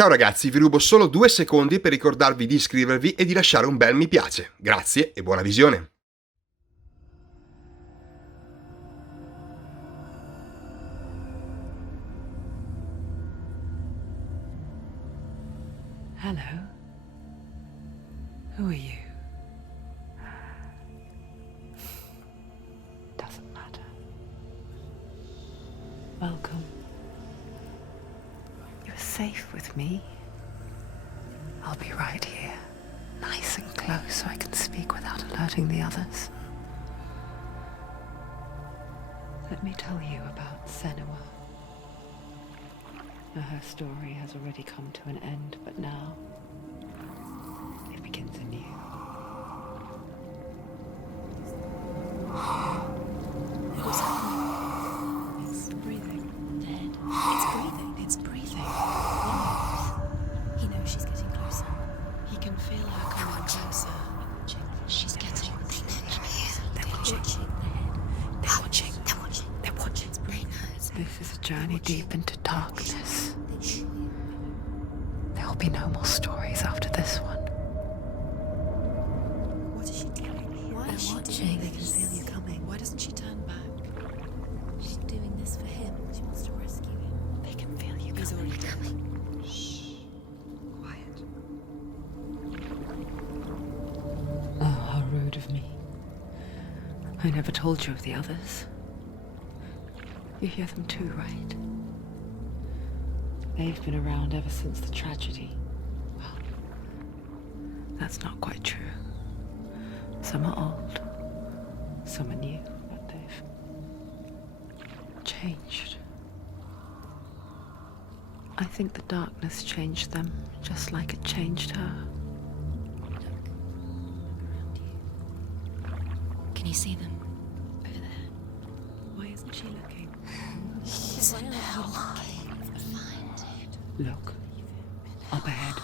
Ciao ragazzi, vi rubo solo 2 secondi per ricordarvi di iscrivervi e di lasciare un bel mi piace. Grazie e buona visione. Hello. Who are you? Doesn't matter. Welcome. You're safe with me. I'll be right here, nice and close so I can speak without alerting the others. Let me tell you about Senua. Now, her story has already come to an end, but now it begins anew. What's happening? It's breathing. Dead. It's breathing. It's breathing. He knows she's getting closer. He can feel her coming closer. She's getting. They're watching. They're watching. They're watching. They're watching. It's breathing. This is a journey deep into darkness. There will be no more stories after this one. What is she doing? Why is she watching? They can feel you coming. Why doesn't she turn back? She's doing this for him. She wants to rescue him. They can feel you coming. He's already coming. Shh. Quiet. Oh, how rude of me. I never told you of the others. You hear them too, right? They've been around ever since the tragedy. Well, that's not quite true. Some are old, some are new, but they've changed. I think the darkness changed them, just like it changed her. Can you see them? Over there. Why isn't she looking? He's in hell. Find it. Look, up ahead.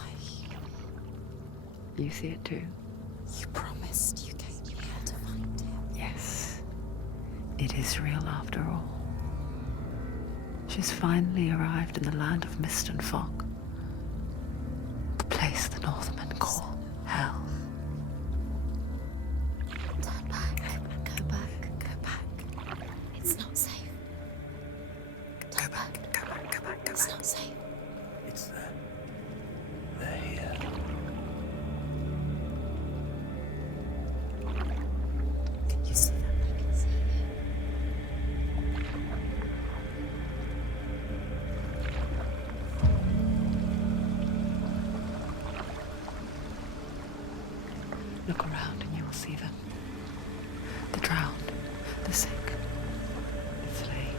You see it too? You promised you came here to find him. Yes, it is real after all. She's finally arrived in the land of mist and fog. The place the Northmen call hell. Turn back. Go back. Go back. It's not safe. Turn back. Go back. Go back. It's not safe. It's there. They're here. Can you see them? I can see it. Look around and you will see them. The drowned, the sick, the slain.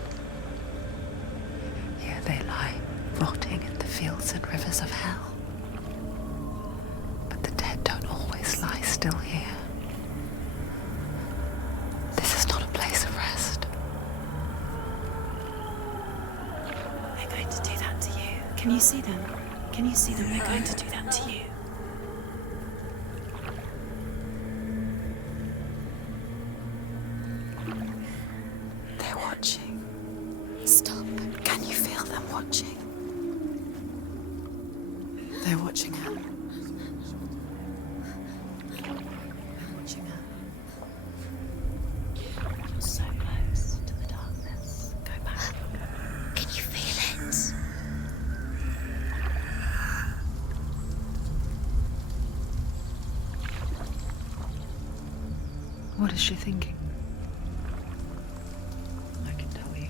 Here they lie, rotting in the fields and rivers of hell. But the dead don't always lie still here. This is not a place of rest. They're going to do that to you. Can you see them? Can you see them? They're going to do that to you. They're watching. Stop. Can you feel them watching? They're watching her. They're watching her. You're so close to the darkness. Go back. Can you feel it? What is she thinking? I can tell you.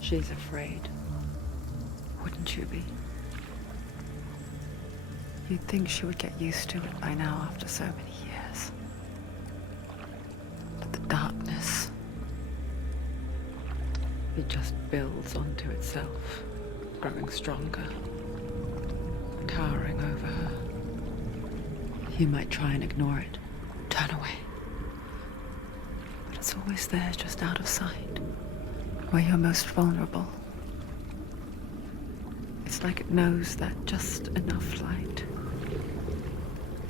She's afraid. Wouldn't you be? You'd think she would get used to it by now after so many years. But the darkness, it just builds onto itself, growing stronger, towering over her. You might try and ignore it, turn away. But it's always there, just out of sight, where you're most vulnerable. It's like it knows that just enough light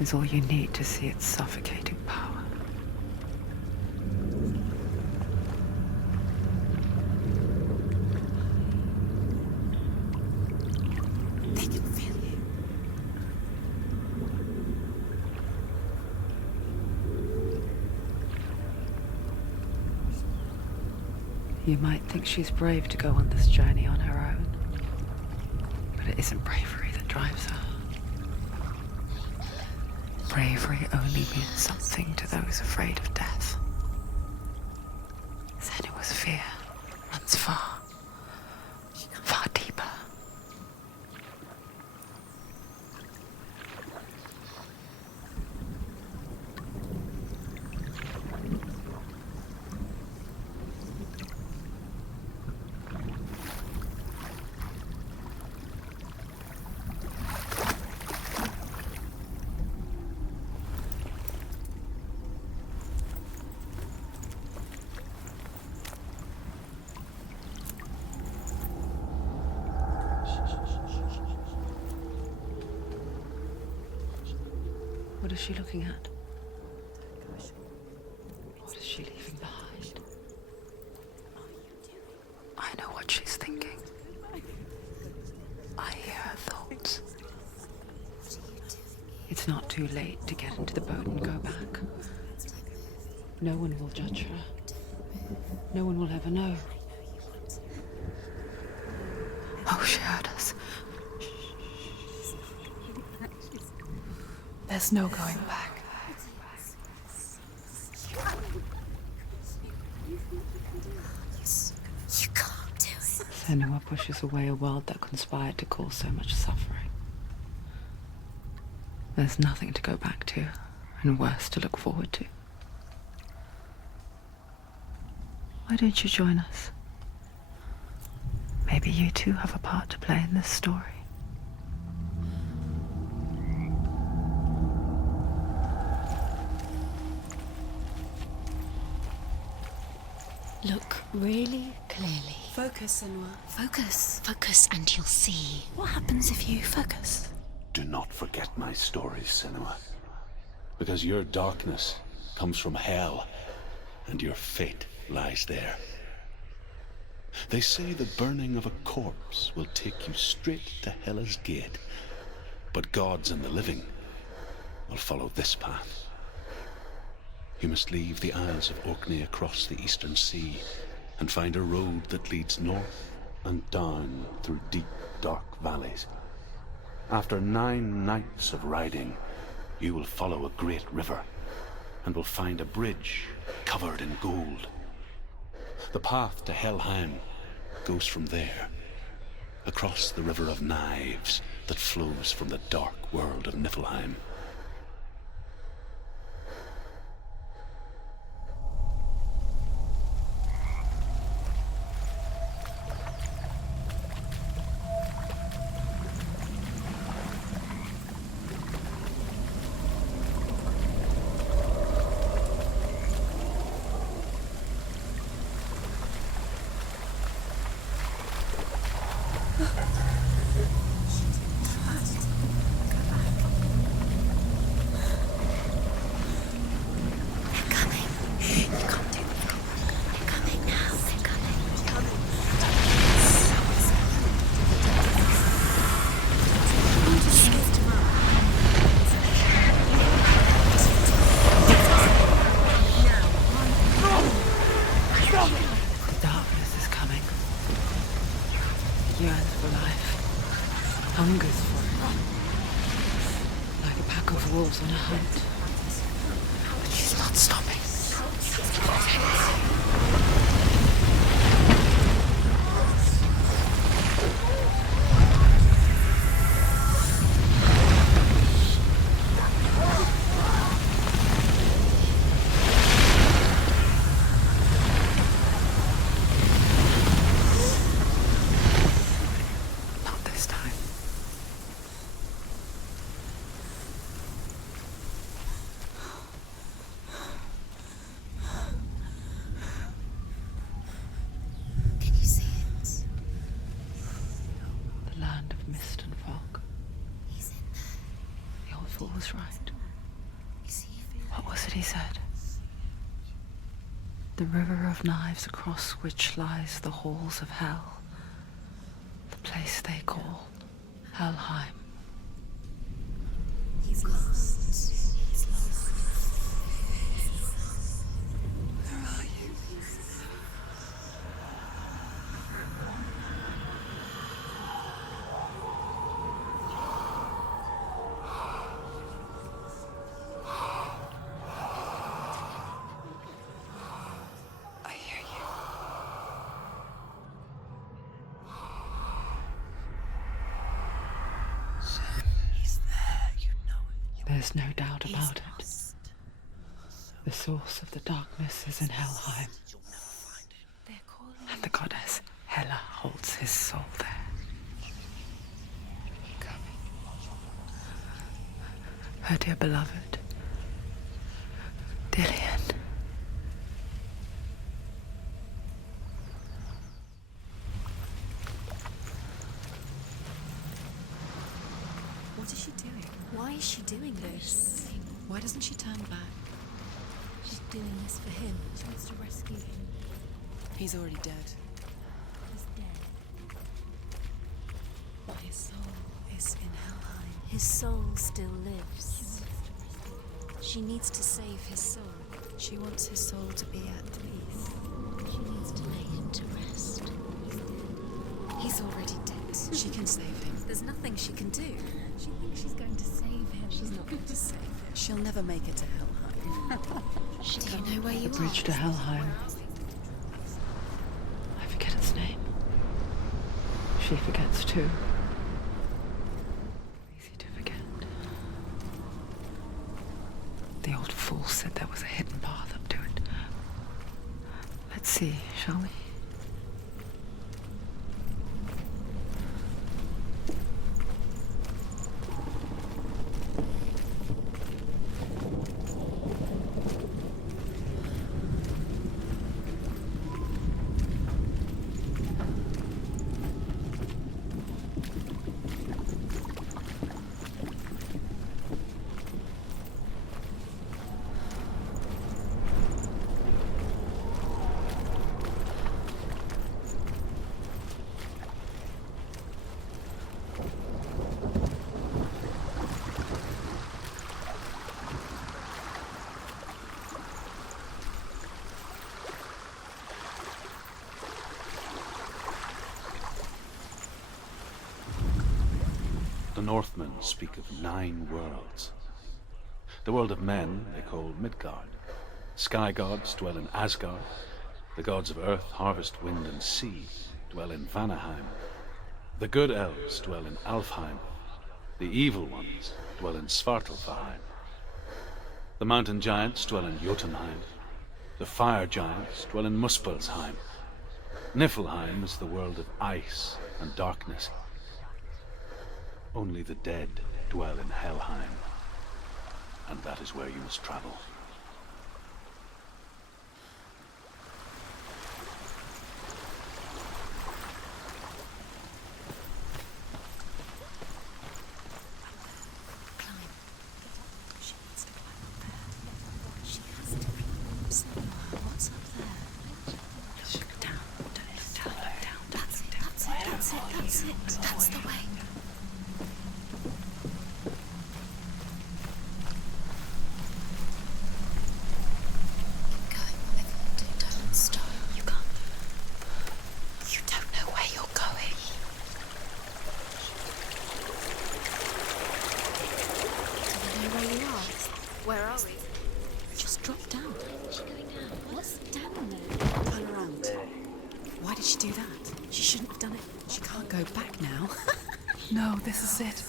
is all you need to see its suffocating power. You might think she's brave to go on this journey on her own, but it isn't bravery that drives her. Bravery only means something to those afraid of death. Senua's fear runs far, far deeper. What is she looking at? What is she leaving behind? I know what she's thinking. I hear her thoughts. It's not too late to get into the boat and go back. No one will judge her. No one will ever know. Oh, she heard us. There's no going back. You can't do it. Senua pushes away a world that conspired to cause so much suffering. There's nothing to go back to, and worse to look forward to. Why don't you join us? Maybe you too have a part to play in this story. Look really clearly. Focus, Senua. Focus. Focus and you'll see. What happens if you focus? Do not forget my stories, Senua. Because your darkness comes from hell, and your fate lies there. They say the burning of a corpse will take you straight to Hela's gate, but gods and the living will follow this path. You must leave the Isles of Orkney across the eastern sea and find a road that leads north and down through deep, dark valleys. After 9 nights of riding, you will follow a great river and will find a bridge covered in gold. The path to Helheim goes from there, across the river of knives that flows from the dark world of Niflheim. wolves on a hunt. But she's not stopping. Not this time. Can you see it? The land of mist and fog. He's in there. The old fool was right. Is he? What was it he said? The river of knives across which lies the halls of hell. The place they call Helheim. He's lost. He's lost. Where are you? There's no doubt about it. The source of the darkness is in Helheim, and the goddess Hela holds his soul there. Her dear beloved, Dillian. What is she doing? Why is she doing this? Why doesn't she turn back? She's doing this for him. She wants to rescue him. He's already dead. He's dead. But his soul is in Helheim. His soul still lives. She needs to save his soul. She wants his soul to be at peace. She needs to lay him to rest. He's already dead. She can save him. There's nothing she can do. She thinks she's going to save him. She's not going to save him. She'll never make it to Helheim. Do you know where you The are? bridge to Helheim. I forget its name. She forgets too. Easy to forget. The old fool said there was a hidden path up to it. Let's see, shall we? The Northmen speak of 9 worlds. The world of men they call Midgard. Sky gods dwell in Asgard. The gods of earth, harvest, wind, and sea dwell in Vanaheim. The good elves dwell in Alfheim. The evil ones dwell in Svartalfheim. The mountain giants dwell in Jotunheim. The fire giants dwell in Muspelheim. Niflheim is the world of ice and darkness. Only the dead dwell in Helheim, and that is where you must travel. Climb. She needs to climb up there. She has to. Senua, what's up there? Down. That's it. That's the way. Don't stop. You can't. You don't know where you're going. Do you know where you are? Where are we? Just drop down. Where's she going down? What's down there? Turn around. Why did she do that? She shouldn't have done it. She can't go back now. No, this is it.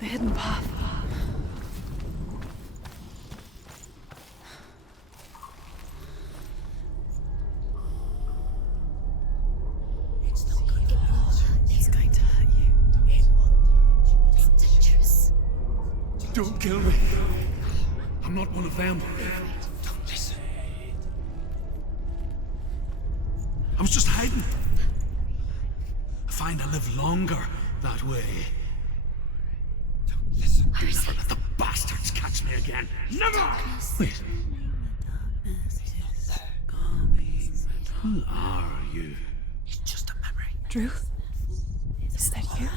The hidden path. It's not good for her. It's going to hurt you. It's dangerous. Don't kill me. I'm not one of them. Don't listen. I was just hiding. I find I live longer that way. Don't listen. Do never let the bastards catch me again. Never! Wait. Who are you? It's just a memory. Druth? Is that you?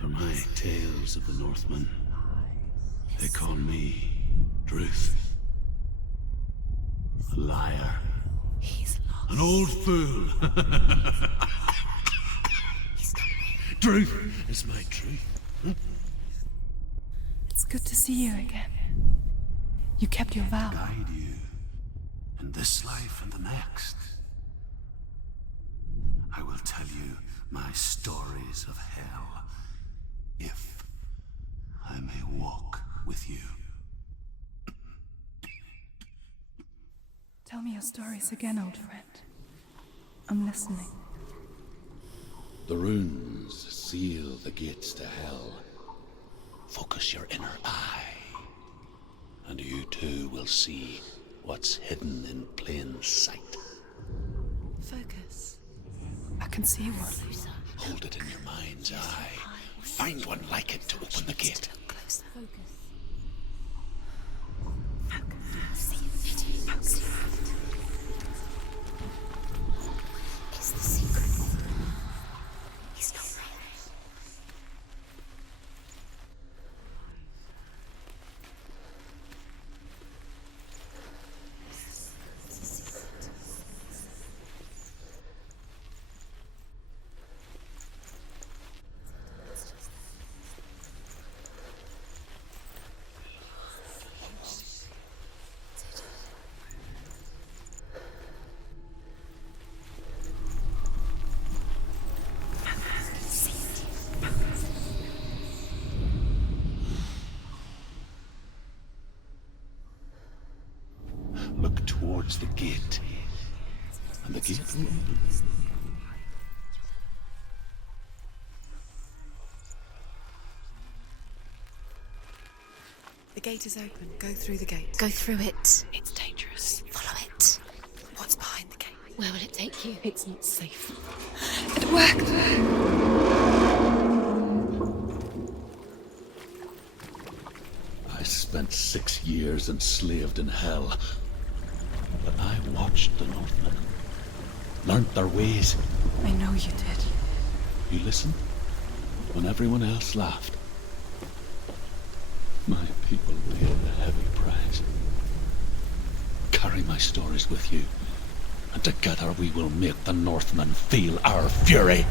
For my tales of the Northmen, they call me Druth. A liar. He's lost. An old fool. Truth is my truth. It's good to see you again. You kept your vow. Guide you in this life and the next. I will tell you my stories of hell, if I may walk with you. Tell me your stories again, old friend. I'm listening. The runes seal the gates to hell. Focus your inner eye, and you too will see what's hidden in plain sight. Focus. I can see one. Closer. Hold it in your mind's eye. Find one like it to open the gate. Closer. Focus. It's the secret. He's not real. Look towards the gate, and the gate will open. The gate is open. Go through the gate. Go through it. It's dangerous. Follow it. What's behind the gate? Where will it take you? It's not safe. It worked. I spent 6 years enslaved in hell, but I watched the Northmen, learnt their ways. I know you did. You listened when everyone else laughed. My people paid a heavy price. Carry my stories with you, and together we will make the Northmen feel our fury.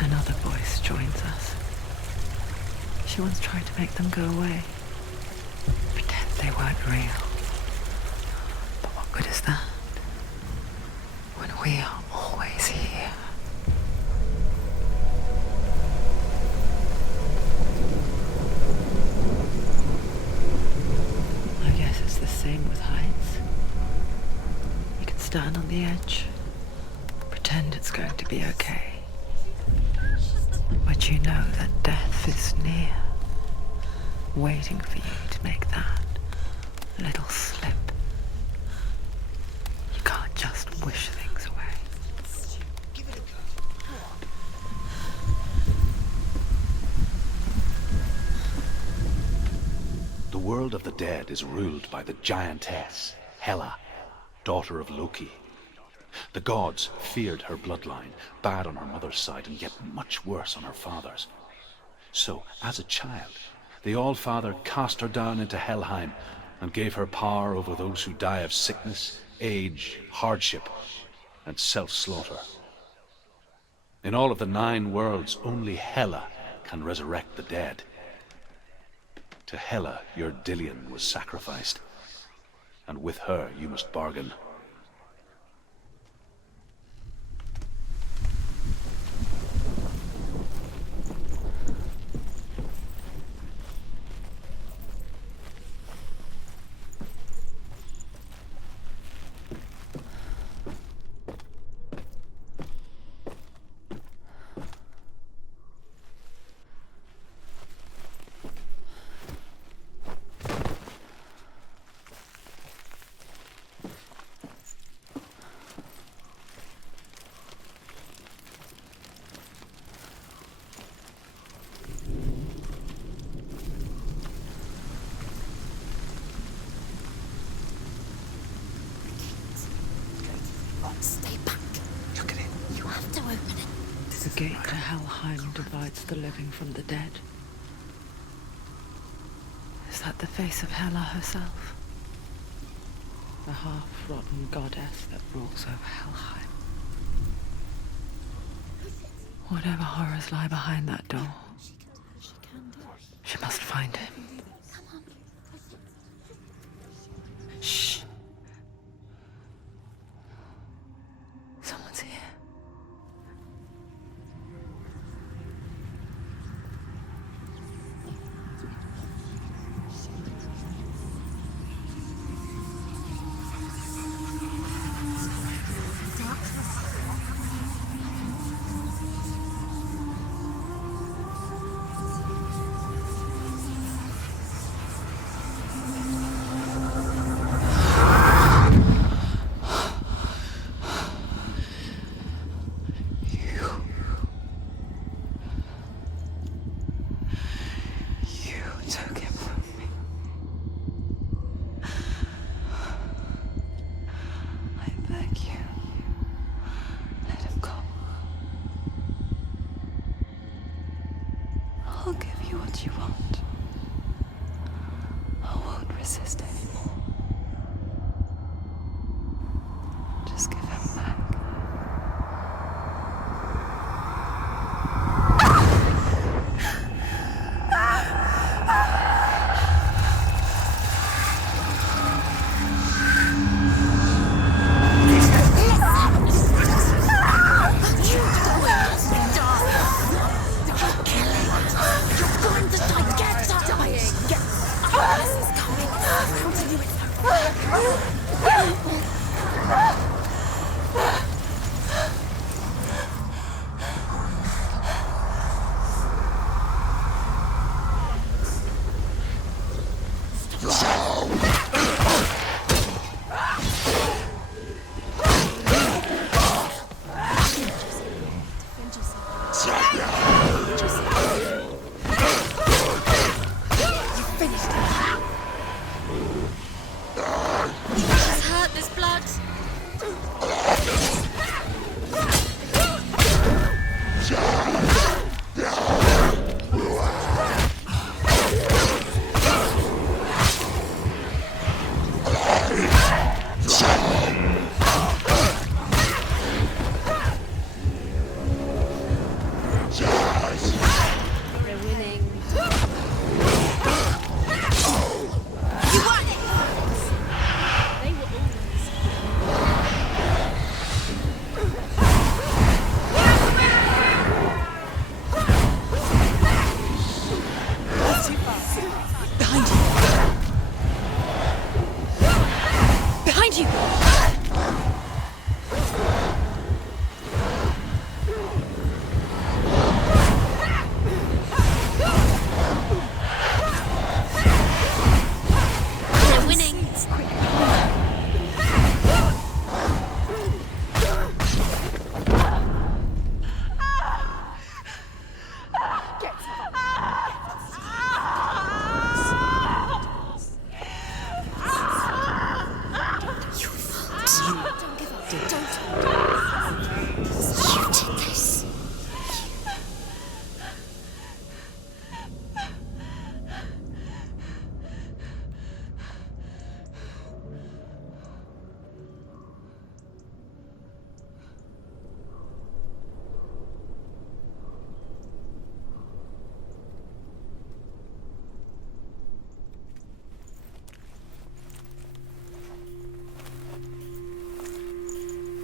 Another voice joins us. She once tried to make them go away. Pretend they weren't real. But what good is that? When we are always here. I guess it's the same with heights. You can stand on the edge, pretend it's going to be okay. But you know that death is near, waiting for you to make that little slip. You can't just wish things away. The world of the dead is ruled by the giantess, Hela, daughter of Loki. The gods feared her bloodline, bad on her mother's side and yet much worse on her father's. So, as a child, the All-Father cast her down into Helheim and gave her power over those who die of sickness, age, hardship, and self-slaughter. In all of the 9 worlds, only Hela can resurrect the dead. To Hela, your Dillion was sacrificed, and with her you must bargain. Stay back. Look at it. You have to open it. The gate to Helheim divides the living from the dead. Is that the face of Hela herself? The half-rotten goddess that rules over Helheim. Whatever horrors lie behind that door, she must find him. Shh. resist anymore. Just give him back.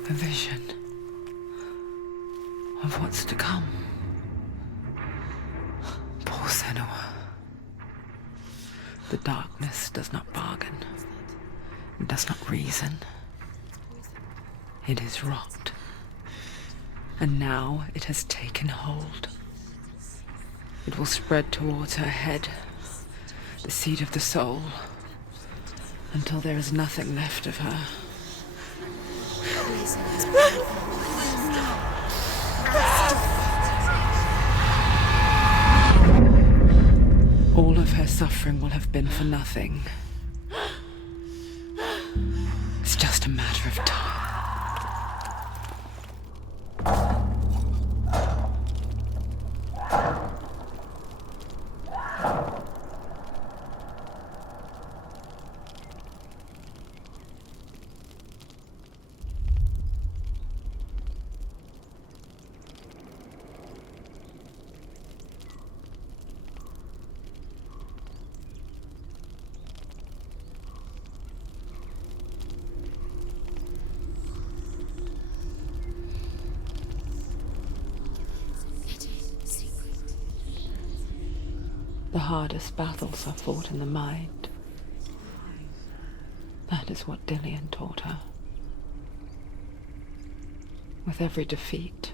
A vision of what's to come. Poor Senua. The darkness does not bargain. It does not reason. It is rot. And now it has taken hold. It will spread towards her head, the seat of the soul, until there is nothing left of her. All of her suffering will have been for nothing. It's just a matter of time. The hardest battles are fought in the mind. That is what Dillian taught her. With every defeat,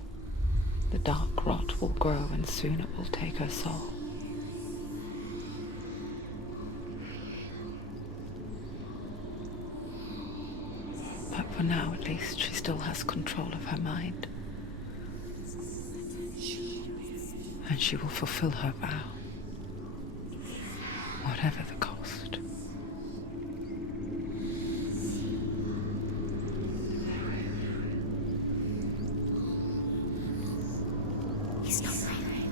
the dark rot will grow and soon it will take her soul. But for now, at least, she still has control of her mind. And she will fulfill her vow. Whatever the cost. He's not breathing.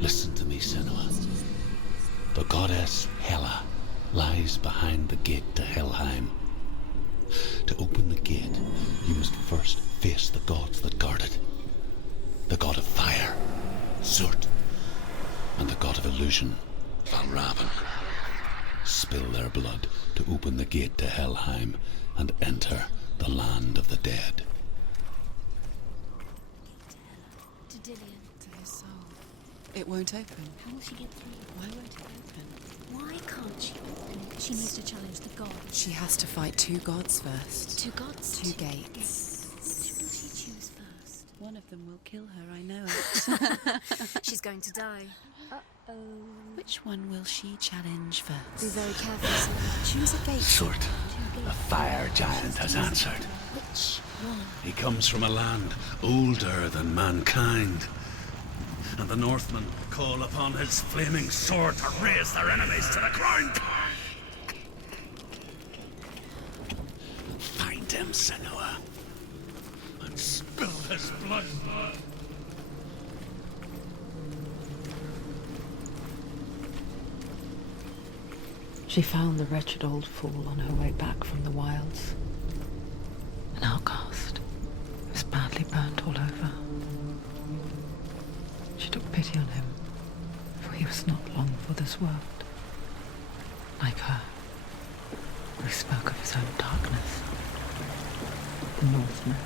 Listen. Listen to me, Senua. The goddess Hela lies behind the gate to Helheim. To open the gate, you must first face the gods that guard it. The god of fire, Surt, and the god of illusion, Valravan. Spill their blood to open the gate to Helheim and enter the land of the dead. To Dillian. To his soul. It won't open. How will she get through? Why won't it open? Why can't she open? She needs to challenge the gods. She has to fight 2 gods first. 2 gods? 2 gates. Which will she choose first? One of them will kill her, I know it. She's going to die. Uh-oh. Which one will she challenge Be first? very careful, Senua. Choose a gate. Surt, 2 the gates. fire giant, has answered. Which one? He comes from a land older than mankind. And the Northmen call upon his flaming sword to raise their enemies to the ground. Find him, Senua, and spill his blood. She found the wretched old fool on her way back from the wilds. An outcast. He was badly burnt all over. She took pity on him, for he was not long for this world. Like her, he spoke of his own darkness. The Northman.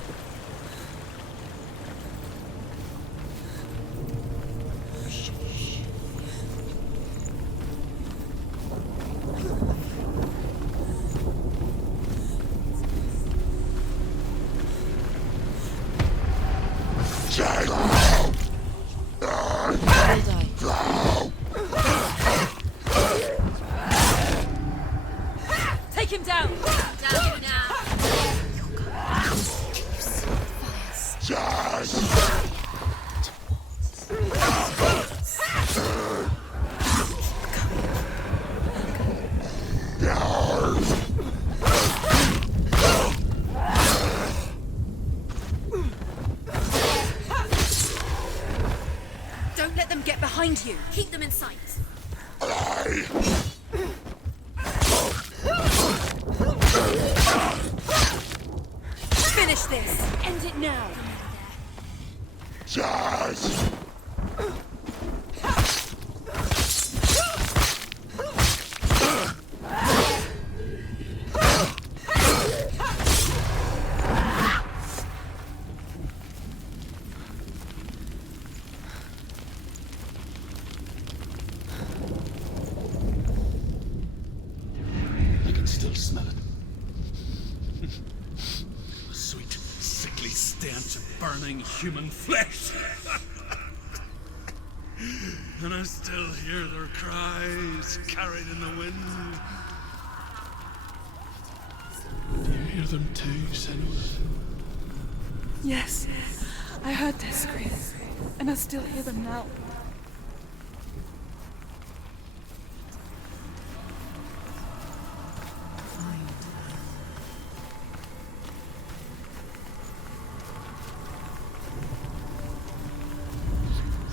Take him down! Down now. Don't let them get behind you! Keep them in sight. Finish this! End it now! I can still smell it. The sweet, sickly stench of burning human flesh. And I still hear their cries carried in the wind. Do you hear them too, Senua? Yes, I heard their screams, and I still hear them now.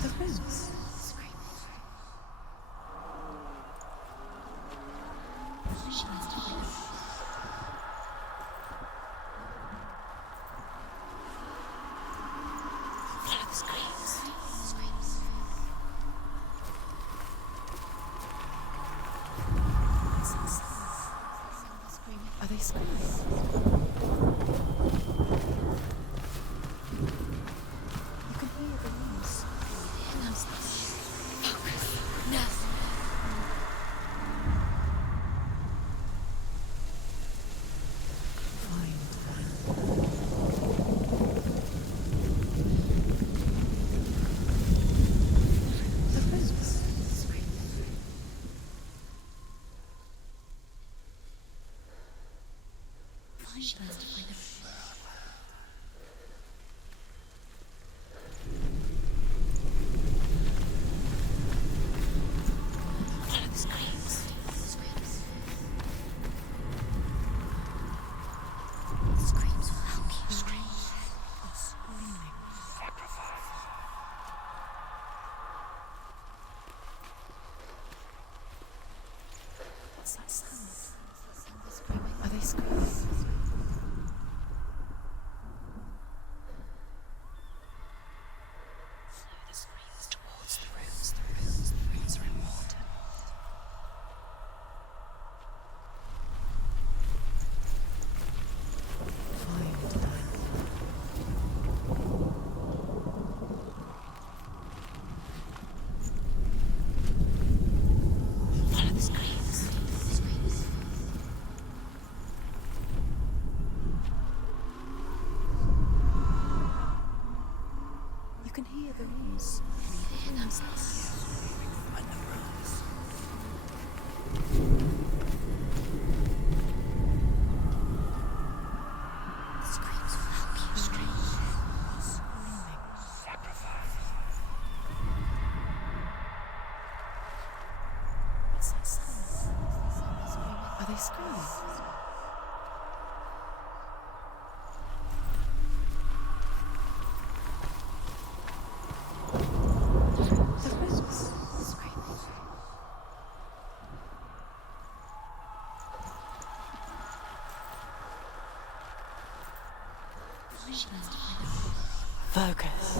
The rooms. Follow the screams. Are they screaming? You can hear the rooms. Focus. No. The rooms. Find them. Follow the screams. The screams will help you. Screams. What's that sound? Are they screaming? Follow the screams towards the rooms. The rooms are important. Follow the screams. You can hear the rooms. Breathe in and find the rooms. The screams will help you. Screaming. Sacrifice. What's that sound? Are they screaming? The rooms. Screaming. Focus.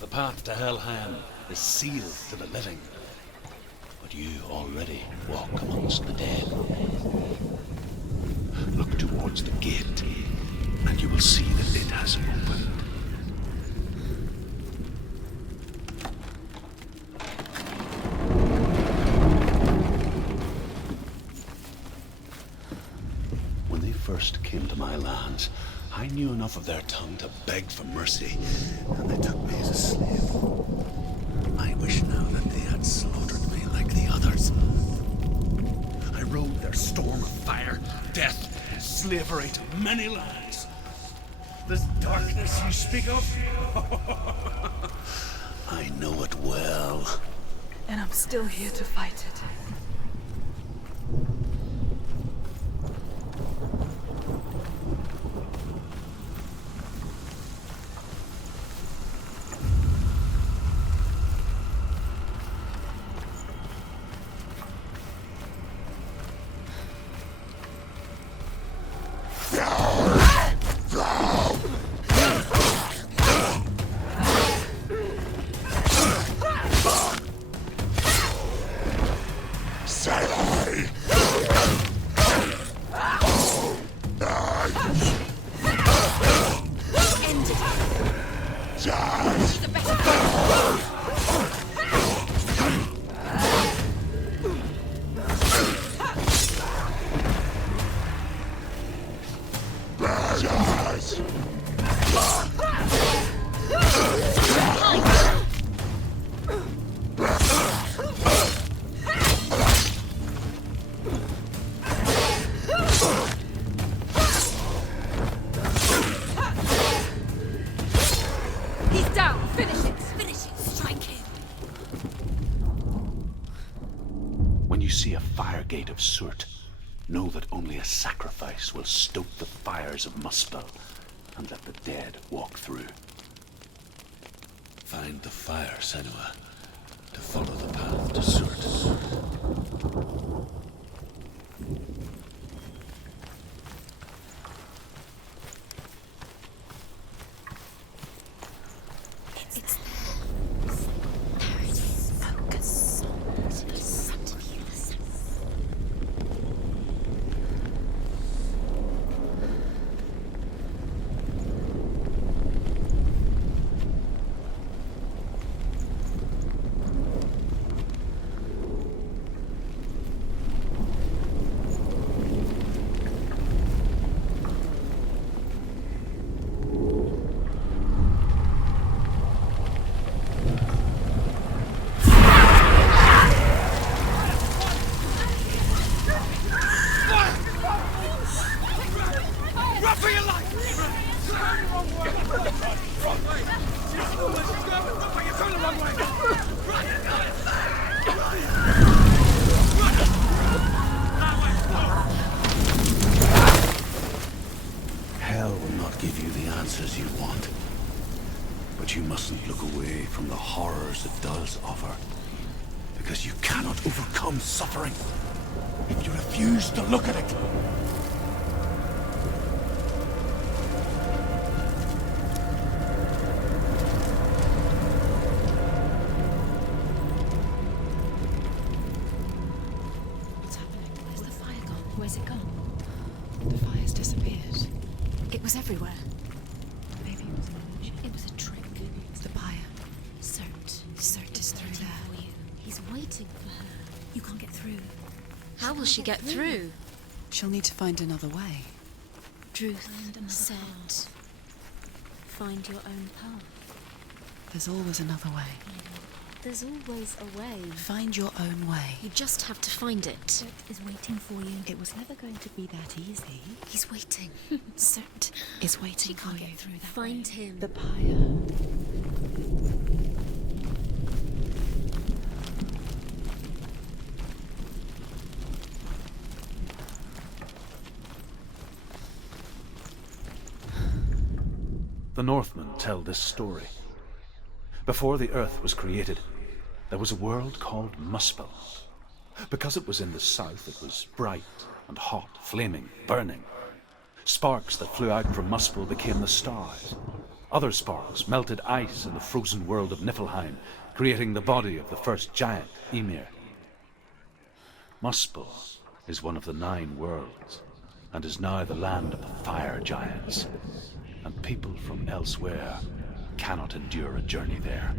The path to Helheim is sealed to the living, but you already walk amongst the dead. Look towards the gate, and you will see that it has opened. When they first came to my lands, I knew enough of their tongue to beg for mercy, and they took me as a slave. I wish now that they had slaughtered me like the others. I rode their storm of fire, death, and slavery to many lands. This darkness you speak of, I know it well. And I'm still here to fight it. He's down. Finish it. Finish it. Strike him. When you see a fire gate of soot, know that only a sacrifice will stoke the fires of Muspel and let the dead walk through. Find the fire, Senua, to follow the path to soot. It's there. There it is. Focus. It's underneath the Hell will not not give you the answers you want. But you mustn't look away from the horrors it does offer. Because you cannot overcome suffering if you refuse to look at it. What's happening? Where's the fire gone? Where's it gone? The fire's disappeared. It was everywhere. Maybe it was an illusion. It was a trick. It's the pyre. Cert is through waiting there. for you. He's waiting for her. You can't get through. How will she get through? She'll need to find another way. Truth said, find your own path. There's always another way. There's always a way. Find your own way. You just have to find it. Cert is waiting for you. It was never going to be that easy. He's waiting. Cert Is waiting She for can't you. get through that. Find him. The pyre. The Northmen tell this story. Before the earth was created, there was a world called Muspel. Because it was in the south, it was bright and hot, flaming, burning. Sparks that flew out from Muspel became the stars. Other sparks melted ice in the frozen world of Niflheim, creating the body of the first giant, Ymir. Muspel is one of the 9 worlds, and is now the land of the fire giants. And people from elsewhere cannot endure a journey there.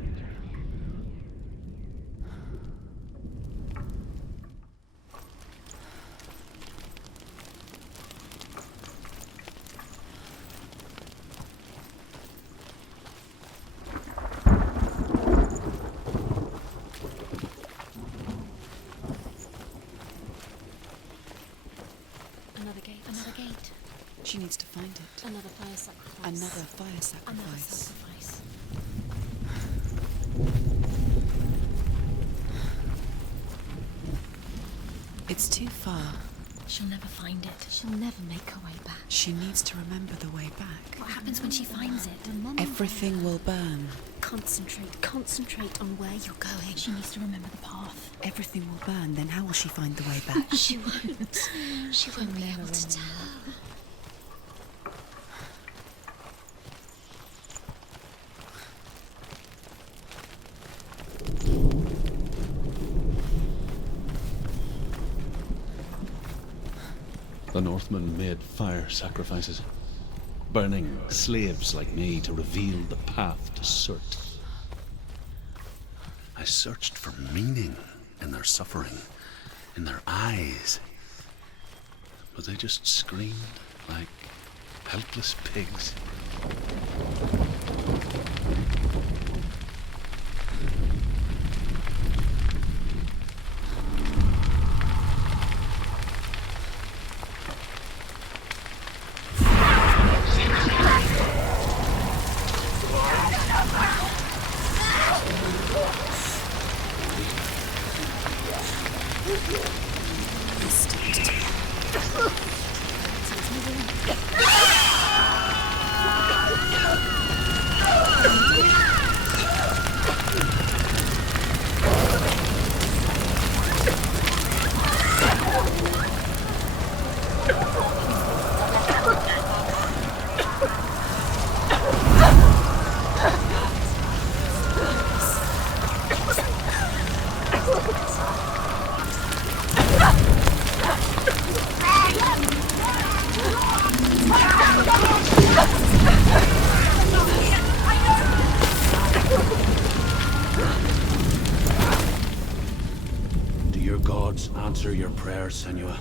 Another gate. Another gate. She needs to find it. Another fire sacrifice. Another fire Another sacrifice. sacrifice. It's too far. She'll never find it. She'll never make her way back. She needs to remember the way back. What happens when she finds it? Everything will burn. Concentrate on where you're going. She needs to remember the path. Everything will burn, then how will she find the way back? She won't. She won't be able to tell. The Northmen made fire sacrifices, burning slaves like me to reveal the path to Surt. I searched for meaning in their suffering, in their eyes, but they just screamed like helpless pigs. Answer your prayers, Senua.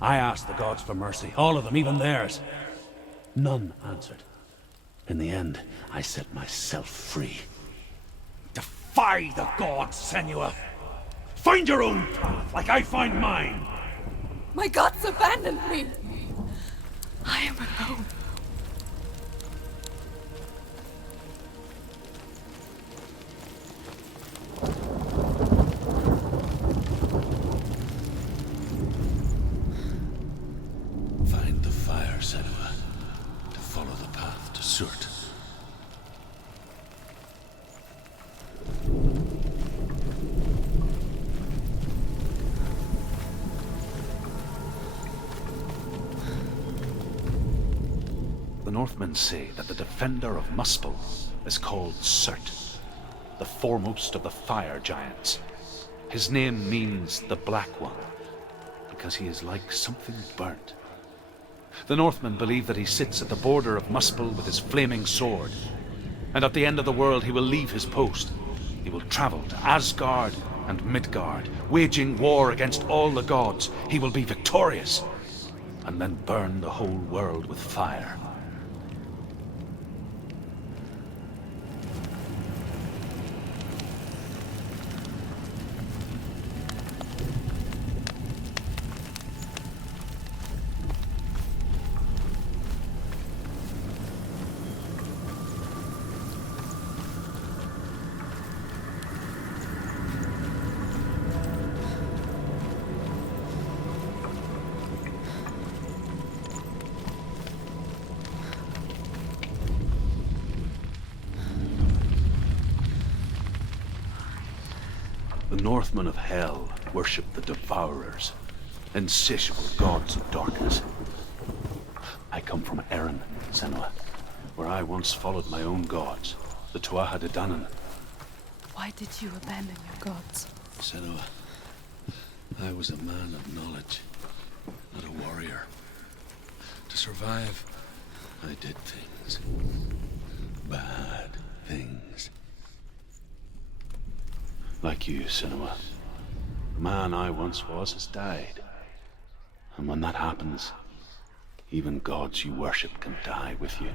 I asked the gods for mercy, all of them, even theirs. None answered. In the end, I set myself free. Defy the gods, Senua! Find your own path, like I find mine! My gods abandoned me! I am alone. Find the fire, Senua. follow the path to Surt. The Northmen say that the defender of Muspel is called Surt, the foremost of the fire giants. His name means the Black One, because he is like something burnt. The Northmen believe that he sits at the border of Muspel with his flaming sword, and at the end of the world he will leave his post. He will travel to Asgard and Midgard, waging war against all the gods. He will be victorious, and then burn the whole world with fire. The Northmen of Hell worship the Devourers, insatiable gods of darkness. I come from Erin, Senua, where I once followed my own gods, the Tuatha De Danann. Why did you abandon your gods? Senua, I was a man of knowledge, not a warrior. To survive, I did things. Bad things. Like you, Senua. The man I once was has died. And when that happens, even gods you worship can die with you.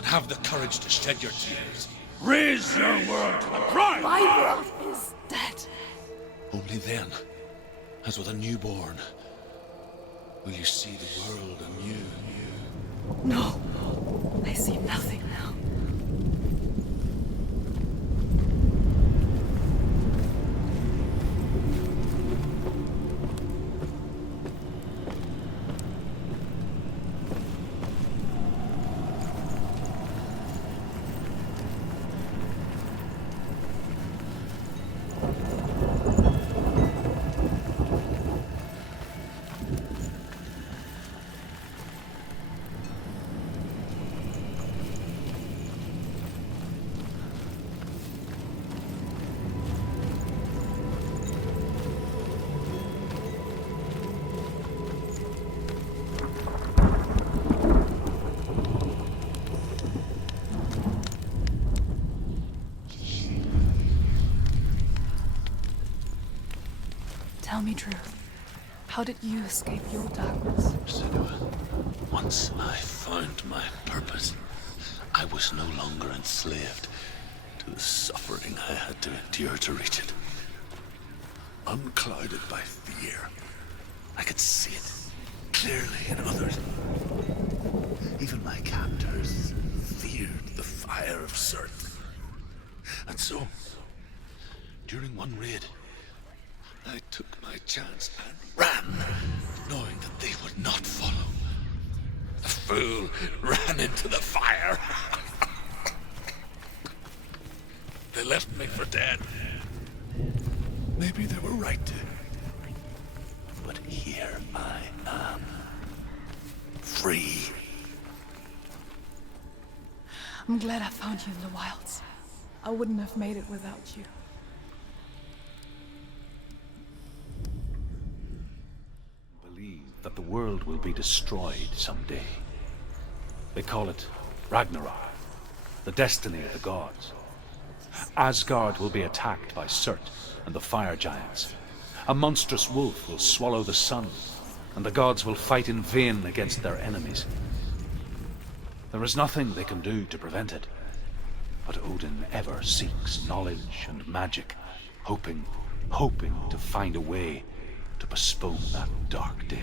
and have the courage to shed your tears. Raise your world to the prime! My world is dead. Only then, as with a newborn, will you see the world anew. No, I see nothing now. Tell me truth. How did you escape your darkness? Senua, once I found my purpose, I was no longer enslaved to the suffering I had to endure to reach it. Unclouded by fear, I could see it clearly in others. Even my captors feared the fire of Surt. And so, during one raid, I took my chance and ran, knowing that they would not follow. The fool ran into the fire. They left me for dead. Maybe they were right to. But here I am. Free. I'm glad I found you in the wilds. I wouldn't have made it without you. That the world will be destroyed someday. They call it Ragnarok, the destiny of the gods. Asgard will be attacked by Surt and the fire giants. A monstrous wolf will swallow the sun, and the gods will fight in vain against their enemies. There is nothing they can do to prevent it, but Odin ever seeks knowledge and magic, hoping to find a way to postpone that dark day.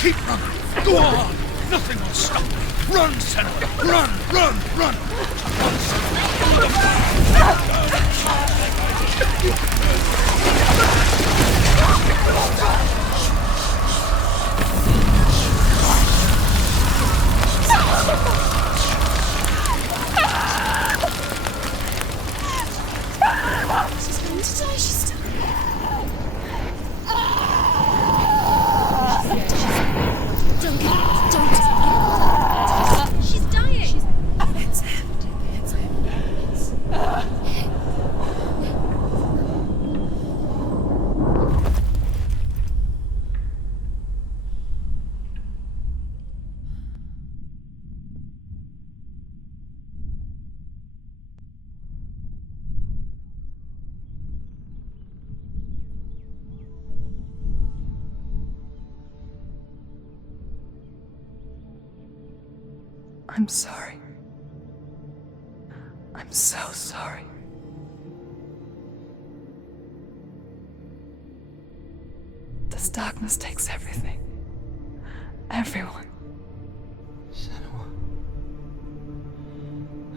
Keep running. Go on. Nothing will stop me. Run, Senua. Run, run, run. She's going to die. She's still. Don't. She's dying. It's him. It's him. I'm sorry. I'm so sorry. This darkness takes everything. Everyone. Senua,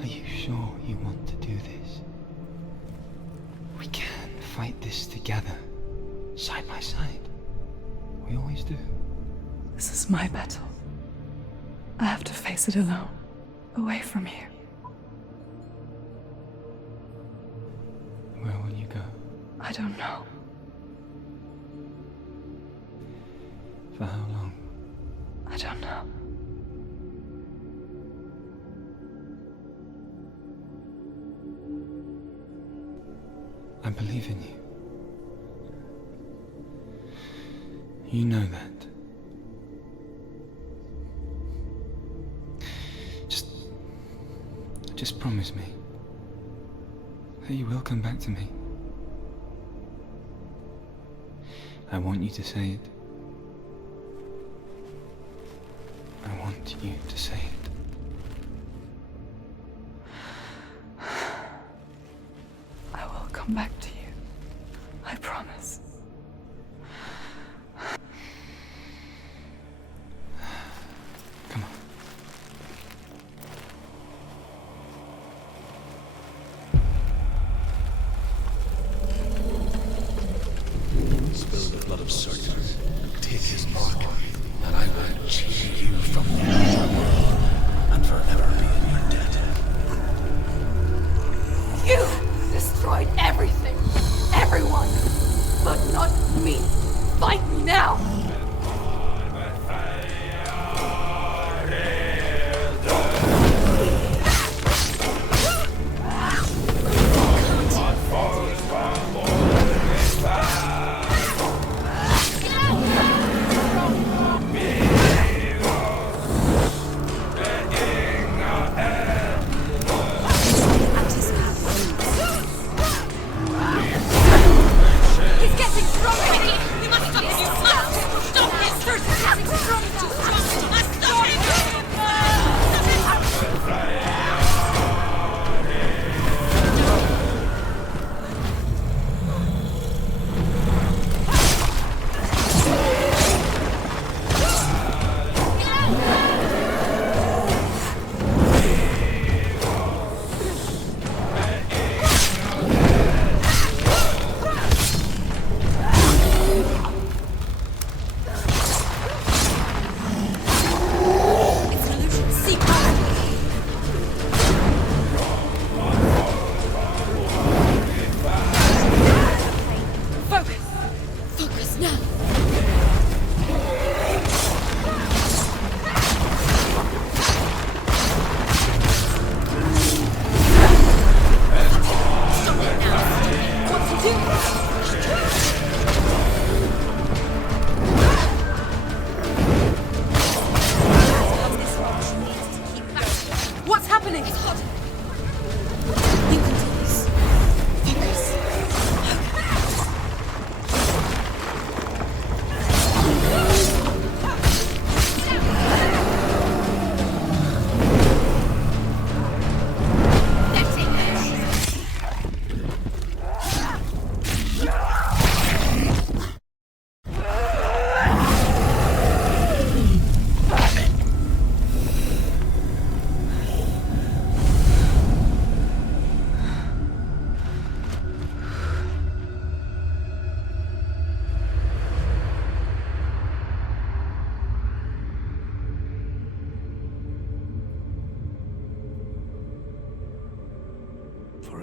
are you sure you want to do this? We can fight this together, side by side. We always do. This is my battle. I have to face it alone, away from here. Where will you go? I don't know. For how long? I don't know. I believe in you. You know that. Just promise me that you will come back to me. I want you to say it. I want you to say it. I will come back to you. I promise. Come on. Spill the blood of Sergeant. Take his mark, and I will chain you from the underworld and forever be in your debt. You destroyed everything, everyone, but not me. Fight me now. He's getting stronger. We must stop him. You must stop him. First, he's getting stronger. Too strong. We must stop him.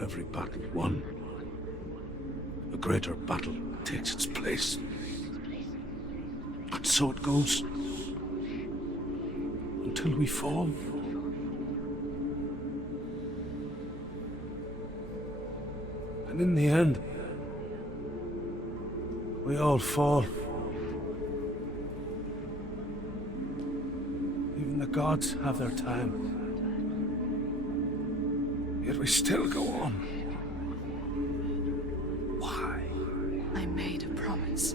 every battle won, a greater battle takes its place. And so it goes. Until we fall. And in the end, we all fall. Even the gods have their time. Yet we still go on. Why? I made a promise,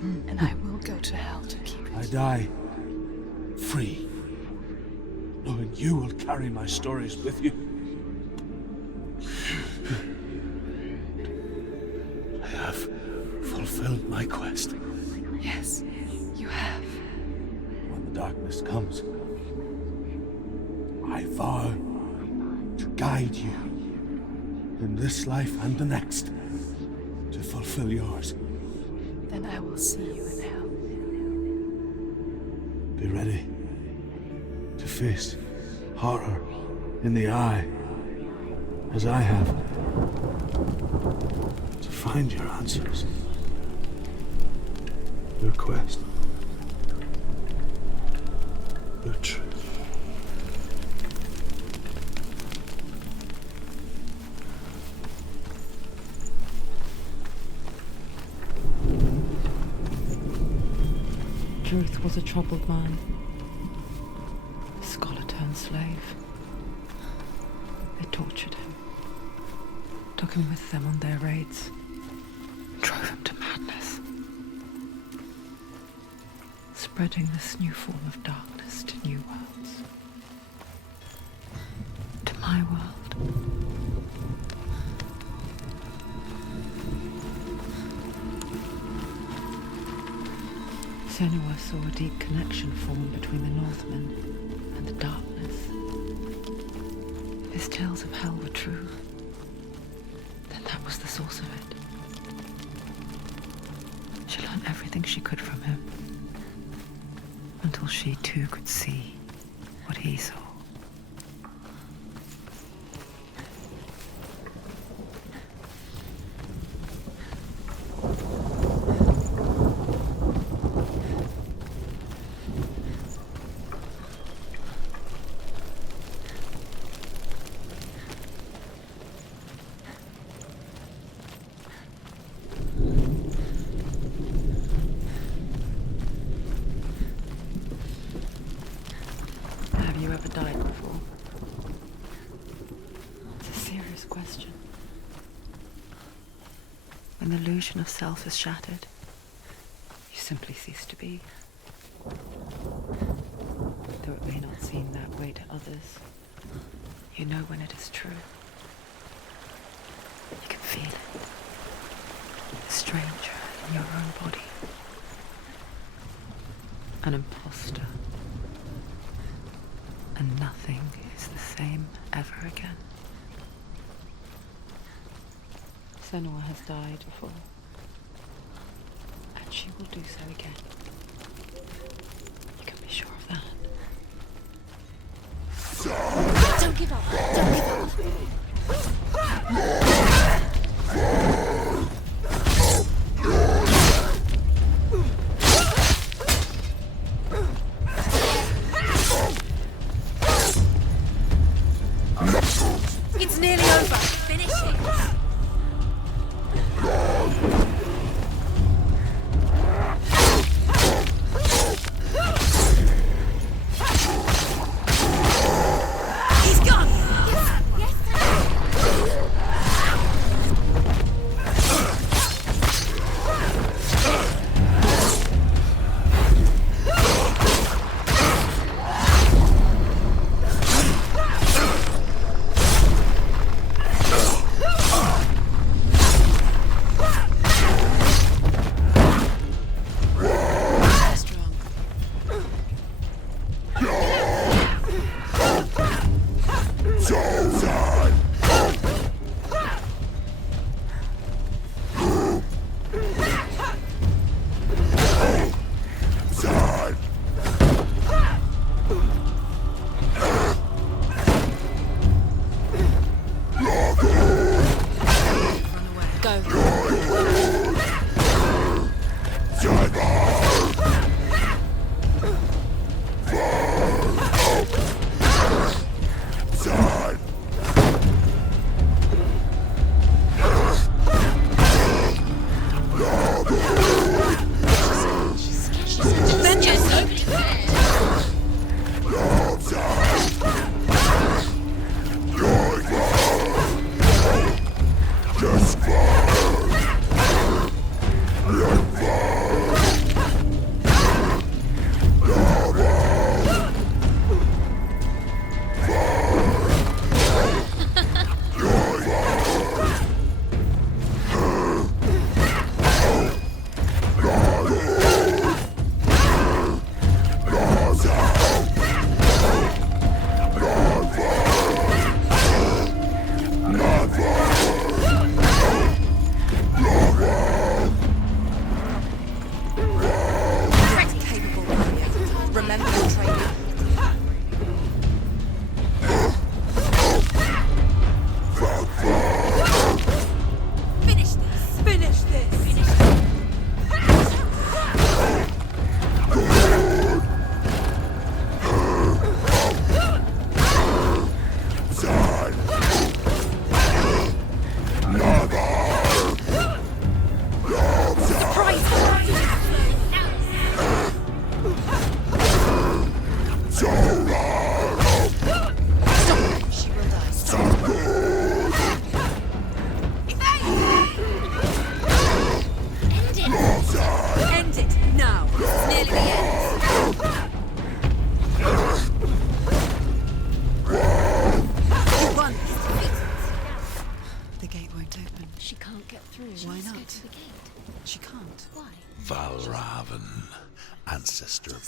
and I will go to hell to keep it. I die free, knowing you will carry my stories with you. I have fulfilled my quest. Yes, you have. When the darkness comes, I vow to guide you in this life and the next to fulfill yours. Then I will see you in hell. Be ready to face horror in the eye, as I have, to find your answers, your quest, your truth. Truth was a troubled man, a scholar turned slave. They tortured him, took him with them on their raids, drove him to madness, spreading this new form of darkness to new worlds, to my world. Senua saw a deep connection form between the Northmen and the darkness. If his tales of hell were true, then that was the source of it. She learned everything she could from him, until she too could see what he saw. Have you ever died before? It's a serious question. When the illusion of self is shattered, you simply cease to be. Though it may not seem that way to others, you know when it is true. You can feel it. A stranger in your own body. An imposter. And nothing is the same ever again. Senua has died before, and she will do so again. You can be sure of that. Don't give up! Don't give up! It's nearly over. Finish it.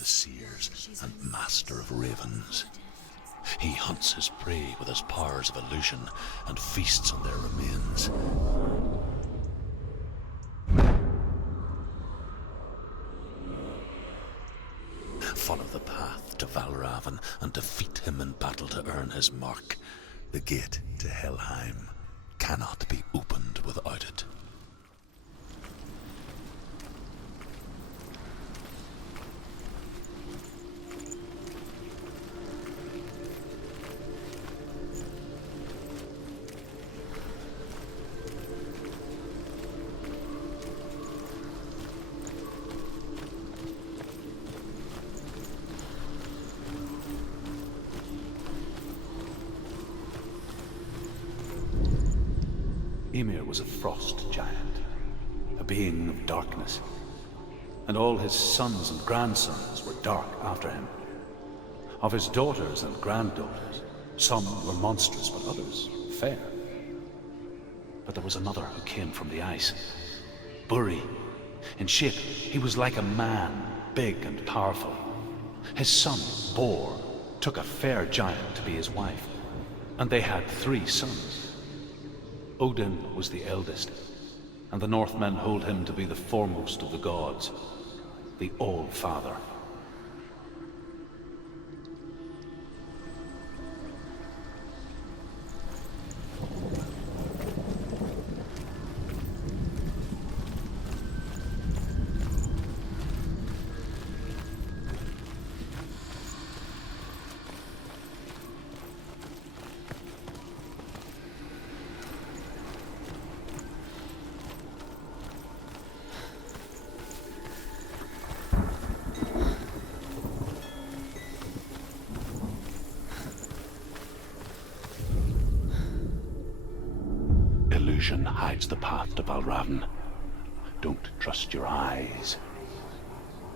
the seers and master of ravens. He hunts his prey with his powers of illusion and feasts on their remains. Follow the path to Valravan and defeat him in battle to earn his mark. The gate to Helheim cannot be opened without it. Ymir was a frost giant, a being of darkness, and all his sons and grandsons were dark after him. Of his daughters and granddaughters, some were monstrous, but others fair. But there was another who came from the ice, Buri. In shape, he was like a man, big and powerful. His son, Bor, took a fair giant to be his wife, and they had 3 sons. Odin was the eldest, and the Northmen hold him to be the foremost of the gods, the All-Father. Illusion hides the path to Valravan. Don't trust your eyes.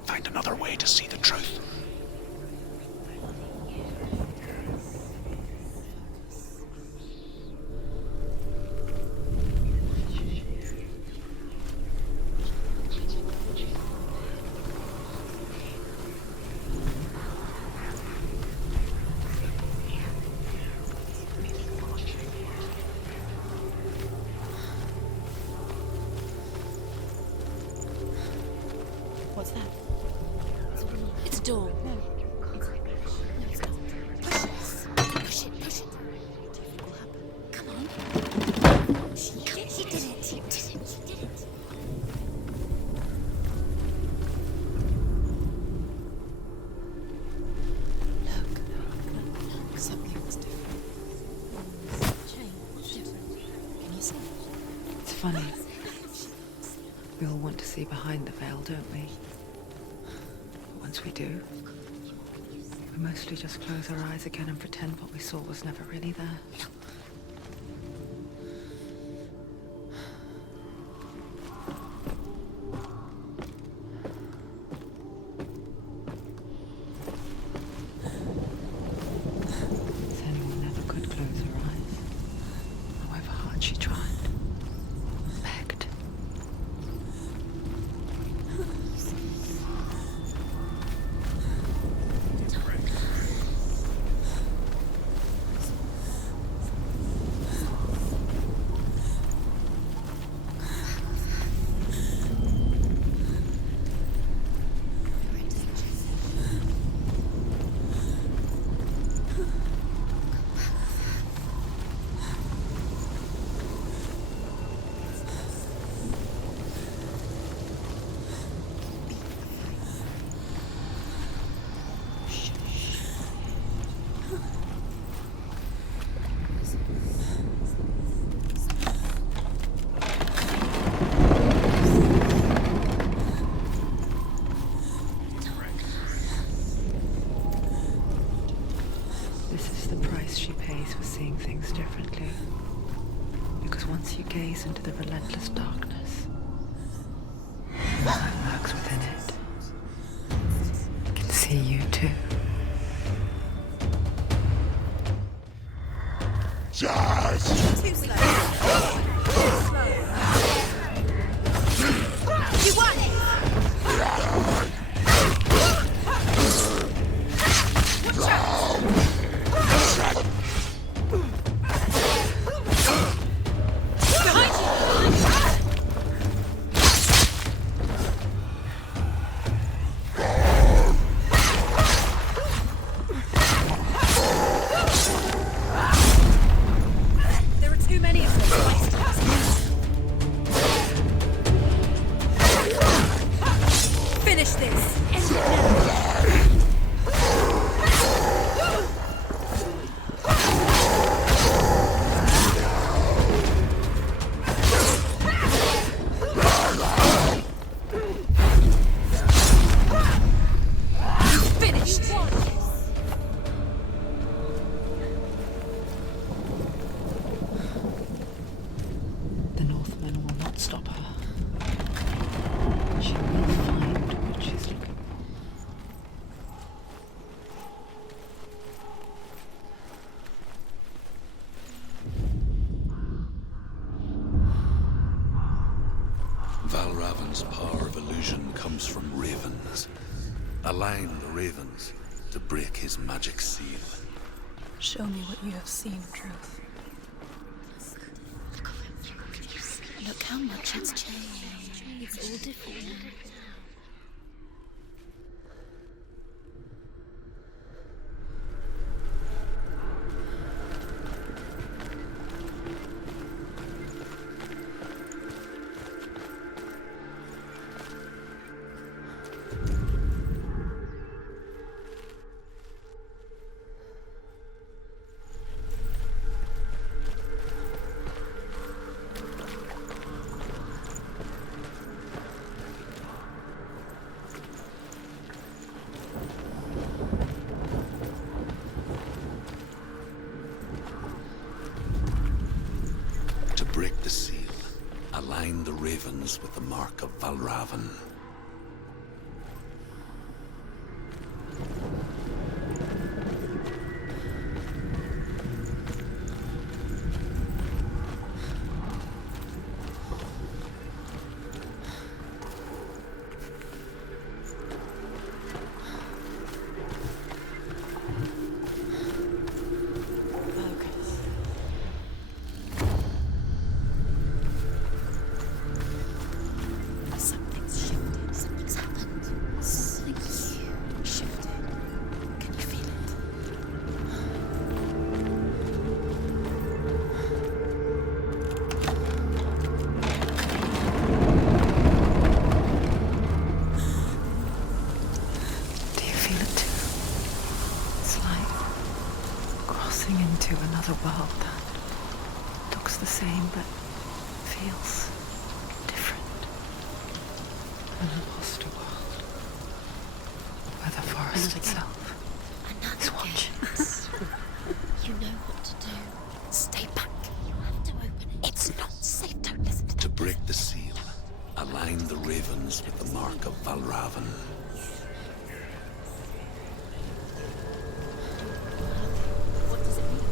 Find another way to see the truth. What's that? It's a door. No. It's not. Push it. Push it. Push it. What will happen? Come on. She did it. She did it. She did it. Look. Something was different. Jane, what's different? Can you see? It's funny. We all want to see behind the veil, don't we? But once we do, we mostly just close our eyes again and pretend what we saw was never really there. Senua never could close her eyes, however hard she tried. Begged. This is the price she pays for seeing things differently. Because once you gaze into the relentless darkness, what lurks within it can see you too. Too slow. You won it! God's power of illusion comes from ravens. Align the ravens to break his magic seal. Show me what you have seen, Truth. Look how much it's changed. It's all different now. To break the seal, align the ravens with the mark of Valravan. Something's shifted. Something's happened. Something's shifted. Can you feel it? Do you feel it too? It's like crossing into another world that looks the same but feels different. An imposter world where the forest itself is watching us. You know what to do. Stay back. You have to open it. It's not safe. Don't listen to To break the seal, align the ravens with the mark of Valravan. What does it mean?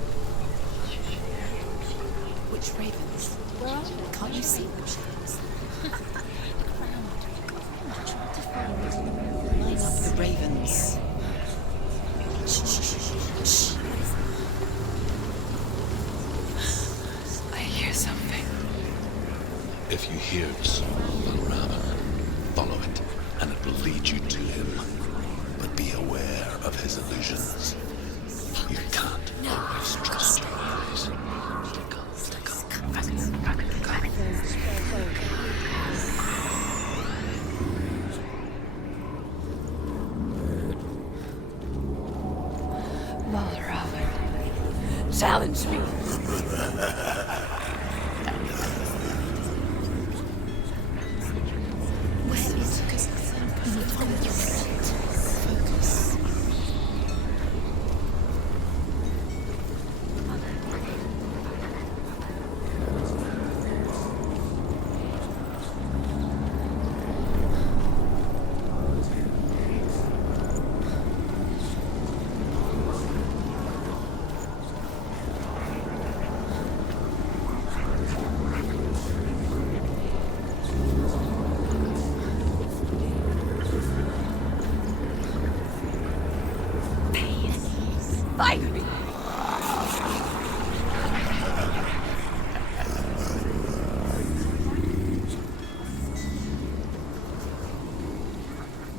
Which ravens? Where are they? Can't you see them, Shadows? Look around. Try to find them. Line up the ravens. Shh, shh, shh, shh. I hear something. If you hear the song of Valravan, follow it, and it will lead you to him. But be aware of his illusions. You can't always trust your eyes. Valravan. Challenge me. Where is focus? You need to go with your feet. Focus. Find me.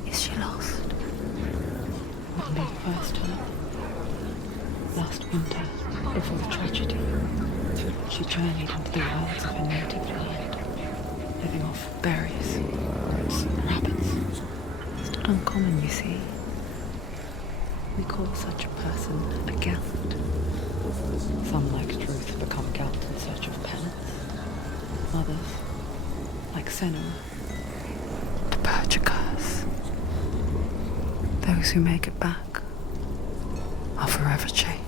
Is she lost? When we first heard, last winter, before the tragedy, she journeyed into the wilds of her native land, living off berries, roots, and rabbits. It's not uncommon, you see. We call such a person a Gelt. Some, like Truth, become Gelt in search of penance. Others, like Senua, to purge a curse. Those who make it back are forever changed.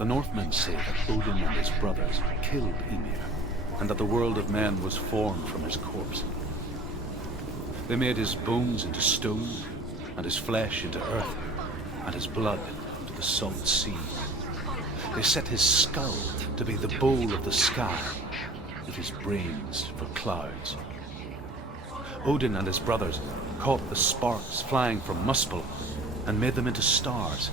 The Northmen say that Odin and his brothers killed Ymir, and that the world of men was formed from his corpse. They made his bones into stone, and his flesh into earth, and his blood into the salt sea. They set his skull to be the bowl of the sky, with his brains for clouds. Odin and his brothers caught the sparks flying from Muspel and made them into stars.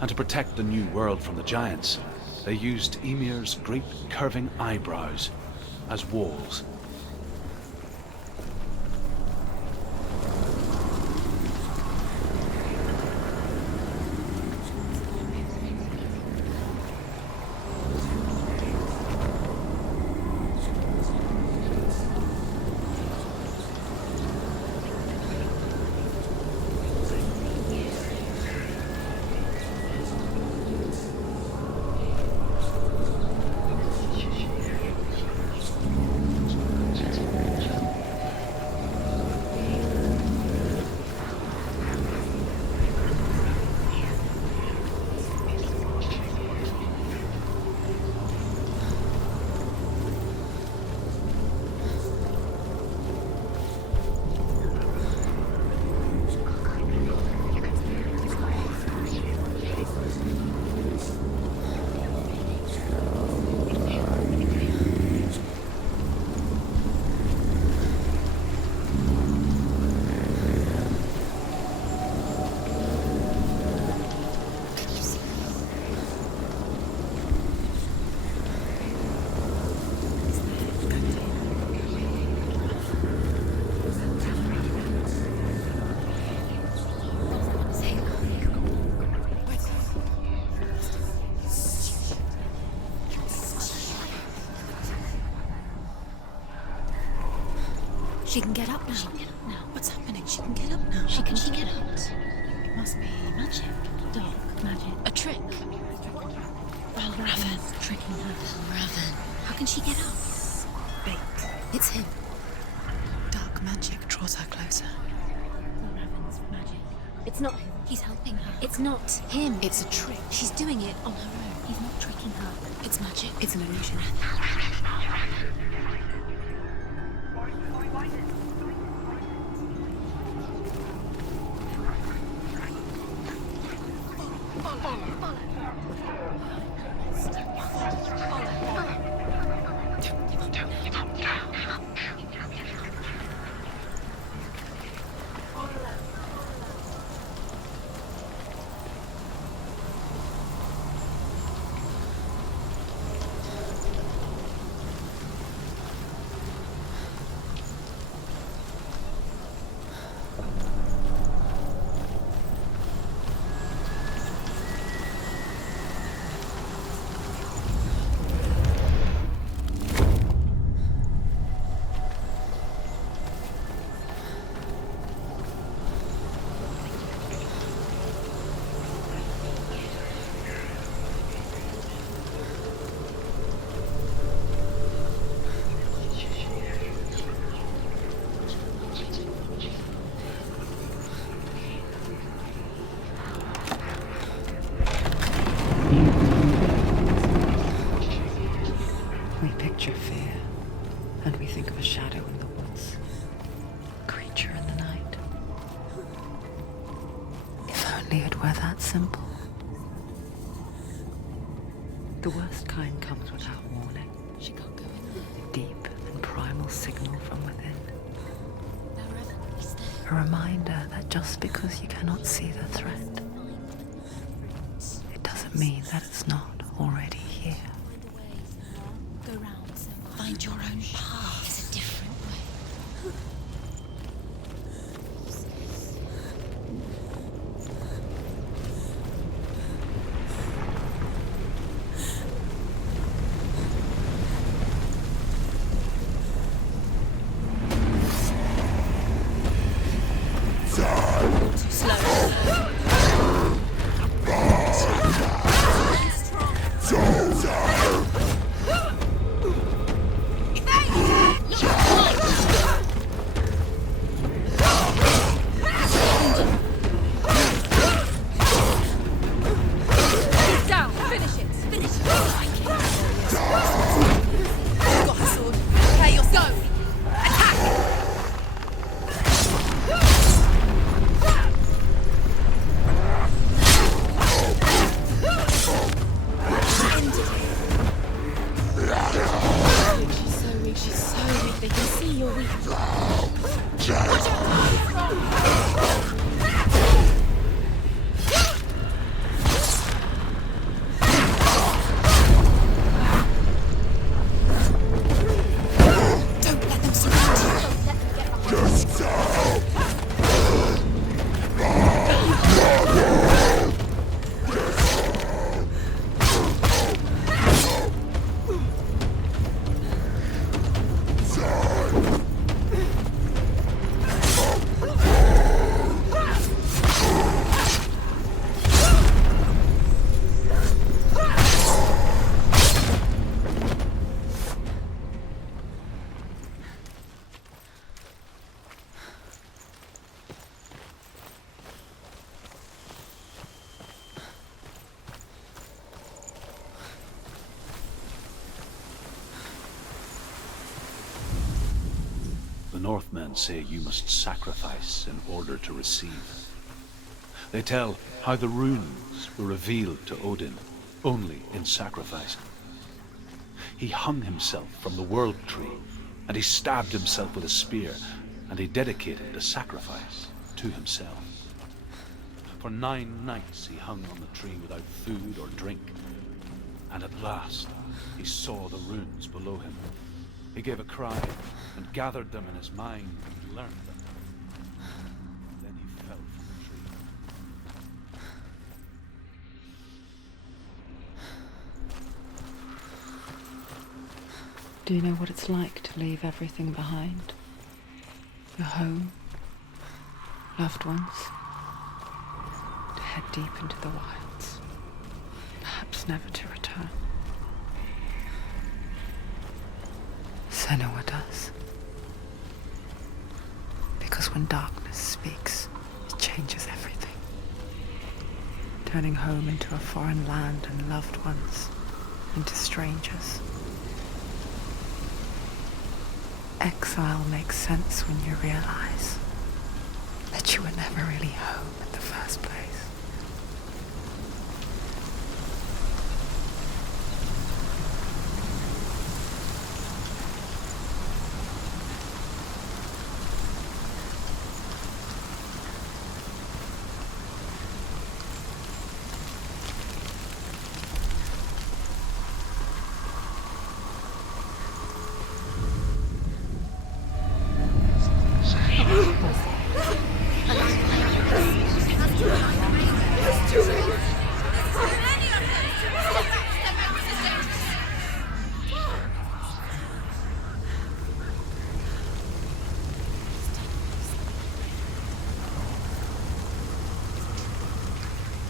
And to protect the new world from the giants, they used Ymir's great curving eyebrows as walls. She can get up now. She can get up now. What's happening? She can get up now. She can get up. It must be magic. Dark magic. A trick. Raven. Tricking her. Raven. How can she get up? Bait. It's him. Dark magic draws her closer. Raven's magic. It's not him. He's helping her. It's not him. It's a trick. She's doing it on her own. He's not tricking her. It's magic. It's an illusion. Simple. The worst kind comes without warning. She can't go in there. A deep and primal signal from within. No, Raven, he's there. A reminder that just because you cannot see the threat, it doesn't mean that it's not already here. Find a way. Go round. Find your own path. There's a different way. Down! Finish it! Northmen say you must sacrifice in order to receive. They tell how the runes were revealed to Odin only in sacrifice. He hung himself from the world tree, and he stabbed himself with a spear, and he dedicated the sacrifice to himself. For 9 nights he hung on the tree without food or drink, and at last he saw the runes below him. He gave a cry and gathered them in his mind and learned them. Then he fell from the tree. Do you know what it's like to leave everything behind? Your home, loved ones, to head deep into the wilds, perhaps never to return. Senua does. Because when darkness speaks, it changes everything. Turning home into a foreign land and loved ones into strangers. Exile makes sense when you realize that you were never really home in the first place.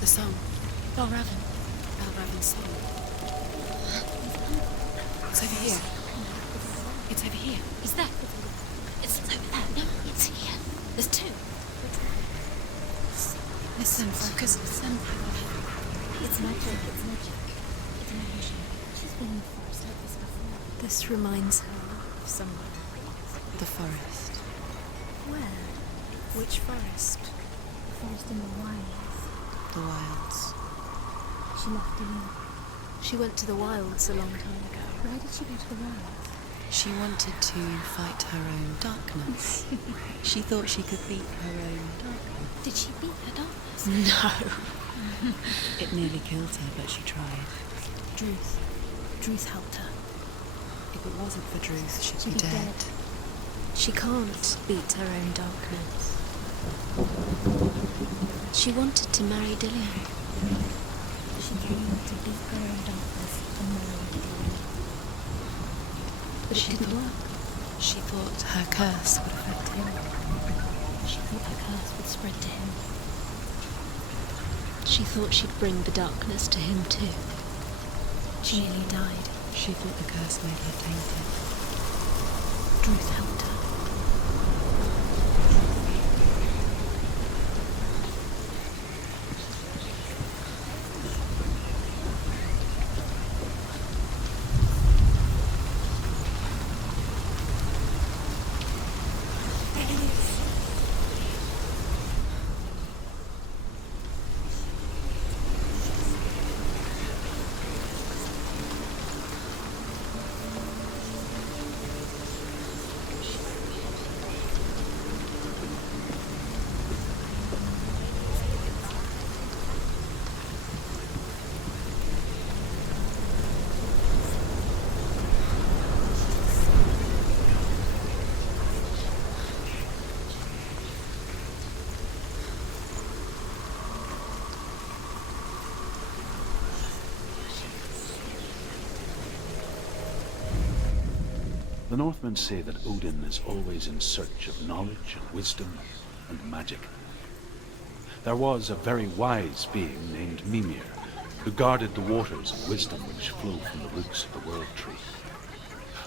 The song. Balraven's song. It's over here. It's over here. Is that? It's over there. No, it's here. There's 2. Listen, focus. Sempre. It's magic. It's magic. It's an illusion. She's been in the forest like this before. This reminds her of somewhere. The forest. Where? Which forest? The forest in the wilds. The wilds. She left him. She went to the wilds a long time ago. Why did she go to the wilds? She wanted to fight her own darkness. She thought she could beat her own darkness. Did she beat her darkness? No. It nearly killed her, but she tried. Druth helped her. If it wasn't for Druth, she'd be dead. She can't beat her own darkness. She wanted to marry Dillion. She came to beat her own darkness and marry Dillion. But it didn't work. She thought her curse would affect him. She thought her curse would spread to him. She thought she'd bring the darkness to him too. She nearly died. She thought the curse made her tainted. Druth helped her. The Northmen say that Odin is always in search of knowledge and wisdom and magic. There was a very wise being named Mimir, who guarded the waters of wisdom which flow from the roots of the world tree.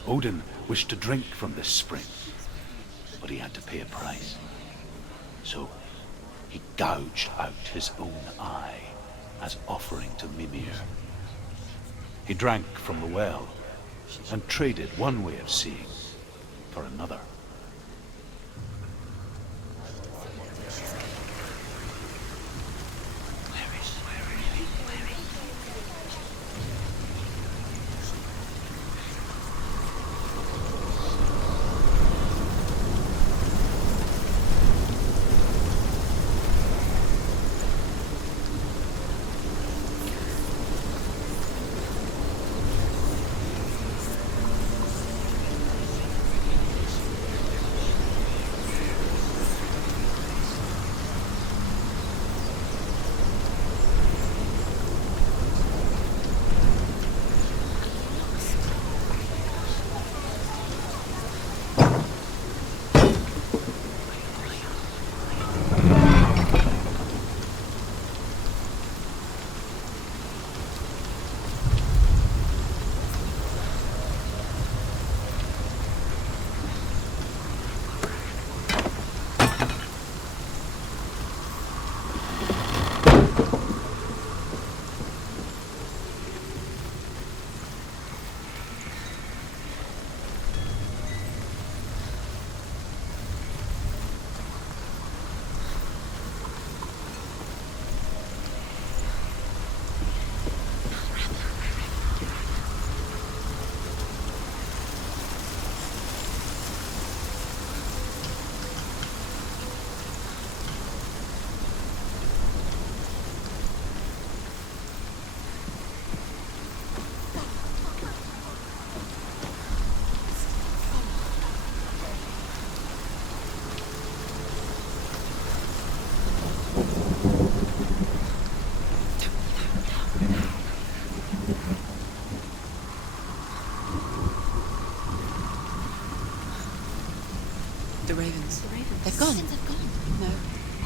Odin wished to drink from this spring, but he had to pay a price. So he gouged out his own eye as offering to Mimir. He drank from the well and traded one way of seeing for another.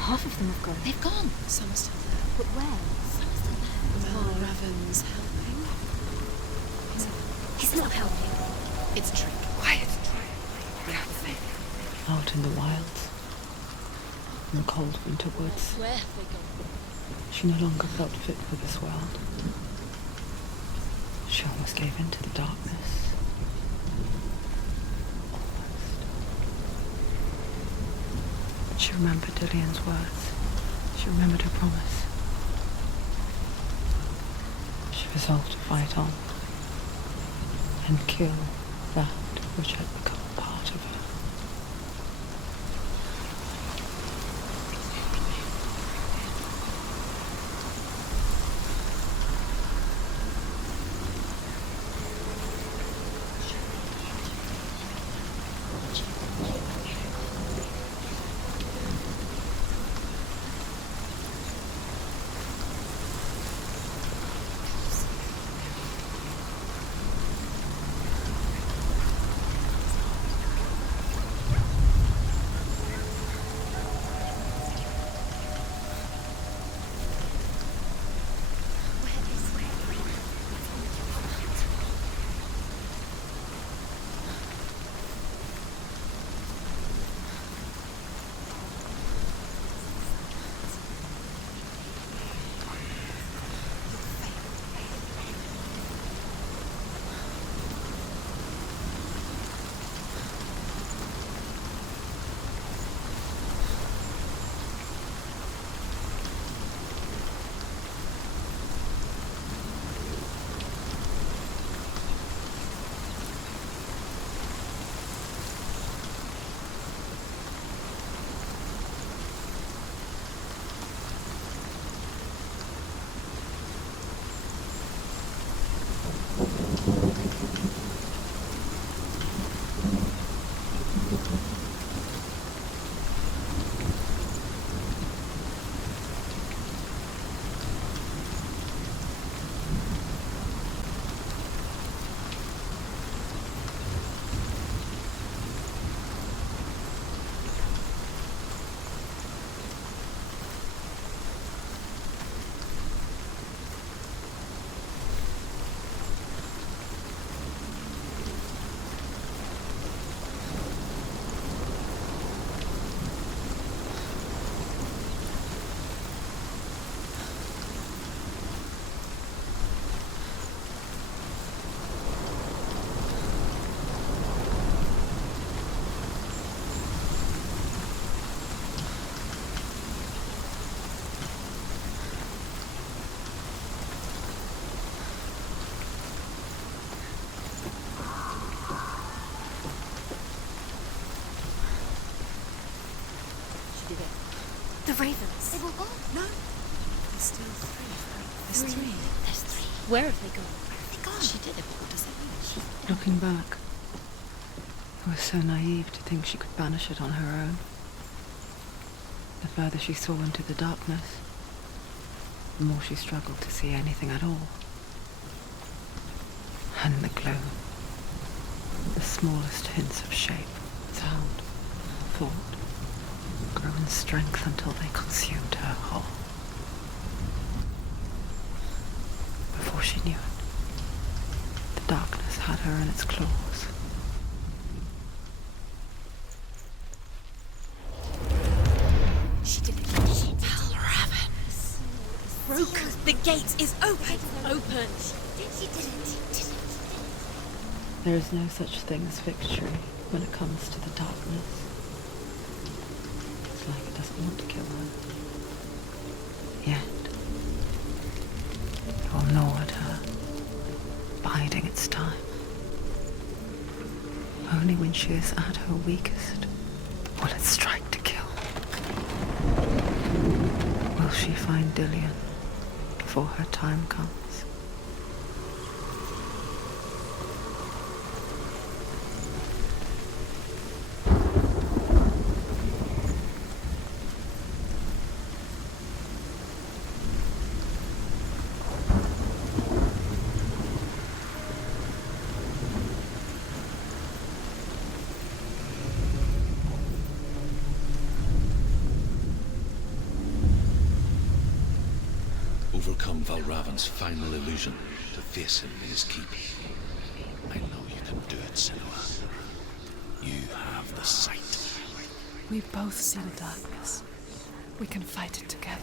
Half of them have gone. They've gone. Some are still there. But where? Some are still there. Well, Raven's helping. He's not helping. It's a trick. Quiet. Out in the wilds, in the cold winter woods, Where have they gone? she no longer felt fit for this world. She almost gave in to the darkness. Almost. She remembered Dillian's words. She remembered her promise. She resolved to fight on and kill that which had become part of her. The ravens. They've all gone. No. There's still three. There's three. There's three. Where have they gone? Where have they gone? She did it, but what does that mean? Looking back, I was so naive to think she could banish it on her own. The further she saw into the darkness, the more she struggled to see anything at all. And the gloom, the smallest hints of shape, sound, thought, grew in strength until they consumed her whole. Before she knew it, the darkness had her in its claws. She did it. She did it. Raven. Broken. The gate is open. Open. She did it. There is no such thing as victory when it comes to the darkness. It's like it doesn't want to kill her. Yet, it will gnaw at her, biding its time. Only when she is at her weakest will it strike to kill. Will she find Dillian before her time comes? overcome Valravan's final illusion to face him in his keep. I know you can do it, Senua. You have the sight. We both see the darkness. We can fight it together.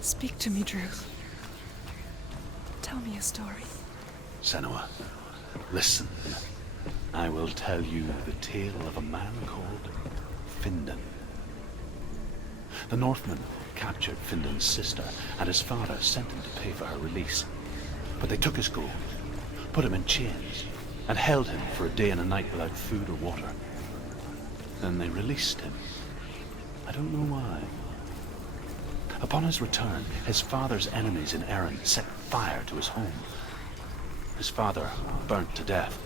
Speak to me, Drew. Tell me a story. Senua, listen. I will tell you the tale of a man called Findan. The Northmen captured Findan's sister, and his father sent him to pay for her release. But they took his gold, put him in chains, and held him for a day and a night without food or water. Then they released him. I don't know why. Upon his return, his father's enemies in Erin set fire to his home. His father burnt to death,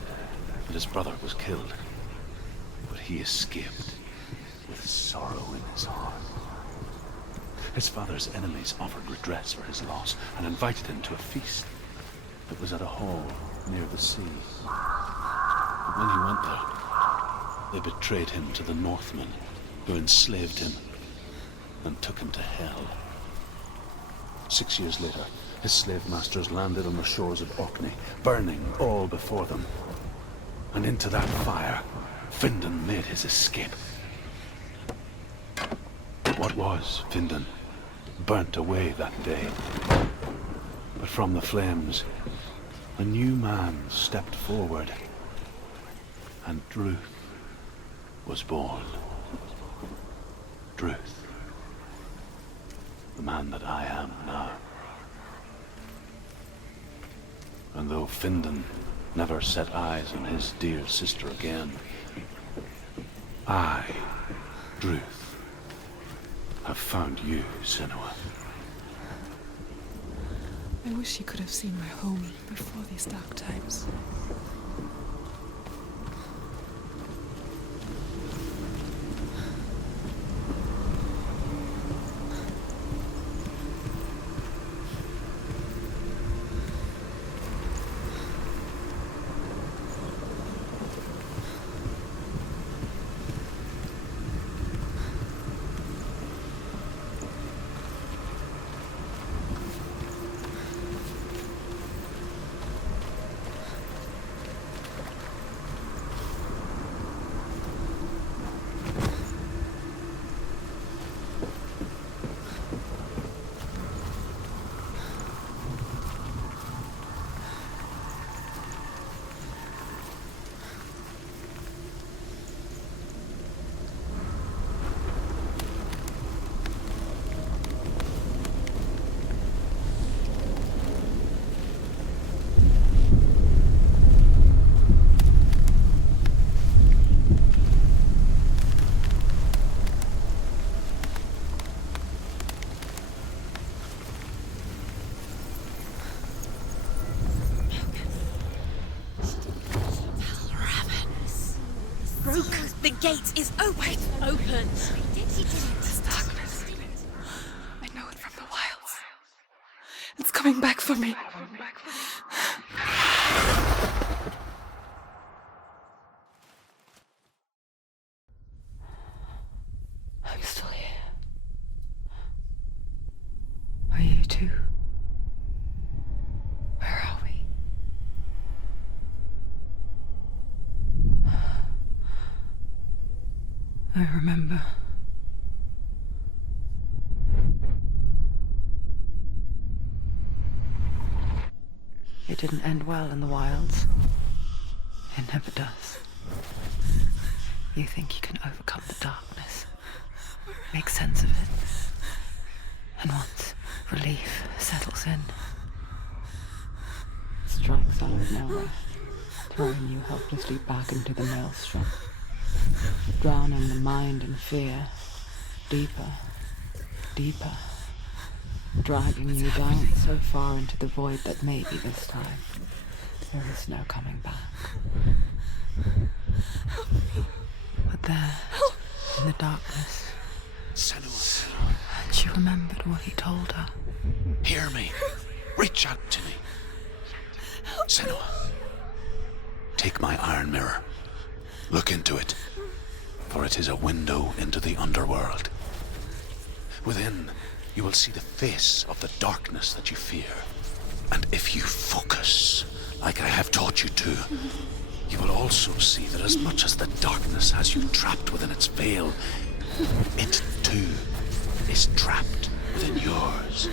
and his brother was killed. But he escaped with sorrow in his heart. His father's enemies offered redress for his loss and invited him to a feast. It was at a hall near the sea. But when he went there, they betrayed him to the Northmen, who enslaved him and took him to hell. 6 years later, his slave masters landed on the shores of Orkney, burning all before them. And into that fire, Findan made his escape. What was Findan burnt away that day. But from the flames, a new man stepped forward, and Druth was born. Druth. The man that I am now. And though Findan never set eyes on his dear sister again, I, Druth, have found you, Senua. I wish you could have seen my home before these dark times. The gate is open. Open. This darkness. I know it from the wilds. It's coming back for me. I'm still here. Are you too? Where are we? I remember. It didn't end well in the wilds. It never does. You think you can overcome the darkness, make sense of it, and once relief settles in, it strikes out of nowhere, throwing you helplessly back into the maelstrom, drowning the mind in fear, deeper, deeper, dragging you down so far into the void that maybe this time there is no coming back. But there, in the darkness, Senua, she remembered what he told her. hear me. Reach out to me. Senua, take my iron mirror. Look into it, for it is a window into the underworld. Within, you will see the face of the darkness that you fear. And if you focus, like I have taught you to, you will also see that as much as the darkness has you trapped within its veil, it too is trapped within yours.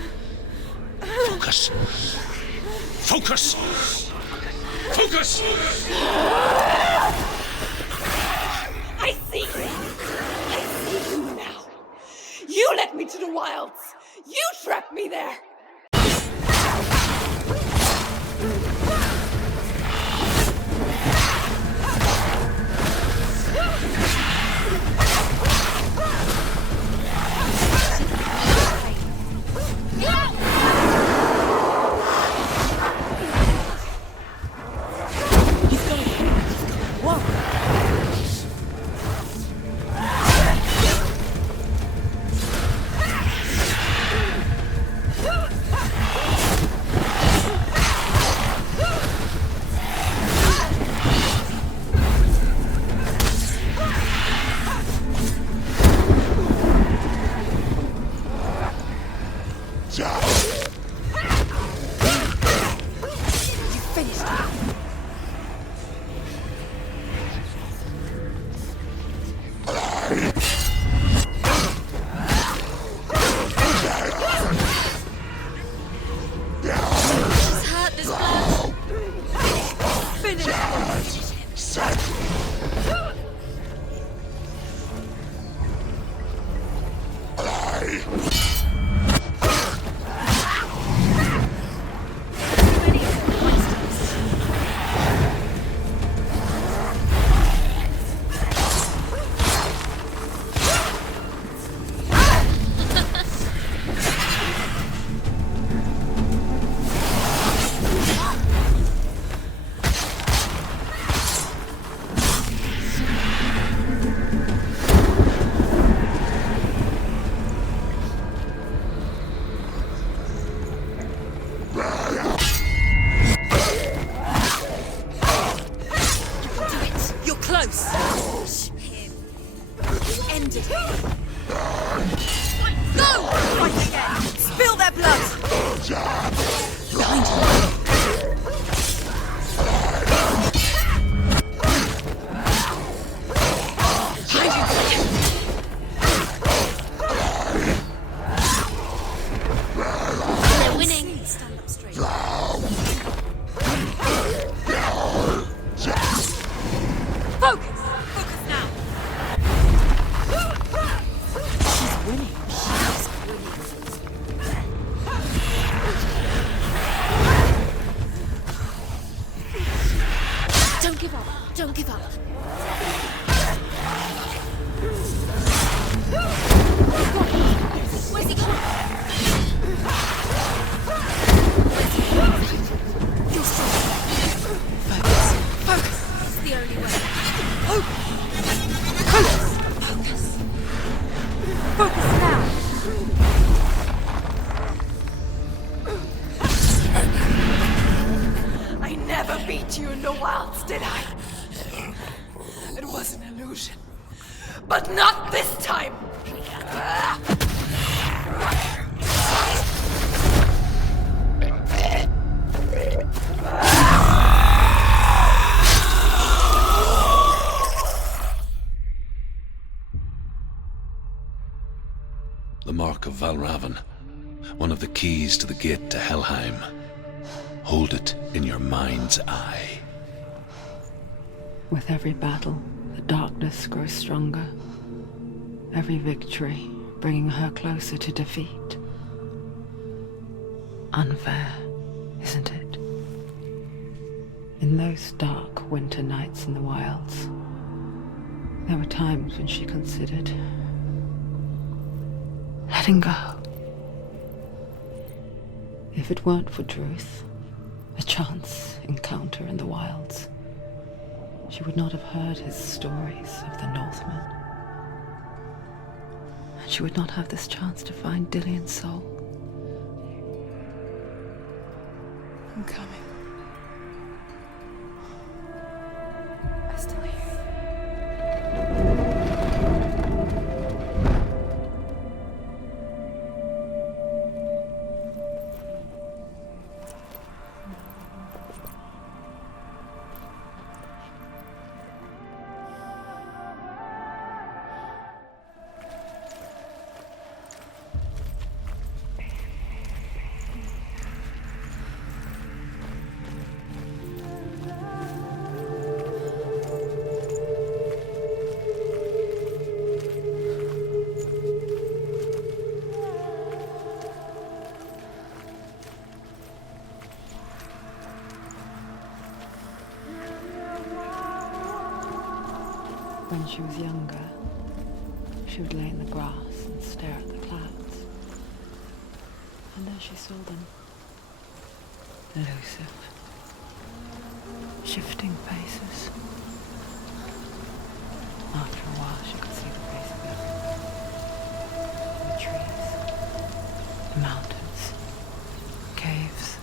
Focus. Focus! Focus! I see you! I see you now! You led me to the wilds! You trapped me there! But not this time! The mark of Valravan. One of the keys to the gate to Helheim. Hold it in your mind's eye. With every battle, the darkness grows stronger. Every victory bringing her closer to defeat. Unfair, isn't it? In those dark winter nights in the wilds, there were times when she considered letting go. If it weren't for Druth, a chance encounter in the wilds, she would not have heard his stories of the Northmen. And she would not have this chance to find Dillion's soul. I'm coming. I still hear you. When she was younger, she would lay in the grass and stare at the clouds. And then she saw them. Elusive. Shifting faces. After a while, she could see the face of everything. The trees, the mountains, caves.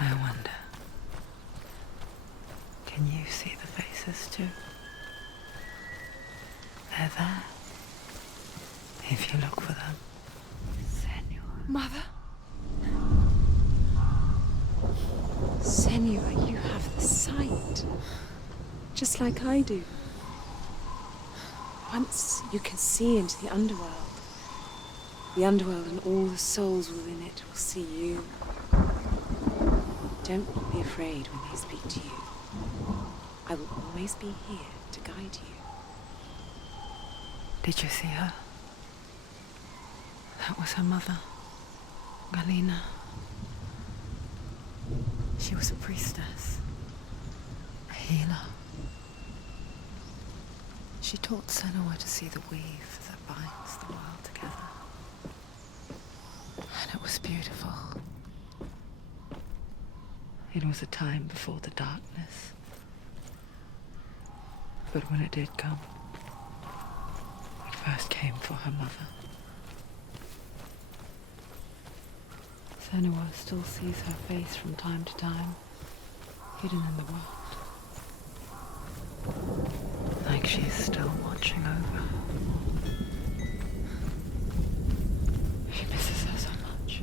I wonder, can you see the faces too? They're there, if you look for them. Senua. Mother? Senua, you have the sight. Just like I do. Once you can see into the underworld. The underworld and all the souls within it will see you. Don't be afraid when they speak to you. I will always be here to guide you. Did you see her? That was her mother, Galina. She was a priestess, a healer. She taught Senua to see the weave that binds the world together. And it was beautiful. It was a time before the darkness. But when it did come, it first came for her mother. Senua still sees her face from time to time, hidden in the world. Like she's still watching over her. She misses her so much.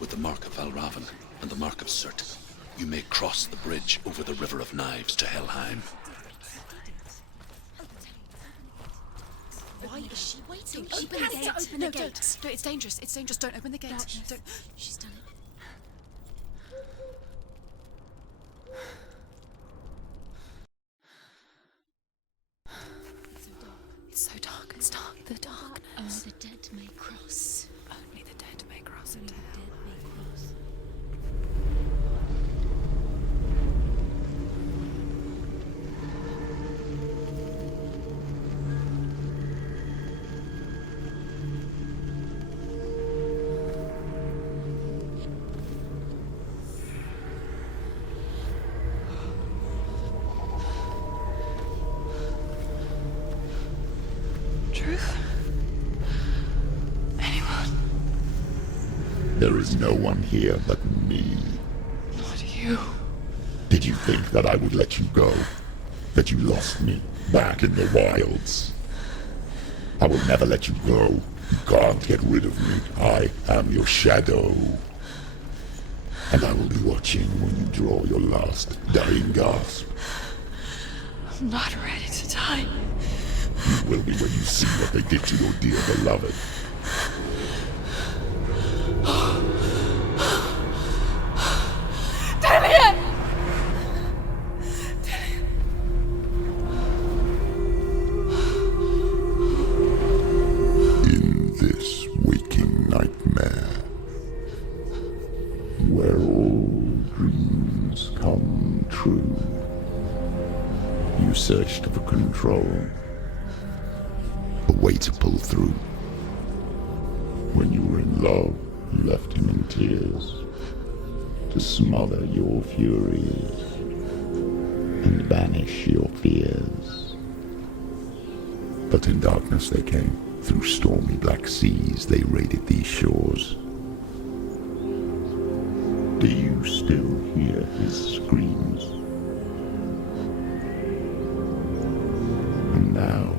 With the mark of Valravan and the mark of Surt, you may cross the bridge over the River of Knives to Helheim. Why is she waiting? She Open the has gate. to open No, the gate. don't. It's dangerous. It's dangerous. Don't open the gate. Don't. She's done it. It's so dark. It's dark. The darkness. Only the dead may cross. Only the dead may cross into hell. Dead may cross. truth? Anyone? There is no one here but me. Not you. Did you think that I would let you go? That you lost me back in the wilds? I will never let you go. You can't get rid of me. I am your shadow. And I will be watching when you draw your last dying gasp. I'm not ready to die. You will be when you see what they did to your dear beloved. In this waking nightmare, where all dreams come true, you searched for control, a way to pull through. When you were in love, you left him in tears, to smother your furies and banish your fears. But in darkness they came, through stormy black seas they raided these shores. Do you still hear his screams? And now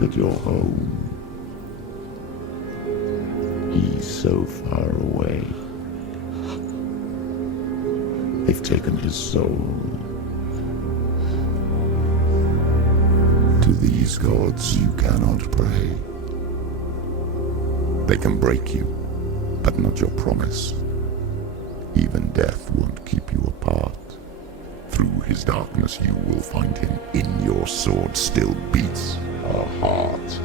that you're home, he's so far away. They've taken his soul. To these gods you cannot pray. They can break you, but not your promise. Even death won't keep you apart. Through his darkness you will find him. In your sword still beats a heart.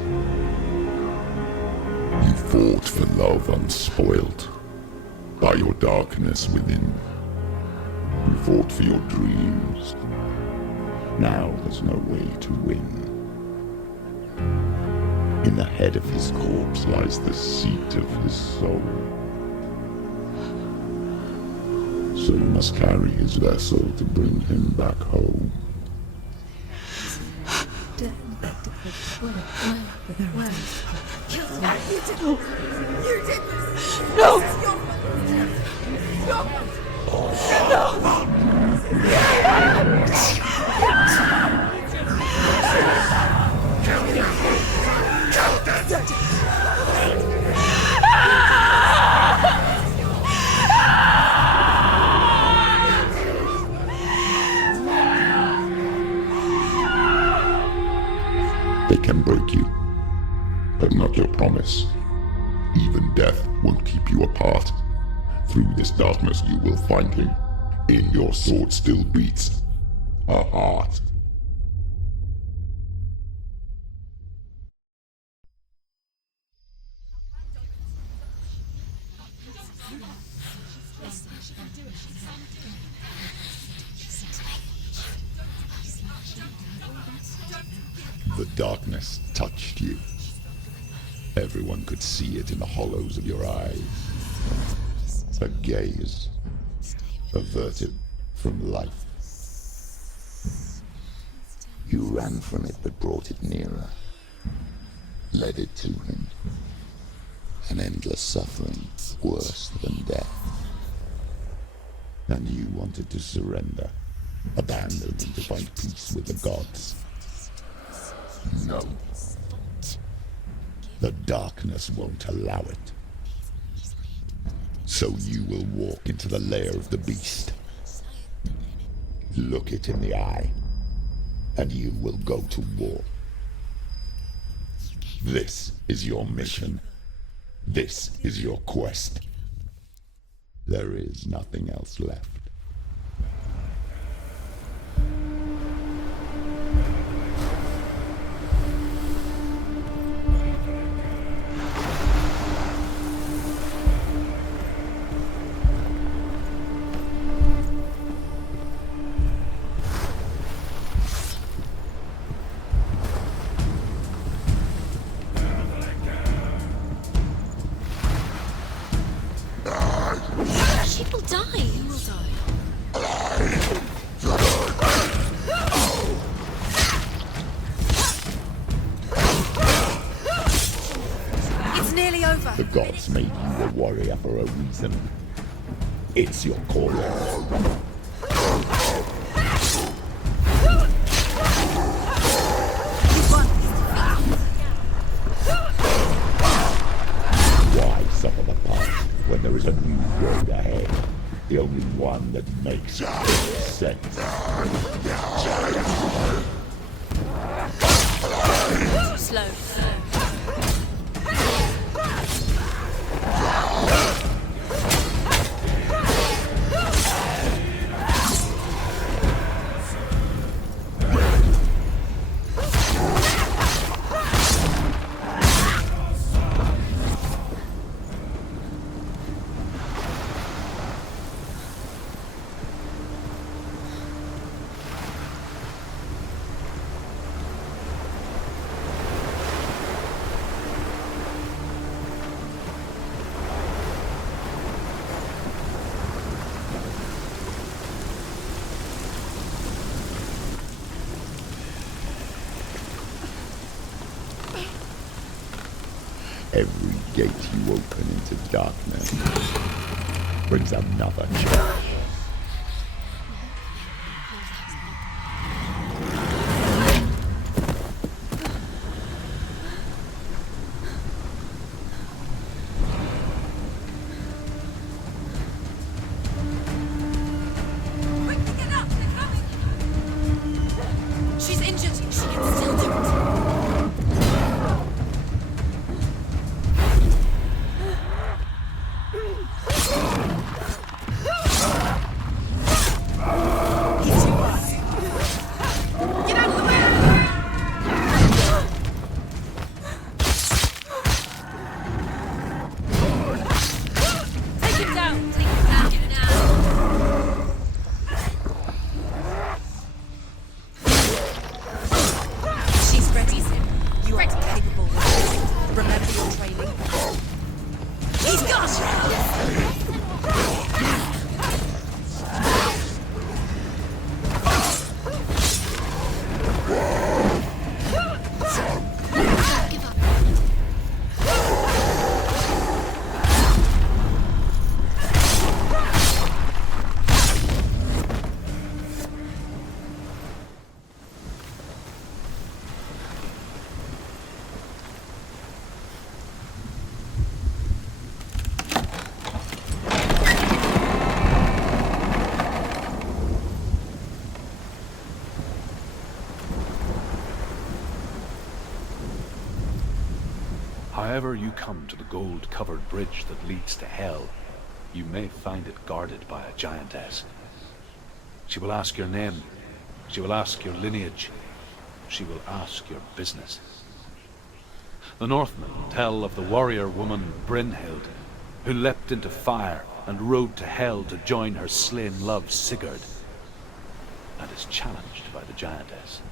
You fought for love unspoilt by your darkness within. You fought for your dreams. Now there's no way to win. In the head of his corpse lies the seat of his soul. So you must carry his vessel to bring him back home. You did this! No! This is your fault! They can break you, but not your promise. Even death won't keep you apart. Through this darkness you will find him. In your sword still beats a heart. The darkness touched you. Everyone could see it in the hollows of your eyes. A gaze averted from life. You ran from it but brought it nearer, led it to him. An endless suffering, worse than death. And you wanted to surrender, abandon and to find peace with the gods. No. The darkness won't allow it. So you will walk into the lair of the beast. Look it in the eye, and you will go to war. This is your mission. This is your quest. There is nothing else left. She will die. You will die. gods made you a warrior for a reason. It's your calling. Why suffer the past when there is a new road ahead? The only one that makes sense. Slow. Every gate you open into darkness brings another change. Quickly get up! They're coming! She's injured. She can still do it. However you come to the gold-covered bridge that leads to hell, you may find it guarded by a giantess. She will ask your name, she will ask your lineage, she will ask your business. The Northmen tell of the warrior woman Brynhild, who leapt into fire and rode to hell to join her slain love Sigurd, and is challenged by the giantess.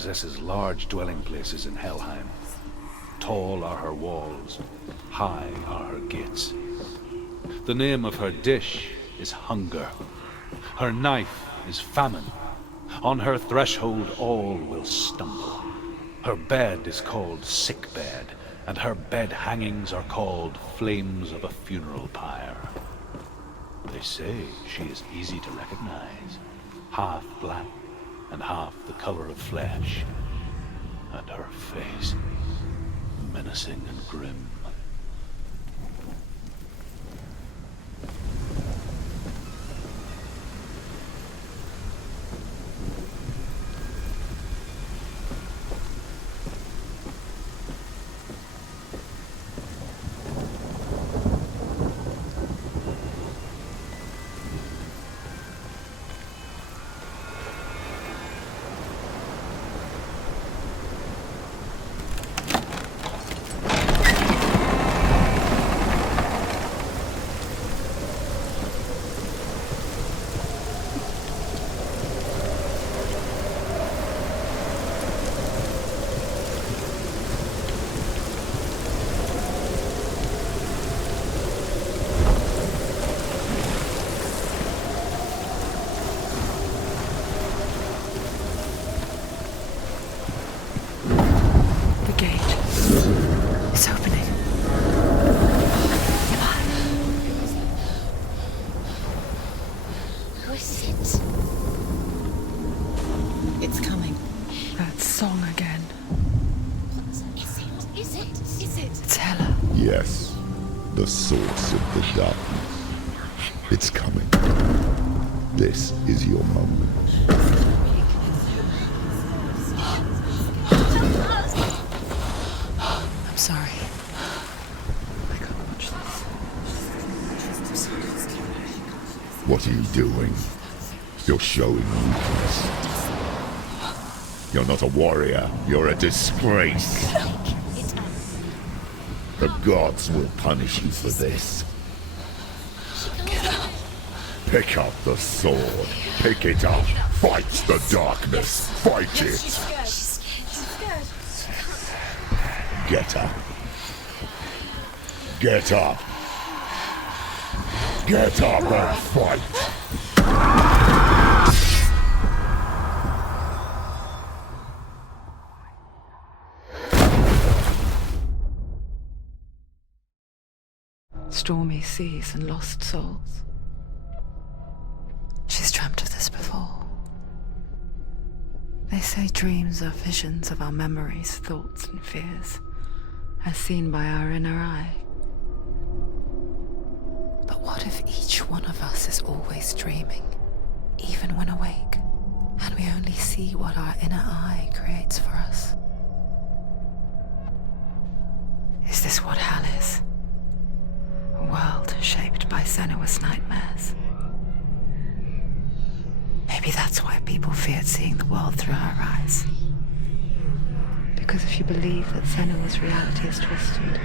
possesses large dwelling places in Helheim. Tall are her walls, high are her gates. The name of her dish is hunger. Her knife is famine. On her threshold all will stumble. Her bed is called sick bed, and her bed hangings are called flames of a funeral pyre. They say she is easy to recognize, half black and half the color of flesh, and her face menacing and grim. Yes, the source of the darkness. It's coming. This is your moment. I'm sorry. I can't watch this. What are you doing? You're showing weakness. You're not a warrior. You're a disgrace. The gods will punish you for this. Pick up the sword. Pick it up. Fight the darkness. Fight it. Get up. Get up. Get up and fight. Stormy seas and lost souls. She's dreamt of this before. They say dreams are visions of our memories, thoughts and fears, as seen by our inner eye. But what if each one of us is always dreaming, even when awake, and we only see what our inner eye creates for us? Is this what hell is? A world shaped by Senua's nightmares. Maybe that's why people feared seeing the world through her eyes. Because if you believe that Senua's reality is twisted,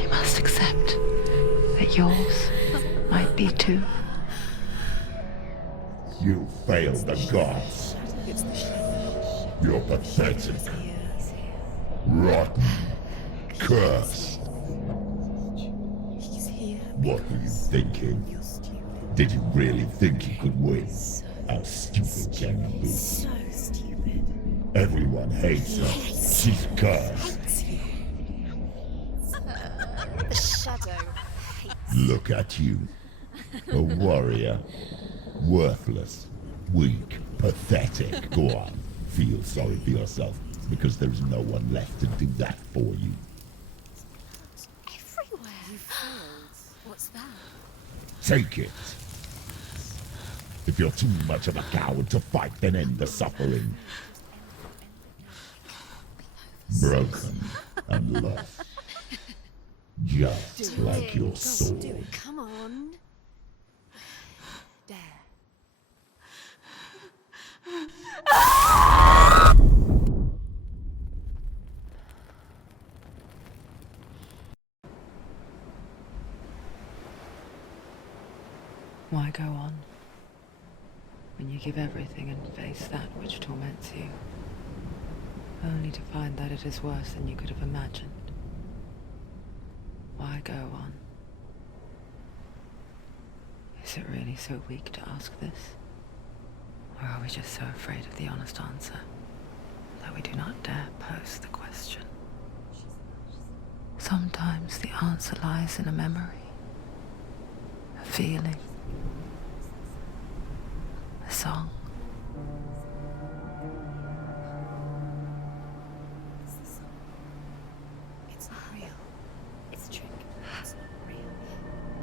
you must accept that yours might be too. You failed the gods. You're pathetic. Rotten. Cursed. What were you thinking? Did you really think you could win? How stupid can you be? So stupid. Everyone hates her. She's cursed. The shadow hates. Look at you. A warrior. Worthless. Weak. Pathetic. Go on. Feel sorry for yourself, because there's no one left to do that for you. Everywhere. You failed. What's that? Take it. If you're too much of a coward to fight, then end the suffering. Broken and lost. Just like your sword. Come on. There. Why go on? when you give everything and face that which torments you, only to find that it is worse than you could have imagined. Why go on? Is it really so weak to ask this? Or are we just so afraid of the honest answer that we do not dare pose the question? Sometimes the answer lies in a memory, a feeling, a song. It's not real. It's a trick. It's not real.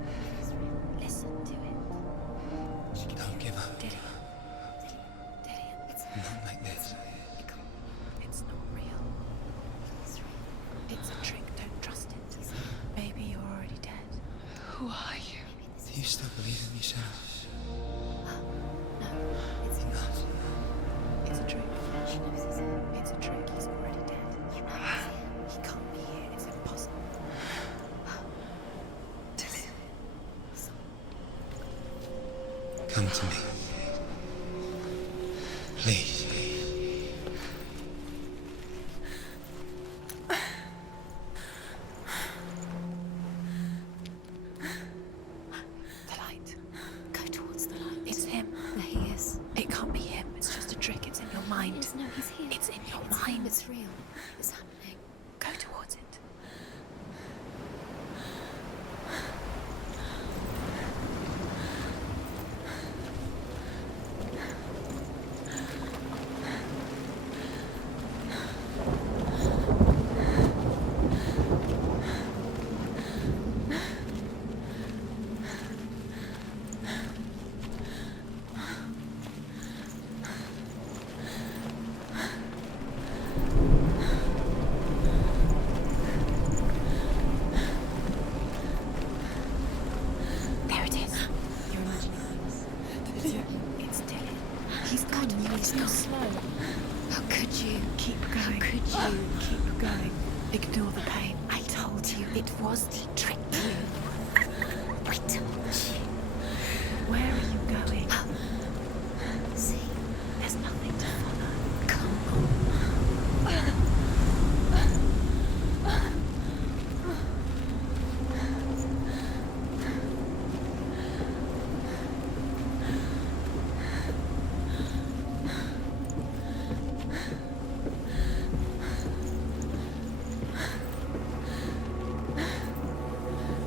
It is real. Listen to it. Don't give up. Dillian. It's Not like this. It's not real. It is real. It's a trick. Don't trust it. Maybe you're already dead. Who are you? Do you still believe in yourself? No, it's not. It's a trick. She knows he's here. It's a trick. He's already dead. You know he's here. He can't be here. It's impossible. Dillian. Come to me. Please. The light. Go towards the light. It's him. There he is. It can't be him. It's just a trick. It's in your mind. Yes, no, he's here. It's in your mind. It's real. It's happening. Go towards it. There it is. You're imagining things. It's Dillian. He's got you. He's not slow. How could you? Keep going. How could you? Keep going. Ignore the pain. I told you it was the trick. I told you. Where are you going? See? There's nothing to follow. Come on.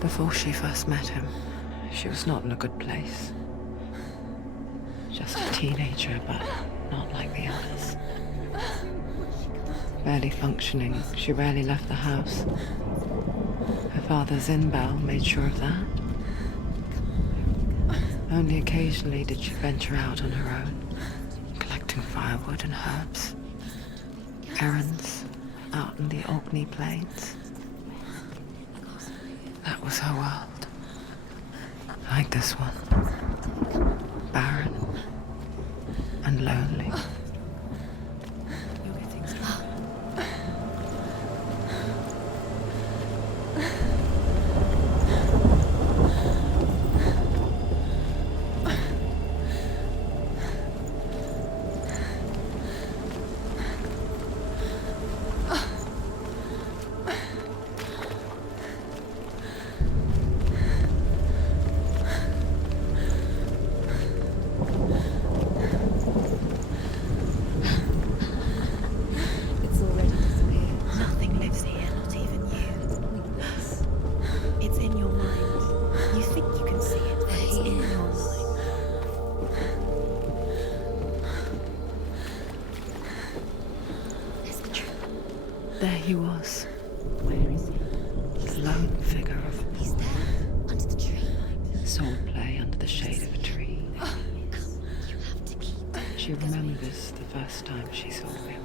Before she first met him, she was not in a good place. Just a teenager, but not like the others. Barely functioning, she rarely left the house. Her father's in-bell made sure of that. Only occasionally did she venture out on her own, collecting firewood and herbs. Errands out in the Ogni plains. That was her world. Like this one. Barren and lonely. You're getting stronger. It's already disappeared. Nothing lives here, not even you. It's in your mind. You think you can see it, but it's in your mind. It's the truth. There he was, Where is he? the lone figure of He's there, under the tree. swordplay under the shade of a tree. Come, you have to keep. She remembers the first time she saw him.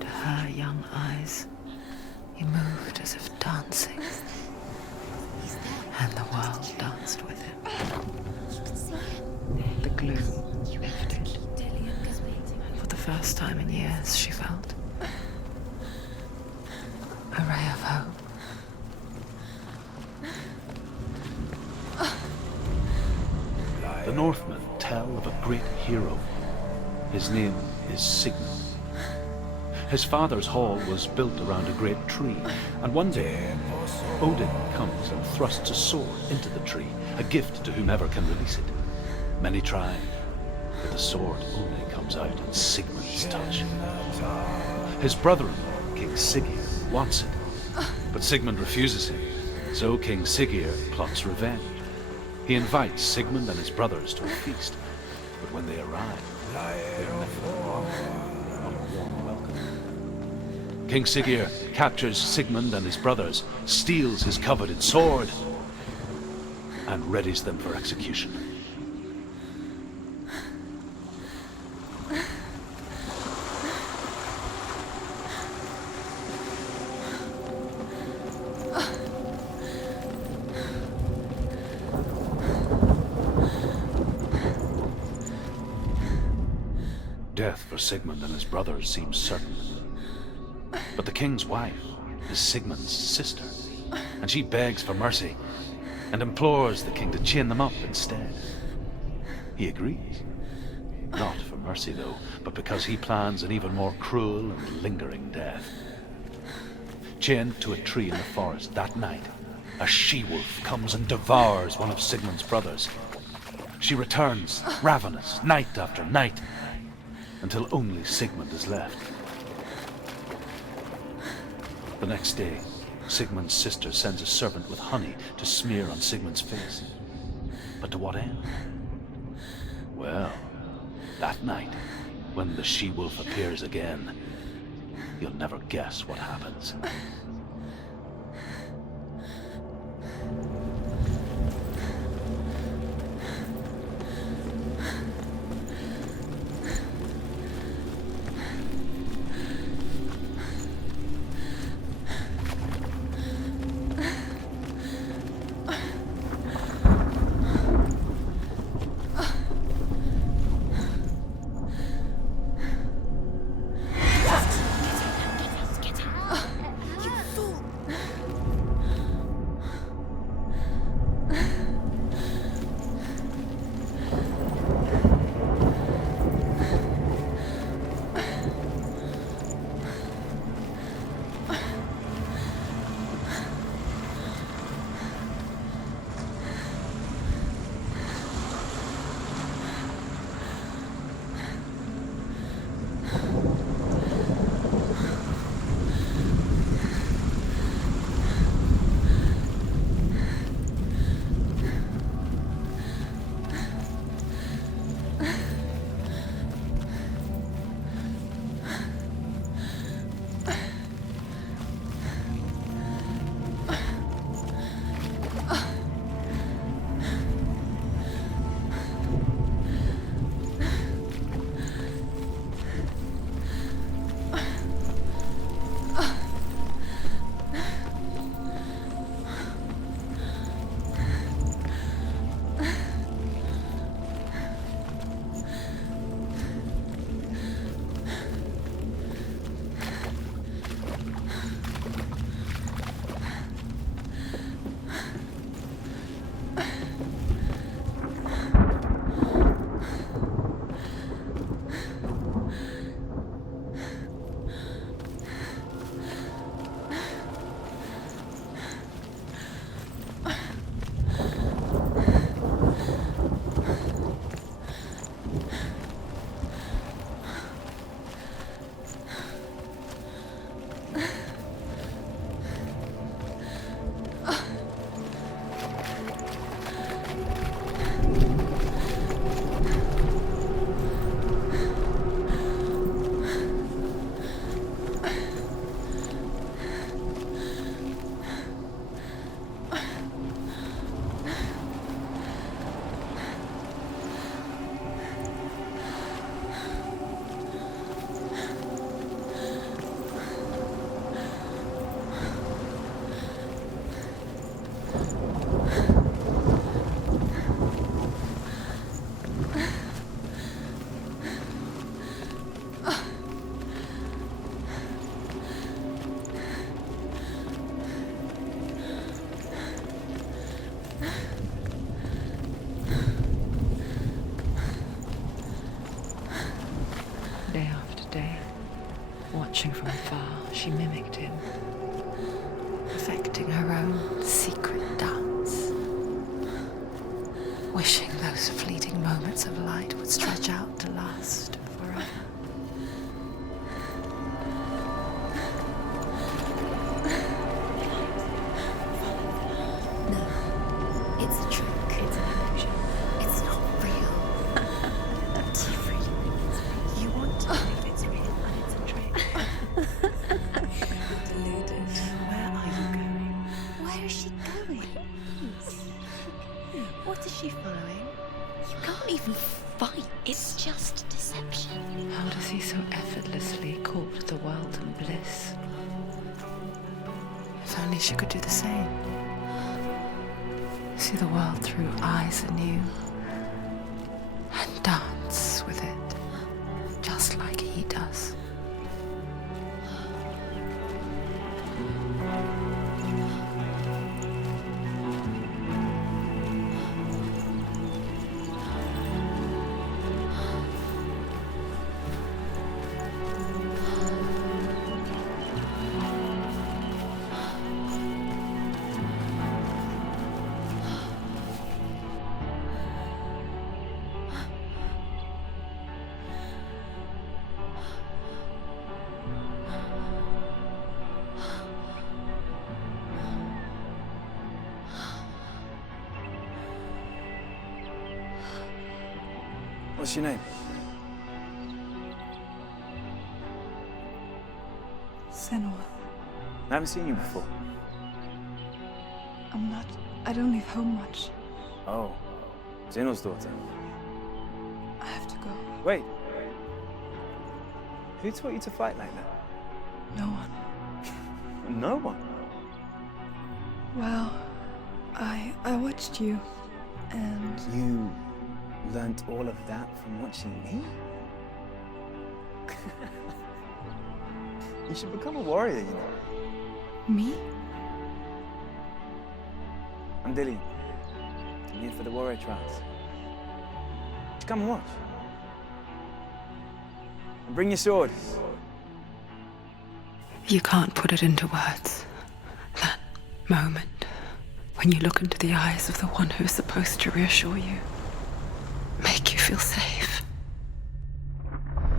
To her young eyes, he moved as if dancing, He's there. and the world danced with him. You can see him. The gloom lifted. Dillian is waiting. For the first time in years, she felt a ray of hope. The North hero. His name is Sigmund. His father's hall was built around a great tree, and one day Odin comes and thrusts a sword into the tree, a gift to whomever can release it. Many try, but the sword only comes out at Sigmund's touch. His brother-in-law, King Siggeir, wants it, but Sigmund refuses him, so King Siggeir plots revenge. He invites Sigmund and his brothers to a feast, but when they arrive, they are met with a warm welcome. King Siggeir captures Sigmund and his brothers, steals his coveted sword, and readies them for execution. Death for Sigmund and his brothers seems certain. But the king's wife is Sigmund's sister, and she begs for mercy and implores the king to chain them up instead. He agrees. Not for mercy, though, but because he plans an even more cruel and lingering death. Chained to a tree in the forest that night, a she-wolf comes and devours one of Sigmund's brothers. She returns, ravenous, night after night, until only Sigmund is left. The next day, Sigmund's sister sends a servant with honey to smear on Sigmund's face. But to what end? Well, that night, when the she-wolf appears again, you'll never guess what happens. Watching from afar, she mimicked him, perfecting her own secret dance, wishing those fleeting moments of light would stretch out to last forever. No, it's a trick. It's an illusion. It's not real. Do you really think it's real? You want to believe it's real and it's a trick. Deluded. Where are you going? Where is she going? What is she following? You can't even fight. It's just deception. How does he so effortlessly court the world and bliss? If only she could do the same. See the world through eyes anew and dance with it, just like he does. What's your name? Senua. I haven't seen you before. I don't leave home much. Oh, Zeno's daughter. I have to go. Wait. Who taught you to fight like that? No one. No one? Well, I watched you, and... You learnt all of that from watching me? You should become a warrior, you know. Me? I'm Dillian. I'm here for the warrior trials. Just come and watch. And bring your sword. You can't put it into words. That moment when you look into the eyes of the one who's supposed to reassure you, make you feel safe.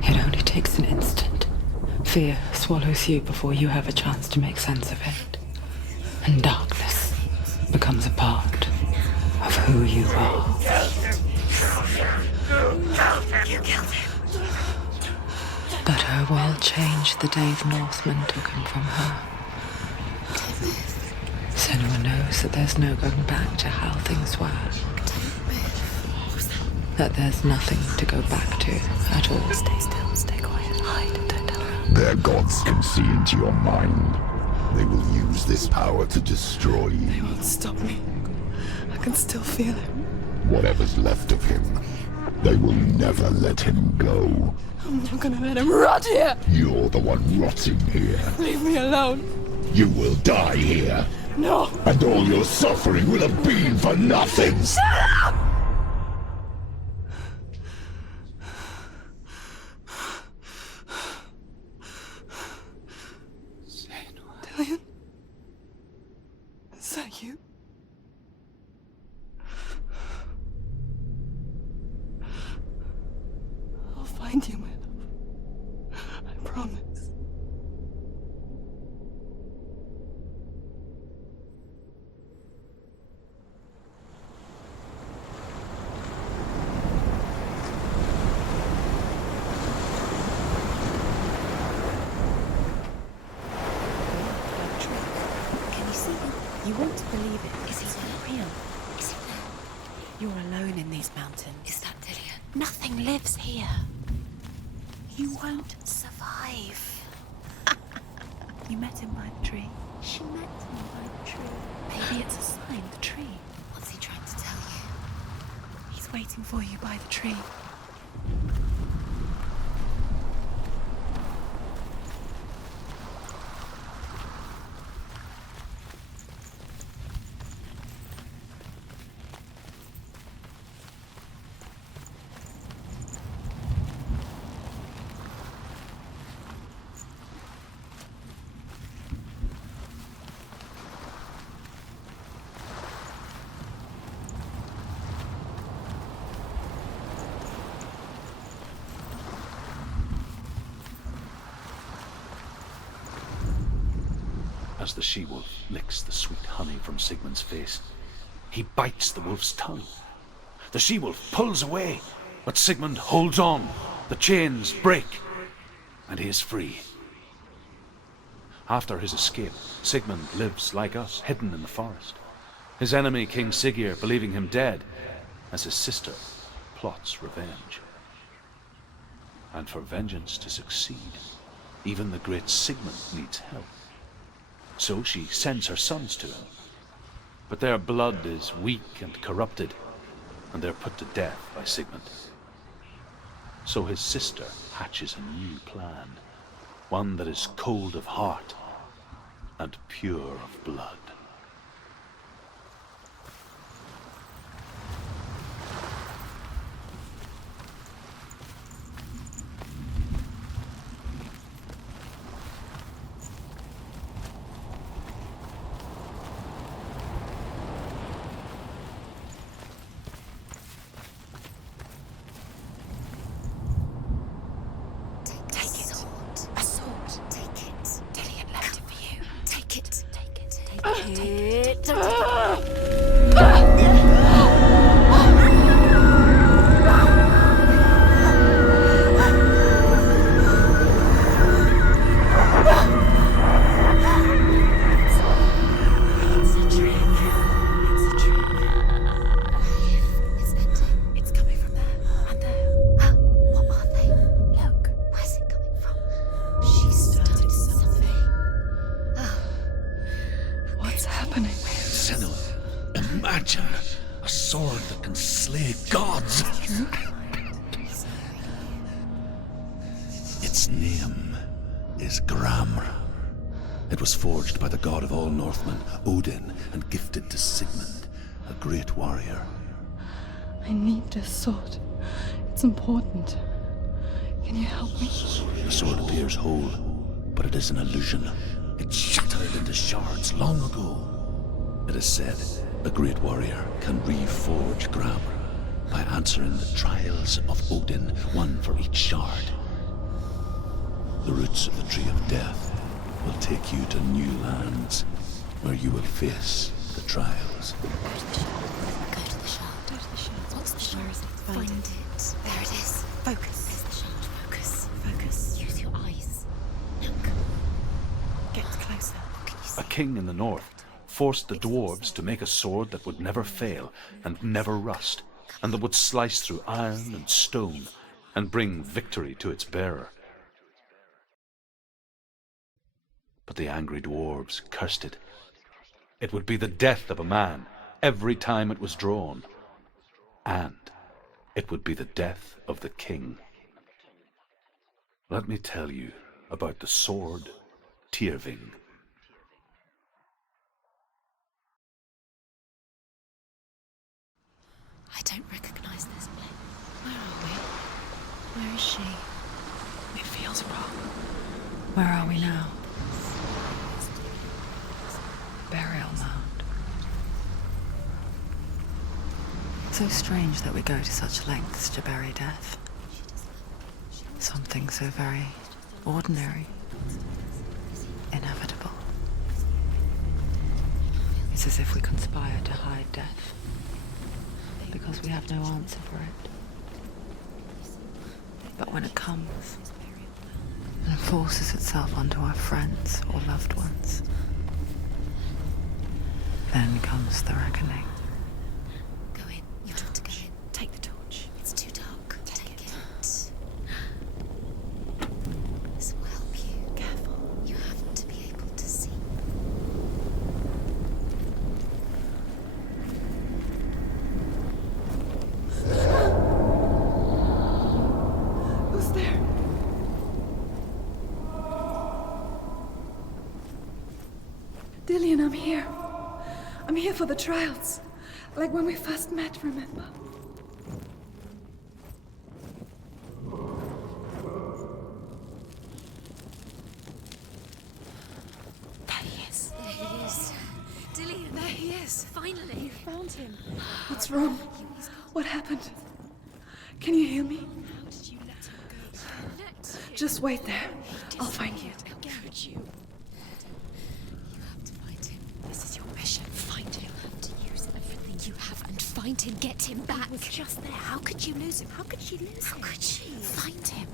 It only takes an instant. Fear swallows you before you have a chance to make sense of it. And darkness becomes a part of who you are. You killed him. But her world changed the day the Northmen took him from her. Senua knows that there's no going back to how things were. That there's nothing to go back to at all. Stay still, stay quiet, hide, don't tell her. Their gods can see into your mind. They will use this power to destroy you. They won't stop me. I can still feel him. Whatever's left of him, they will never let him go. I'm not gonna let him rot here! You're the one rotting here. Leave me alone! You will die here. No! And all your suffering will have been for nothing. Shut up! Dillian? Is that you? I'll find you, my love. I promise. Can you see him? You want to believe it. Is he real? Is he there? You're alone in these mountains. Is that Dillian? Nothing lives here. You won't survive. You met him by the tree. She met me by the tree. Maybe it's a sign, the tree. What's he trying to tell you? He's waiting for you by the tree. As the she-wolf licks the sweet honey from Sigmund's face, he bites the wolf's tongue. The she-wolf pulls away, but Sigmund holds on. The chains break, and he is free. After his escape, Sigmund lives like us, hidden in the forest. His enemy, King Siggeir, believing him dead, as his sister plots revenge. And for vengeance to succeed, even the great Sigmund needs help. So she sends her sons to him. But their blood is weak and corrupted, and they're put to death by Sigmund. So his sister hatches a new plan, one that is cold of heart and pure of blood. Imagine a sword that can slay gods. Its name is Gramr. It was forged by the god of all Northmen, Odin, and gifted to Sigmund, a great warrior. I need this sword. It's important. Can you help me? The sword appears whole, but it is an illusion. It shattered into shards long ago. It is said a great warrior can reforge Gramr by answering the trials of Odin, one for each shard. The roots of the Tree of Death will take you to new lands where you will face the trials. Go to the shard. What's the shard? Find it. There it is. Focus. There's the shard. Focus. Focus. Use your eyes. Look. Get closer. What can you see? A king in the north forced the dwarves to make a sword that would never fail and never rust, and that would slice through iron and stone and bring victory to its bearer. But the angry dwarves cursed it. It would be the death of a man every time it was drawn, and it would be the death of the king. Let me tell you about the sword Tyrving. I don't recognize this place. Where are we? Where is she? It feels wrong. Where are we now? Burial mound. So strange that we go to such lengths to bury death. Something so very ordinary, inevitable. It's as if we conspire to hide death, because we have no answer for it. But when it comes and forces itself onto our friends or loved ones, then comes the reckoning. Go in. You're told to go in. Take the torch. It's too dark. Take it. This will help you. Careful. You have to be able to see. Who's there? Dillian, I'm here. I'm here for the trials. Like when we first met, remember? There he is. There he is. Dillian, there he is. Finally. You found him. What's wrong? What happened? Can you hear me? How did you let him go? Let him. Just wait there. I'll find you. Encourage you. You have Find him, get him back. He was just there. How could you lose him? How could she lose How him? could she? Find him.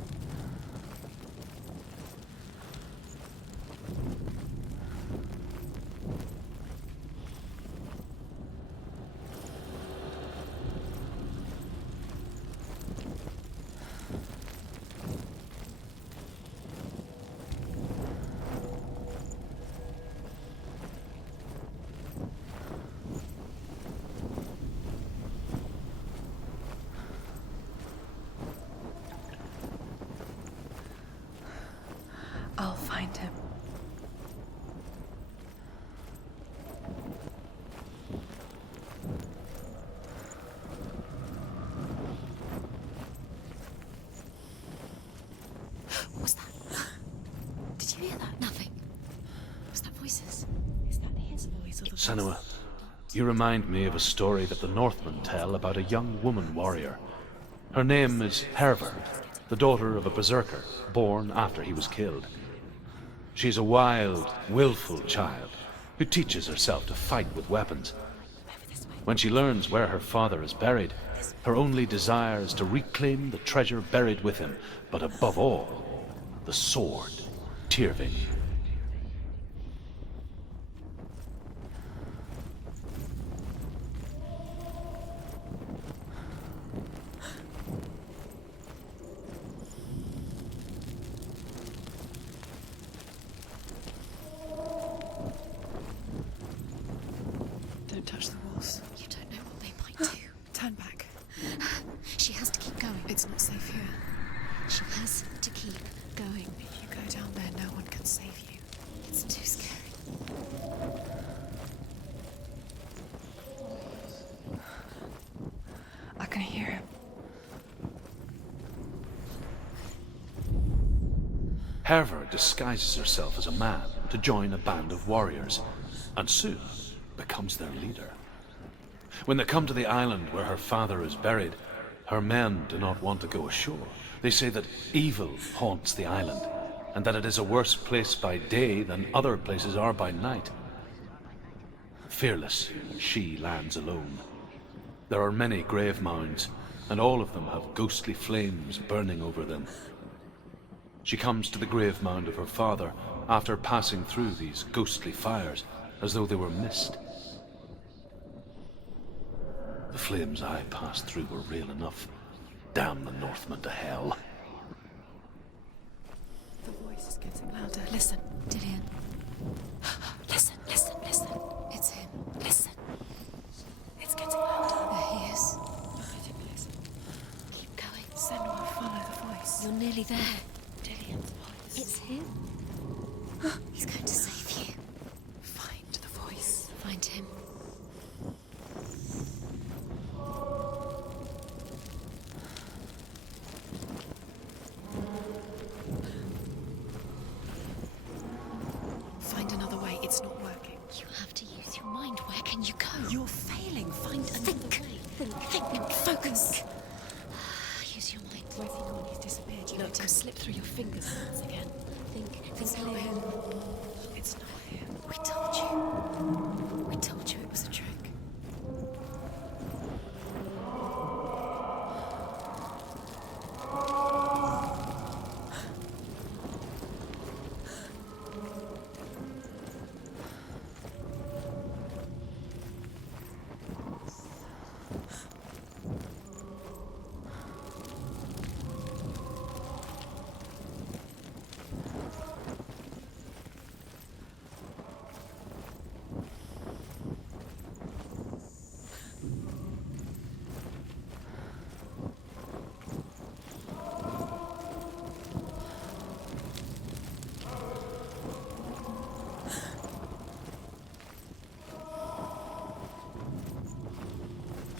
I'll find him. What was that? Did you hear that? Nothing. Was that voices? Is that his voice or the Senua, voice? you remind me of a story that the Northmen tell about a young woman warrior. Her name is Hervor, the daughter of a berserker, born after he was killed. She's a wild, willful child who teaches herself to fight with weapons. When she learns where her father is buried, her only desire is to reclaim the treasure buried with him, but above all, the sword, Tyrving. Don't touch the walls. You don't know what they might do. Turn back. She has to keep going. It's not safe here. She has to keep going. If you go down there, no one can save you. It's too scary. I can hear him. Hervor disguises herself as a man to join a band of warriors, and soon becomes their leader. When they come to the island where her father is buried, her men do not want to go ashore. They say that evil haunts the island, and that it is a worse place by day than other places are by night. Fearless, she lands alone. There are many grave mounds, and all of them have ghostly flames burning over them. She comes to the grave mound of her father after passing through these ghostly fires, as though they were mist. The flames I passed through were real enough. Damn the Northmen to hell. The voice is getting louder. Listen. Dillian. Listen, listen, listen. It's him. Listen. It's getting louder. There he is. Listen. Keep going. Senua, follow the voice. You're nearly there. Dillian's voice. It's him. He's going to save you. Find the voice. Find him. Find another way. It's not working. You have to use your mind. Where can you go? You're failing. Find another Think. way. Think. Focus. Use your mind. Where's he gone? He's disappeared. You let him slip through your fingers once again. Think not him. It's not him. We told you. We told you it was a trick.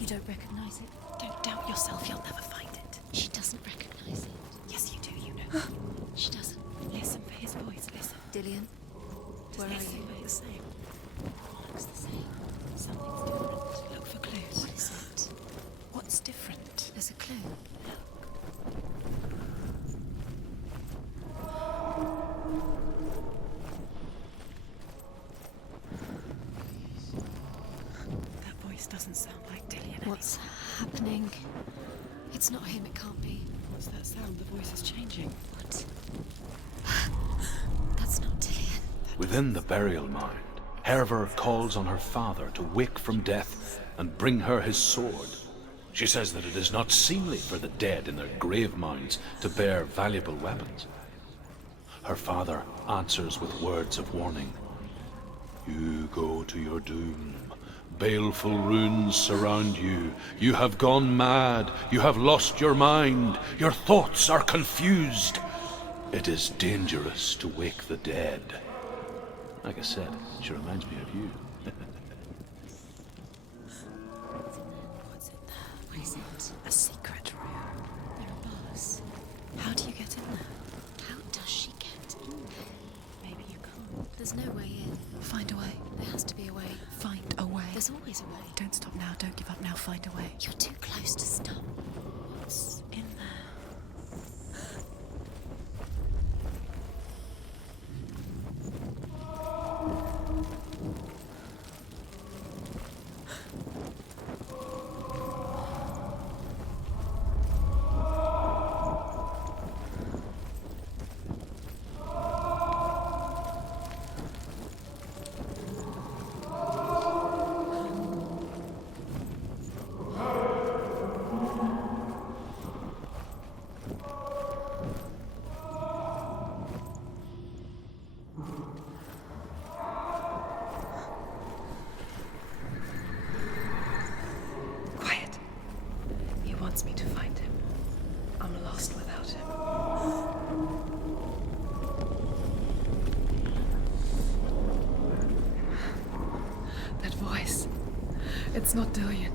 You don't recognize it? Don't doubt yourself. You'll never find it. She doesn't recognize it. Yes, you do. You know. She doesn't. Listen for his voice. Listen. Dillian, Does where it are sound you? the same? Looks the same. Something's different. Look for clues. What is it? What's different? There's a clue. That voice doesn't sound like Dillian. What's happening? It's not him, it can't be. What's that sound? The voice is changing. What? That's not Dillian. Within the burial mound, Herver calls on her father to wake from death and bring her his sword. She says that it is not seemly for the dead in their grave mounds to bear valuable weapons. Her father answers with words of warning. You go to your doom. Baleful runes surround you. You have gone mad. You have lost your mind. Your thoughts are confused. It is dangerous to wake the dead. Like I said, she reminds me of you. What's in there? What is it? A secret room. There are bars. How do you get in there? How does she get in there? Maybe you can't. There's no way in. Find a way. There has to be a way. Find a way. There's always a way. Don't stop now. Don't give up now. Find a way. You're too close to stop. What's in there? Quiet. He wants me to find him. I'm lost without him. That voice. It's not Dillian.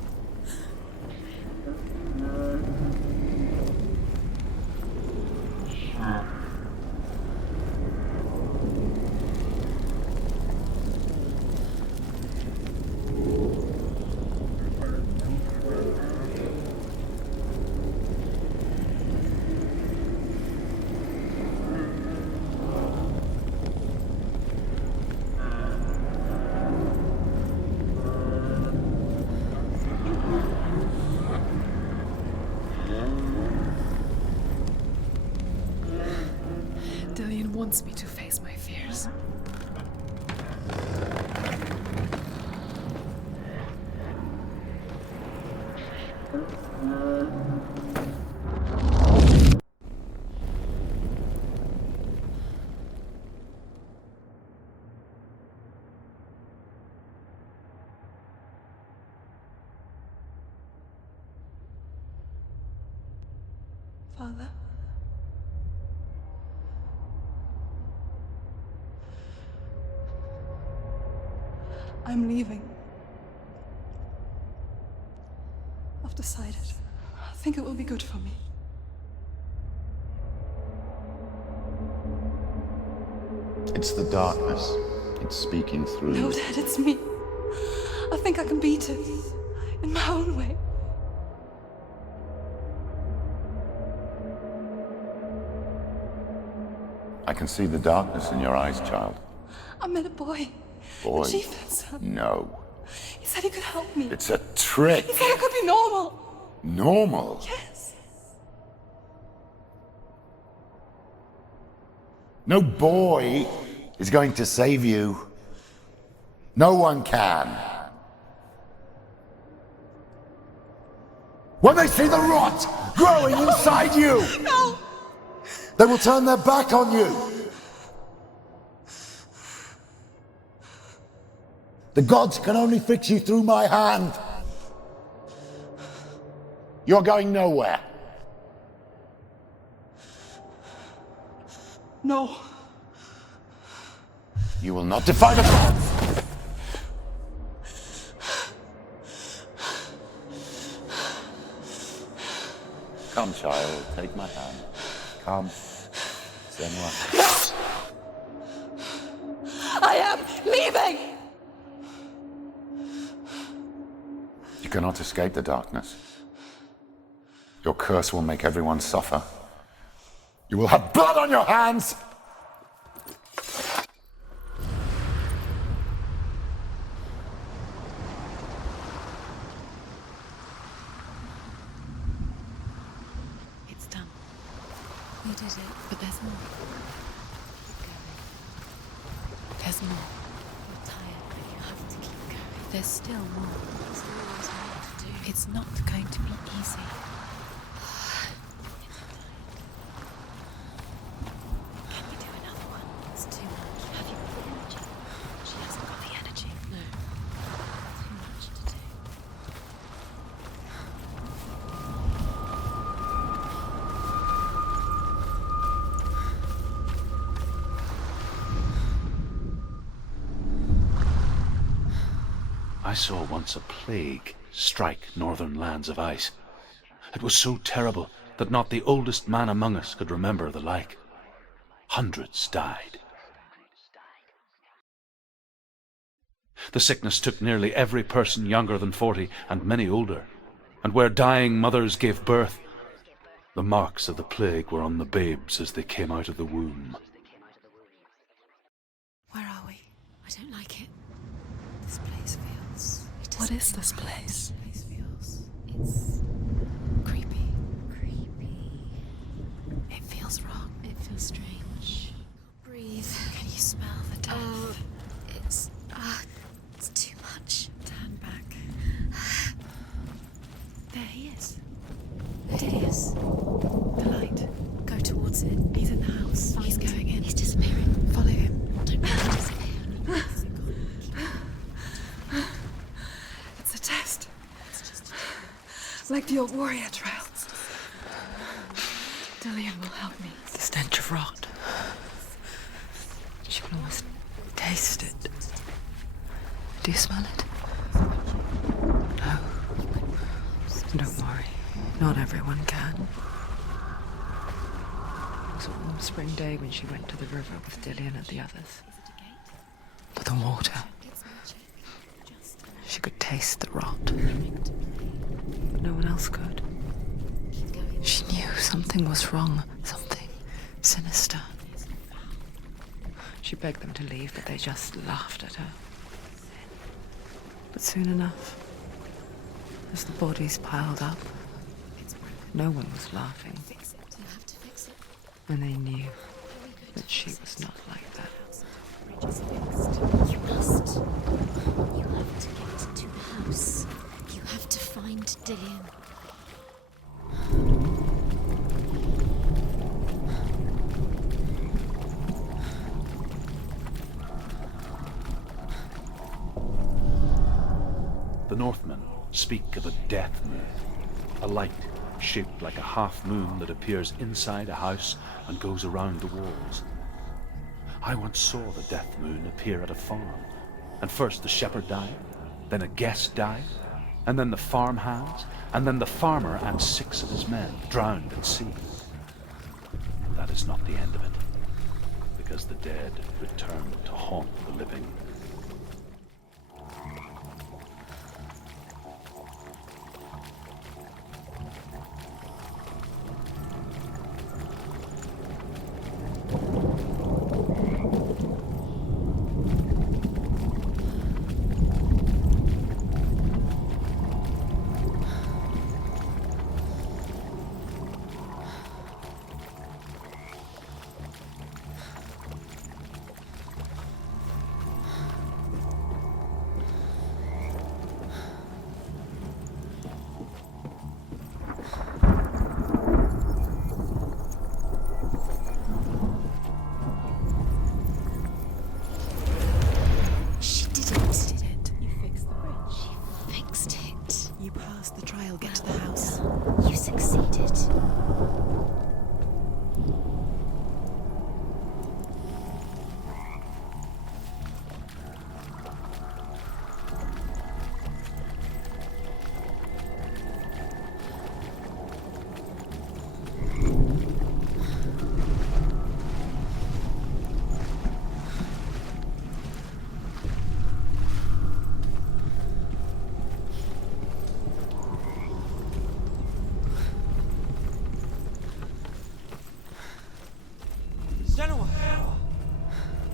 Dillian wants me to face my fears. Father? I'm leaving. I've decided. I think it will be good for me. It's the darkness. It's speaking through No, you. Dad, it's me. I think I can beat it. In my own way. I can see the darkness in your eyes, child. I met a boy. Boy. The chief and son. No. He said he could help me. It's a trick. He said I could be normal. Normal? Yes. No boy is going to save you. No one can. When they see the rot growing inside you, No! they will turn their back on you. The gods can only fix you through my hand. You're going nowhere. No. You will not defy the gods. Come, child, take my hand. Come. Senua. I am leaving! You cannot escape the darkness. Your curse will make everyone suffer. You will have blood on your hands! You did it, but there's more. There's more. You're tired, but you have to keep going. There's still more. There's always more to do. It's not going to be easy. Can you do another one? It's too much. Have you got the energy? She hasn't got the energy. No. Too much to do. I saw once a plague strike northern lands of ice. It was so terrible that not the oldest man among us could remember the like. Hundreds died. The sickness took nearly every person younger than 40 and many older, and where dying mothers gave birth, the marks of the plague were on the babes as they came out of the womb. Where are we? I don't like it. This place feels... What is this place? This place feels... It's... creepy. Creepy. It feels wrong. It feels strange. Breathe. Can you smell the death? It's too much. Turn back. There he is. There he is. The light. Go towards it. He's in the house. He's going in. He's disappearing. Follow him. Don't make him disappear. It's a test. Like the old warrior trials. Dillian will help me. The stench of rot. She can almost taste it. Do you smell it? No. Don't worry. Not everyone can. It was a warm spring day when she went to the river with Dillian and the others. But the water. She could taste the rot. But no one else could. She knew something was wrong. Something sinister. She begged them to leave, but they just laughed at her. But soon enough, as the bodies piled up, no one was laughing. And they knew that she was not like that. You must. You have to get to the house. You have to find Dillian. The Northmen speak of a death moon, a light shaped like a half moon that appears inside a house and goes around the walls. I once saw the death moon appear at a farm, and first the shepherd died, then a guest died, and then the farm hands, and then the farmer and 6 of his men drowned at sea. That is not the end of it, because the dead return to haunt the living.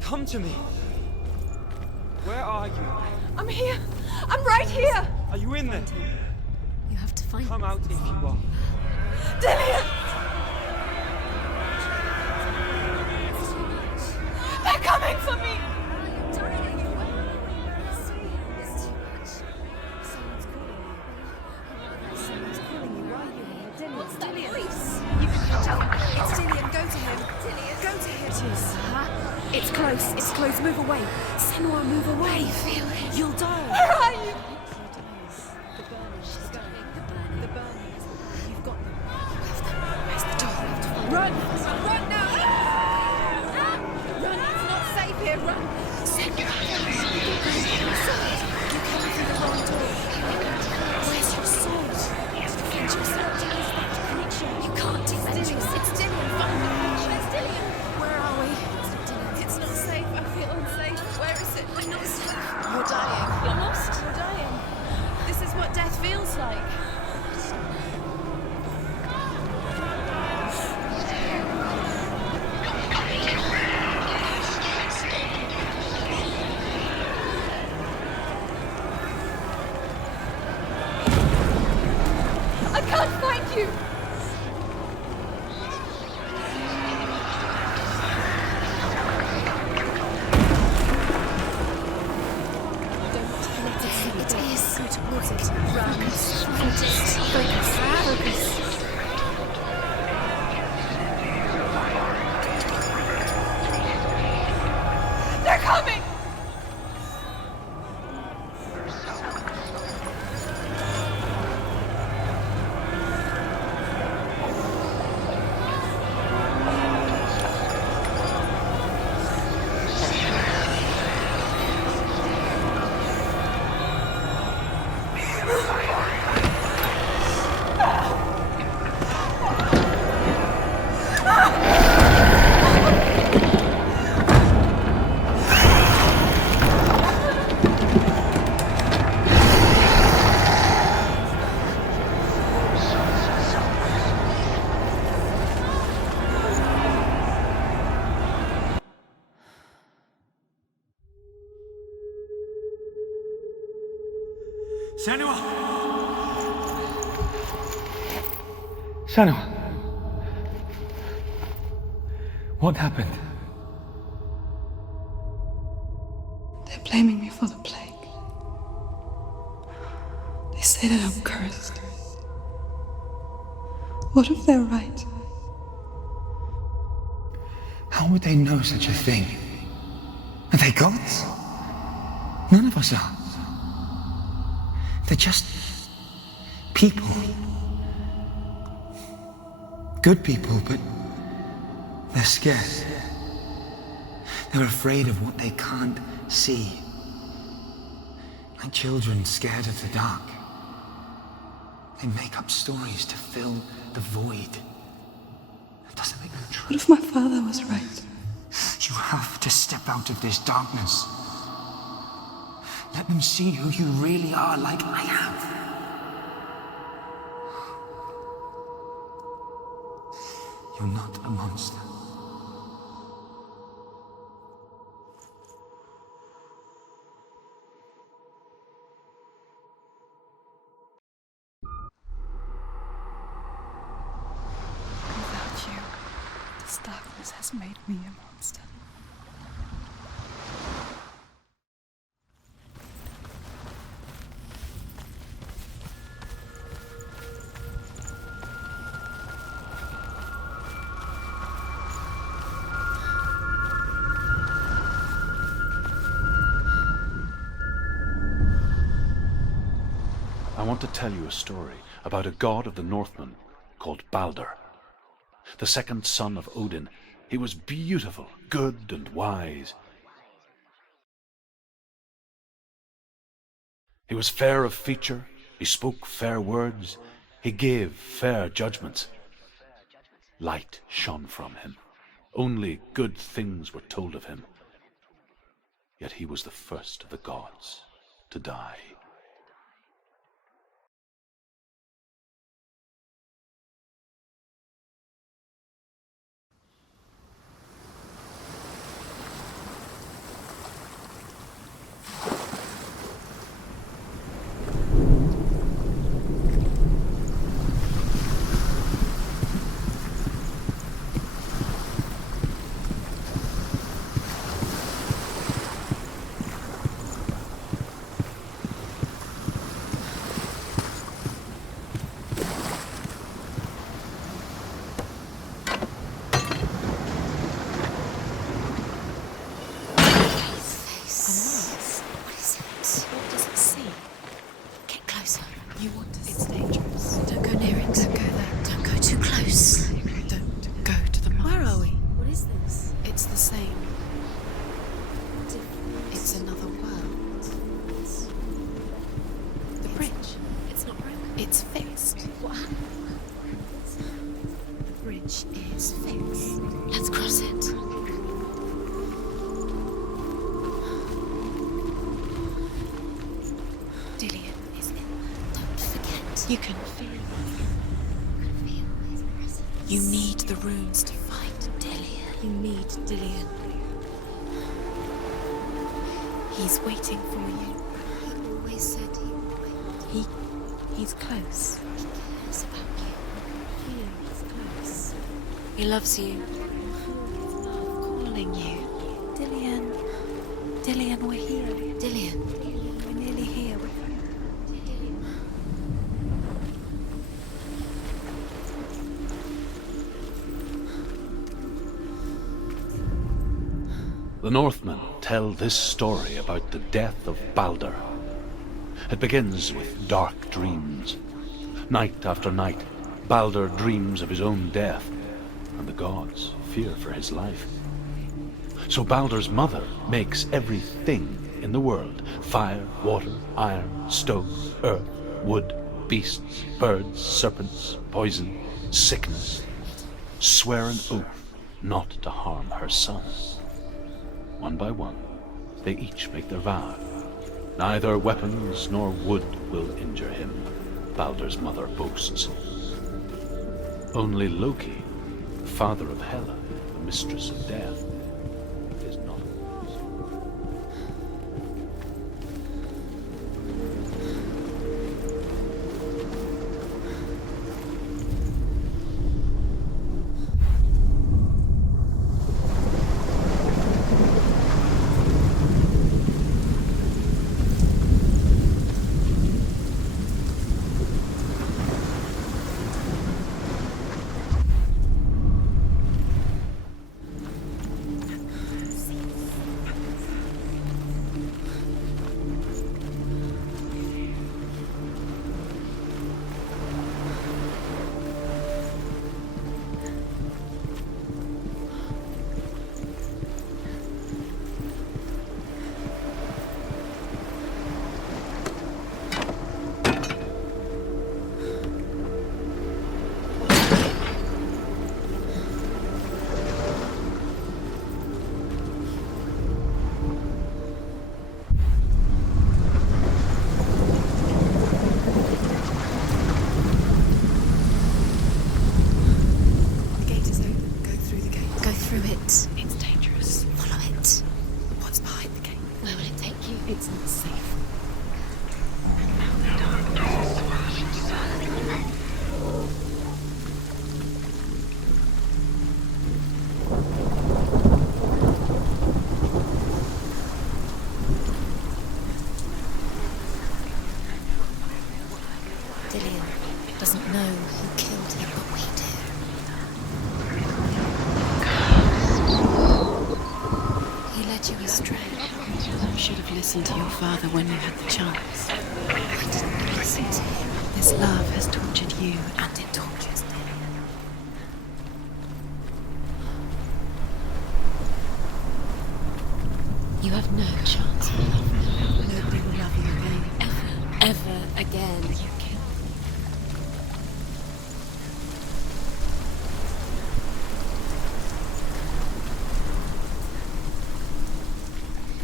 Come to me. Where are you? I'm here. I'm right here. Are you in there? You have to find Come out if you are. Dillian! coming for me! What's that, police? You can tell. It's Dillian. Go to him. Dillian. Go to him. It is. It's close. It's close. Move away. Senua, move away. I feel it. You'll die. Where are you? The burners. You've got them. Where's the door? Run! Run now! Run! It's not safe here. Run! Senua! You came through the wrong door. Where's your sword? Defend yourself against that creature. You can't defend yourself. It's Dillian. Find the creature. It's Dillian. Where are we? It's not safe. I feel unsafe. Where is it? I'm not safe. You're dying. You're lost. You're dying. This is what death feels like. I can't find you! It is. Go towards it. Focus. Focus. Focus. Focus. They're coming! Senua! Senua! What happened? They're blaming me for the plague. They say that I'm cursed. What if they're right? How would they know such a thing? Are they gods? None of us are. They're just people. Good people, but they're scared. They're afraid of what they can't see. Like children scared of the dark. They make up stories to fill the void. That doesn't make them true. What if my father was right? You have to step out of this darkness. Let them see who you really are, like I have. You're not a monster. Without you, this darkness has made me a monster. I want to tell you a story about a god of the Northmen called Balder. The second son of Odin. He was beautiful, good and wise. He was fair of feature, he spoke fair words, he gave fair judgments. Light shone from him. Only good things were told of him. Yet he was the first of the gods to die. What is it? What does it see? Get closer. You want to. It's dangerous. Don't go near it. Don't go there. Don't go too close. Don't go to the mines. Where are we? What is this? It's the same. It's another world. The bridge. It's not broken. It's fixed. What happened? The bridge is fixed. Let's cross it. Dillion is in. Don't forget. You can feel His presence. You need the runes to fight Dillion. You need Dillion. He's waiting for you. He always said he would wait. He's close. He cares about you. He's close. He loves you. His love calling you. Dillion. Dillion, we're here. Dillion. We're nearly here. The Northmen tell this story about the death of Baldur. It begins with dark dreams. Night after night, Baldur dreams of his own death, and the gods fear for his life. So Baldur's mother makes everything in the world: fire, water, iron, stone, earth, wood, beasts, birds, serpents, poison, sickness. Swear an oath not to harm her son. One by one, they each make their vow. Neither weapons nor wood will injure him, Baldur's mother boasts. Only Loki, the father of Hela, the mistress of death, is not. Dillion doesn't know who killed him, but we do. He led you astray. You should have listened to your father when you had the chance. I didn't listen to him. This love has tortured you, And it tortures me. You have no chance of love now. nobody will love you again. Ever again. You killed.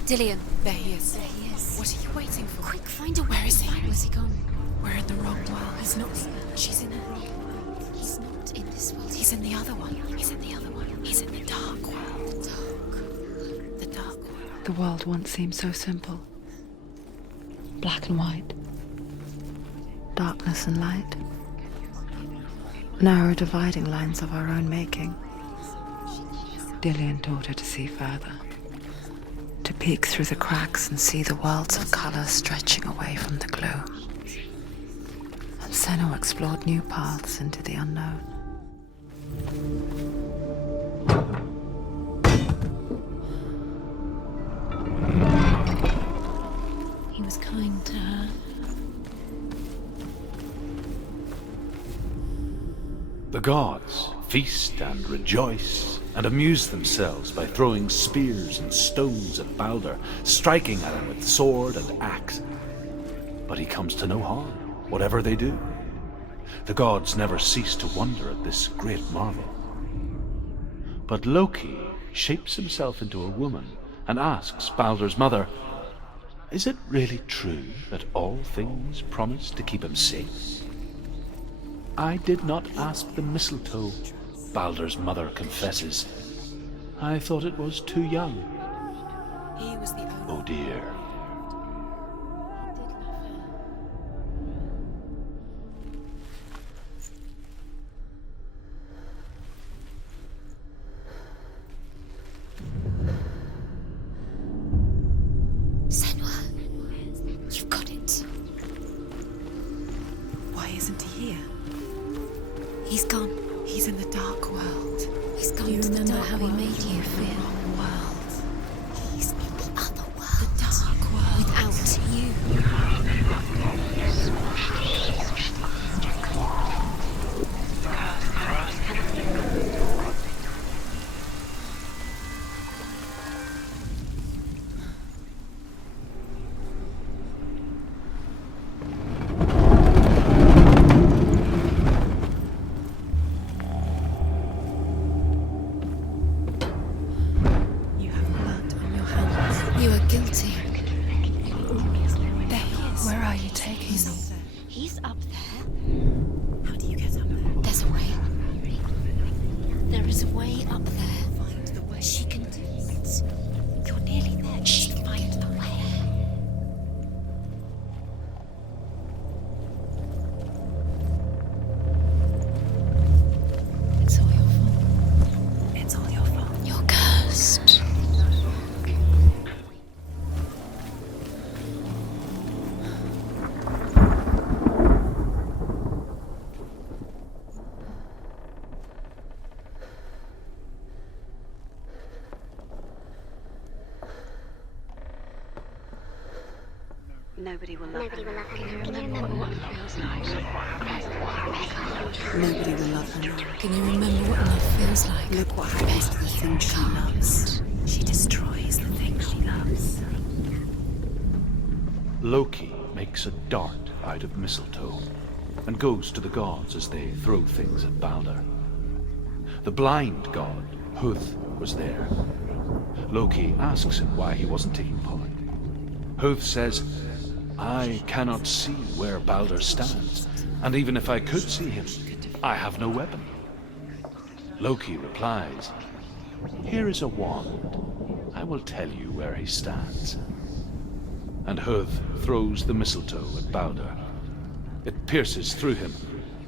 Dillion. There he is. There he is. What are you waiting for? Quick, find a way. Where is he? Where's he gone? We're in the wrong world. He's not. She's in it. He's not in this world. He's in the other one. He's in the other one. He's in the dark world. The dark. The dark world. The world once seemed so simple. Black and white. Darkness and light. Narrow dividing lines of our own making. Dillion taught her to see further. To peek through the cracks and see the worlds of colour stretching away from the gloom. And Senua explored new paths into the unknown. The gods feast and rejoice and amuse themselves by throwing spears and stones at Balder, striking at him with sword and axe. But he comes to no harm, whatever they do. The gods never cease to wonder at this great marvel. But Loki shapes himself into a woman and asks Balder's mother, "Is it really true that all things promise to keep him safe?" "I did not ask the mistletoe," Balder's mother confesses. "I thought it was too young." He was the Oh dear. Senua, you've got it. Why isn't he here? He's gone. He's in the dark world. He's gone Do you to the remember dark how he world. made you feel? World. He's in the other world. The dark world. Without you. You have blood on your hands. You are guilty. There he is. Where are you taking He's me? up there. He's up there. How do you get up there? There's a way. There is a way up there. Find the way. She can do it. You're nearly there. She can find the way. It's all your fault. It's all your fault. You're cursed. Nobody will love her. Can you remember what love feels like? Nobody will love her now. Can you remember what love feels like? Look what happens to the thing she loves. She destroys the thing she loves. Loki makes a dart out of mistletoe and goes to the gods as they throw things at Balder. The blind god, Huth, was there. Loki asks him why he wasn't taking part. Huth says, "I cannot see where Balder stands, and even if I could see him, I have no weapon." Loki replies, "Here is a wand. I will tell you where he stands." And Huth throws the mistletoe at Balder. It pierces through him,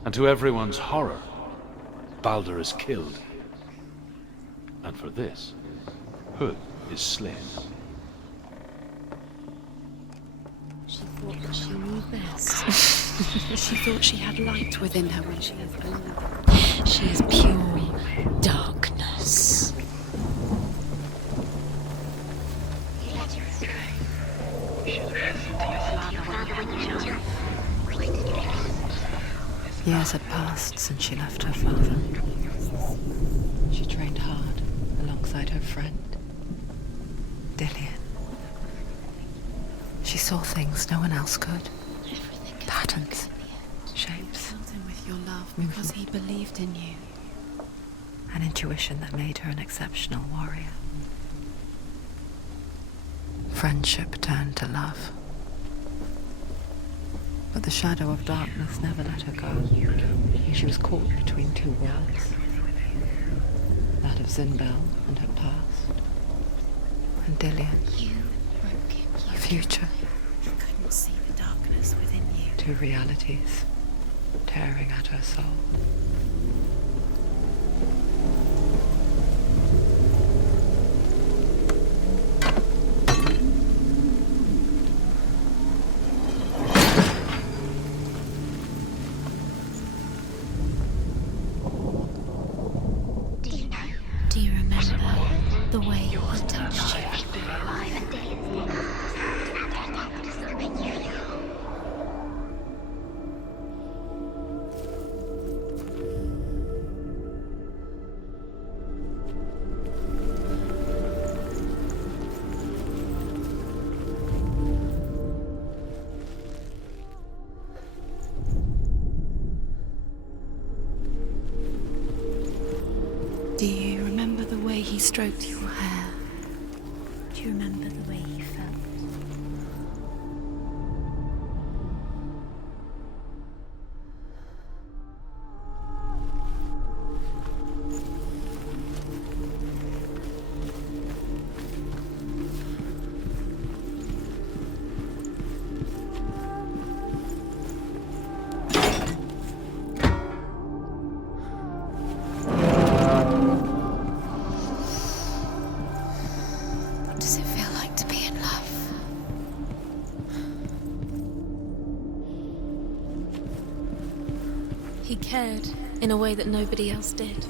and to everyone's horror, Balder is killed. And for this, Huth is slain. She thought that she knew best. She thought she had light within her when she was only. She is pure darkness. Years had passed since she left her father. She trained hard alongside her friend, Dillian. She saw things no one else could. Patterns, shapes, Filled him with your love because he believed in you. an intuition that made her an exceptional warrior. Friendship turned to love. But the shadow of darkness never let her go. She was caught between two worlds. That of Zinbel and her past. And Dillian. You broke it. You Future. You couldn't see the darkness within you. Two realities tearing at her soul. Do you remember the way you touched you? he stroked your hair, do you remember the way he felt? What does it feel like to be in love? He cared in a way that nobody else did.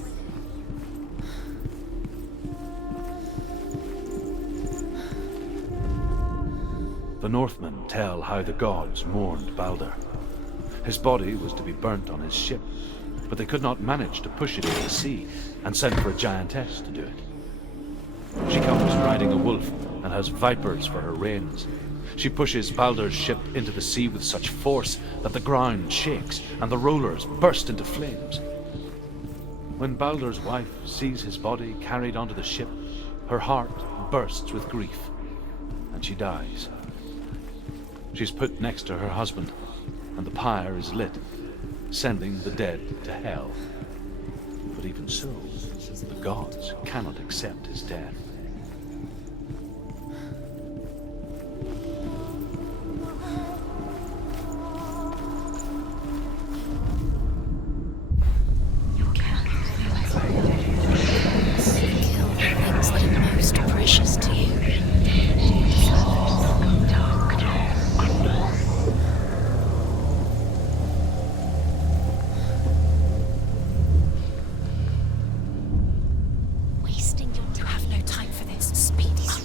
The Northmen tell how the gods mourned Balder. His body was to be burnt on his ship, but they could not manage to push it into the sea and sent for a giantess to do it. She comes riding a wolf and has vipers for her reins. She pushes Balder's ship into the sea with such force that the ground shakes and the rollers burst into flames. When Balder's wife sees his body carried onto the ship, her heart bursts with grief, and she dies. She's put next to her husband, and the pyre is lit, sending the dead to hell. But even so, the gods cannot accept his death. Kill the things that are most precious to you. Wasting your time. You have no time for this. Speed up.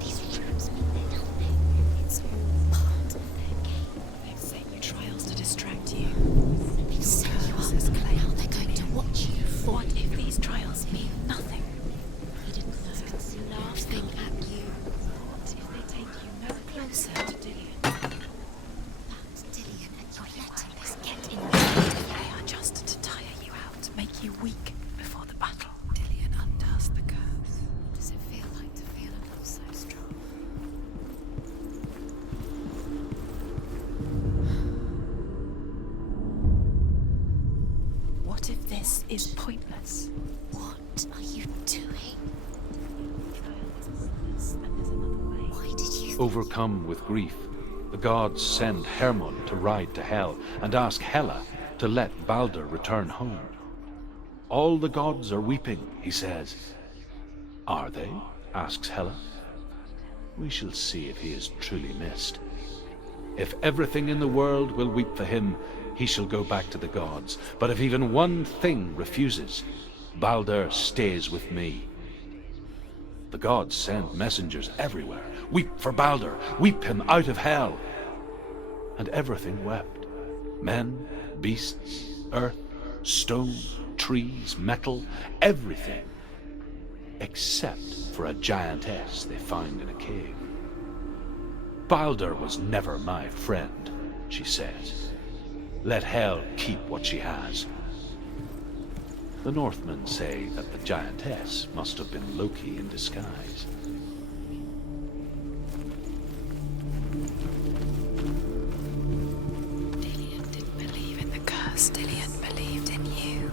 These rooms mean they're nothing. It's all part of their game. They've set you trials to distract you. They've set you up. Now they're going to watch you fall. What if these trials mean nothing? He didn't know. Laughing at you. What if they take you no closer to Dillion? That's Dillion, and you're letting this get in your They are just to tire you out, to make you weak before the battle. Dillion undoes the curse. What does it feel like to feel a love so strong? What if this is pointless? What are you doing? Why did you... Overcome with grief, the gods send Hermod to ride to Hell and ask Hela to let Balder return home. All the gods are weeping, he says. Are they? Asks Hela. We shall see if he is truly missed. If everything in the world will weep for him, he shall go back to the gods. But if even one thing refuses, Balder stays with me. The gods send messengers everywhere. Weep for Balder, weep him out of hell. And everything wept. Men, beasts, earth, stone, trees, metal, everything. Except for a giantess they found in a cave. Balder was never my friend, she says. Let Hel keep what she has. The Northmen say that the giantess must have been Loki in disguise. Dillion didn't believe in the curse. Dillion believed in you.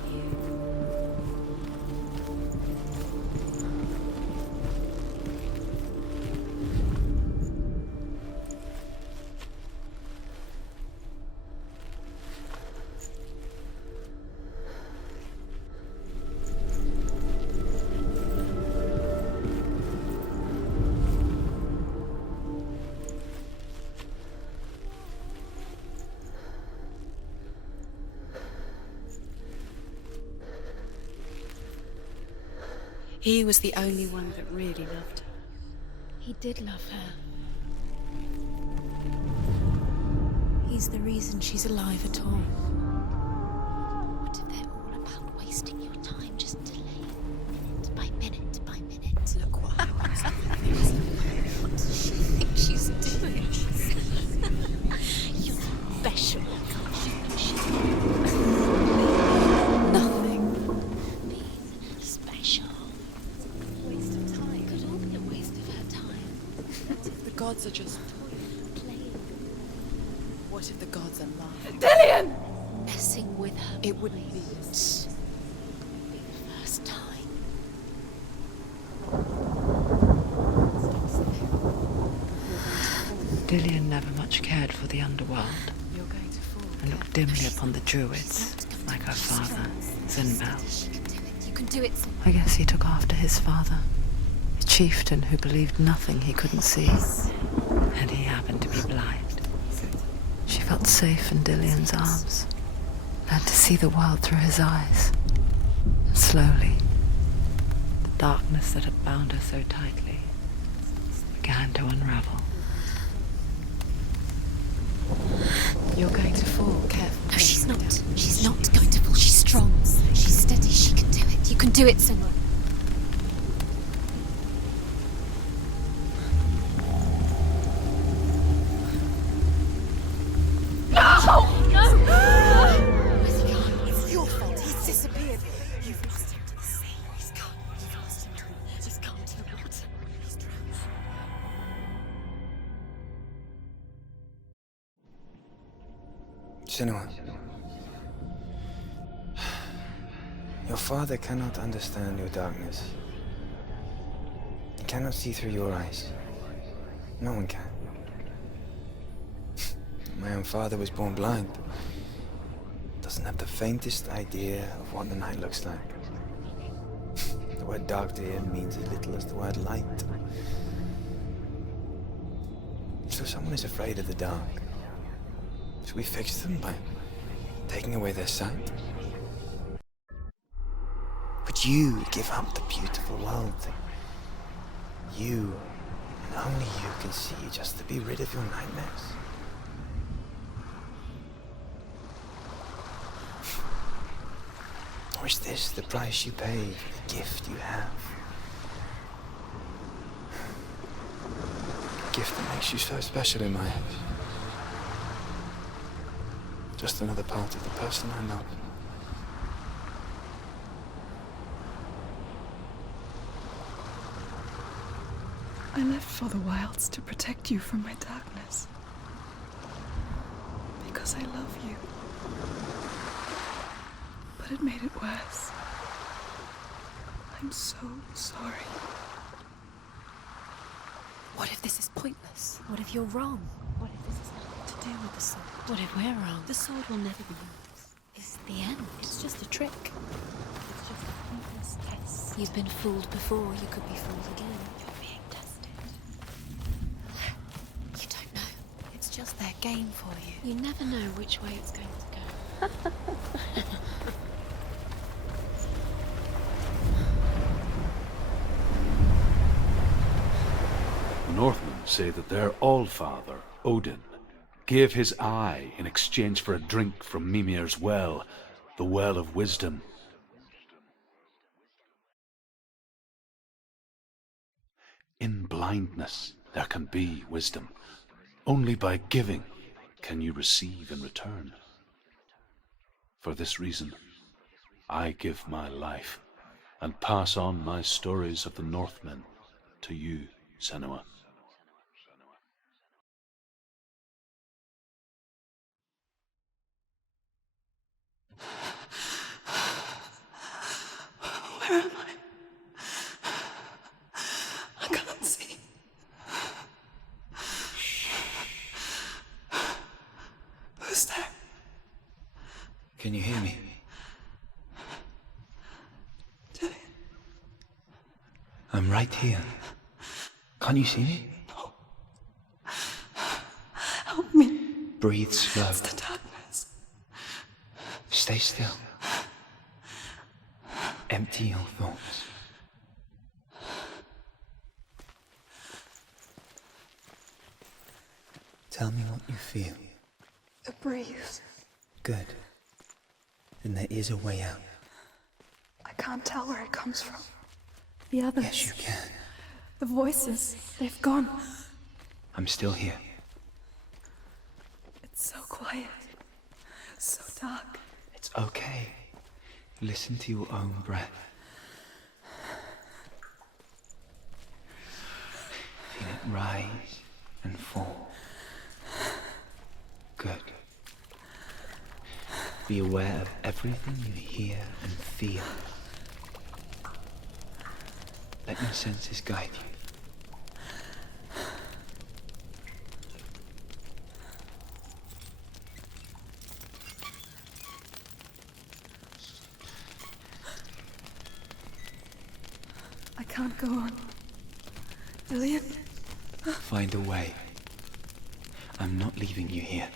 He was the only one that really loved her. He did love her. He's the reason she's alive at all. What if they're all about wasting your time, just delaying minute by minute by minute? Look what happens. What does she think she's doing? You're special. Nothing. Being special. gods are just What if the gods are laughing? Dillian! Messing with her. It wouldn't be this. Be the first time. Dillian never much cared for the underworld and looked dimly upon the druids, like her father, Zinbel. You can do it. I guess he took after his father, a chieftain who believed nothing he couldn't see, and he happened to be blind. She felt safe in Dillian's arms, learned to see the world through his eyes. And slowly, the darkness that had bound her so tightly began to unravel. You're going to fall, careful. No, she's not. She's not going to fall. She's strong. She's steady. She can do it. You can do it, Senua. It's your fault. He's disappeared. You've lost him to the sea. He's gone. You've lost him to the... He's gone to the water. He's drowned. Senua, your father cannot understand your darkness. He cannot see through your eyes. No one can. My own father was born blind. Doesn't have the faintest idea of what the night looks like. The word dark to him means as little as the word light. So someone is afraid of the dark. Should we fix them by taking away their sight? Would you give up the beautiful world? You, and only you, can see just to be rid of your nightmares? Or is this the price you pay for the gift you have? A gift that makes you so special in my eyes. Just another part of the person I love. I left for the wilds to protect you from my darkness. Because I love you. But it made it worse. I'm so sorry. What if this is pointless? What if you're wrong? What if this is nothing to do with the sword? What if we're wrong? The sword will never be yours. It's the end. It's just a trick. It's just a pointless test. You've been fooled before. You could be fooled again. You're being tested. You don't know. It's just their game for you. You never know which way it's going to go. The Northmen say that their Allfather, Odin, gave his eye in exchange for a drink from Mimir's well, the well of wisdom. In blindness there can be wisdom. Only by giving can you receive in return. For this reason, I give my life and pass on my stories of the Northmen to you, Senua. Where am I? I can't see. Who's there? Can you hear me? Dillian. I'm right here. Can't you see me? No. Help me. Breathe slow. It's the darkness. Stay still. Empty your thoughts. Tell me what you feel. The breeze. Good. Then there is a way out. I can't tell where it comes from. The others. Yes, you can. The voices. They've gone. I'm still here. It's so quiet. So dark. It's okay. Listen to your own breath. Feel it rise and 4. Good. Be aware of everything you hear and feel. Let your senses guide you. I can't go on. Lillian? Find a way. I'm not leaving you here.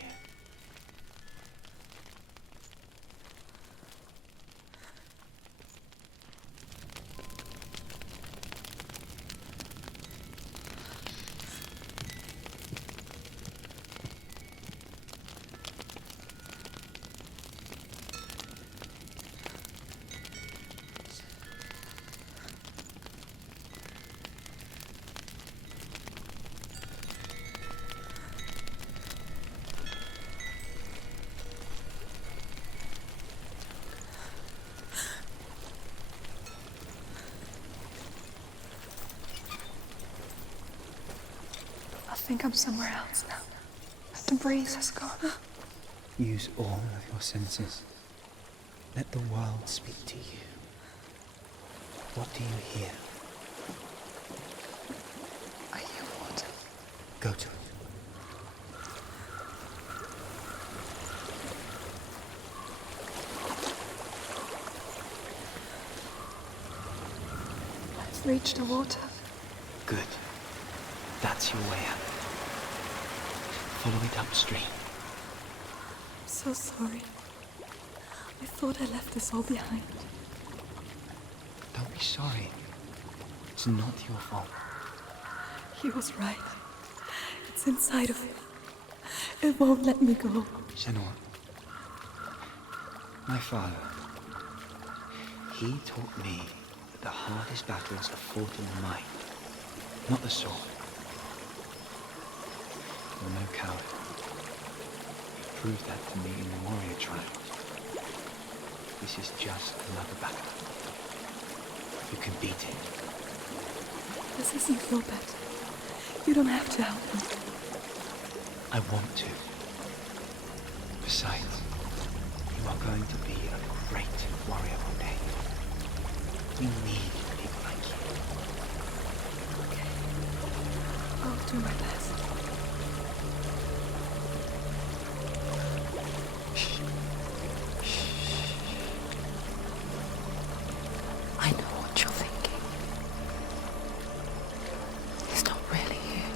I think I'm somewhere else now. The breeze has gone. Use all of your senses. Let the world speak to you. What do you hear? I hear water. Go to it. I've reached the water. Good. That's your way out. Follow it upstream. I'm so sorry. I thought I left this all behind. Don't be sorry. It's not your fault. He was right. It's inside of him. It won't let me go. Senua. My father. He taught me that the hardest battles are fought in the mind, not the sword. You're no coward. You proved that to me in the warrior trial. This is just another battle. You can beat it. This isn't your bet. You don't have to help me. I want to. Besides, you are going to be a great warrior one day. We need people like you. Okay. I'll do my best. I know what you're thinking. He's not really here.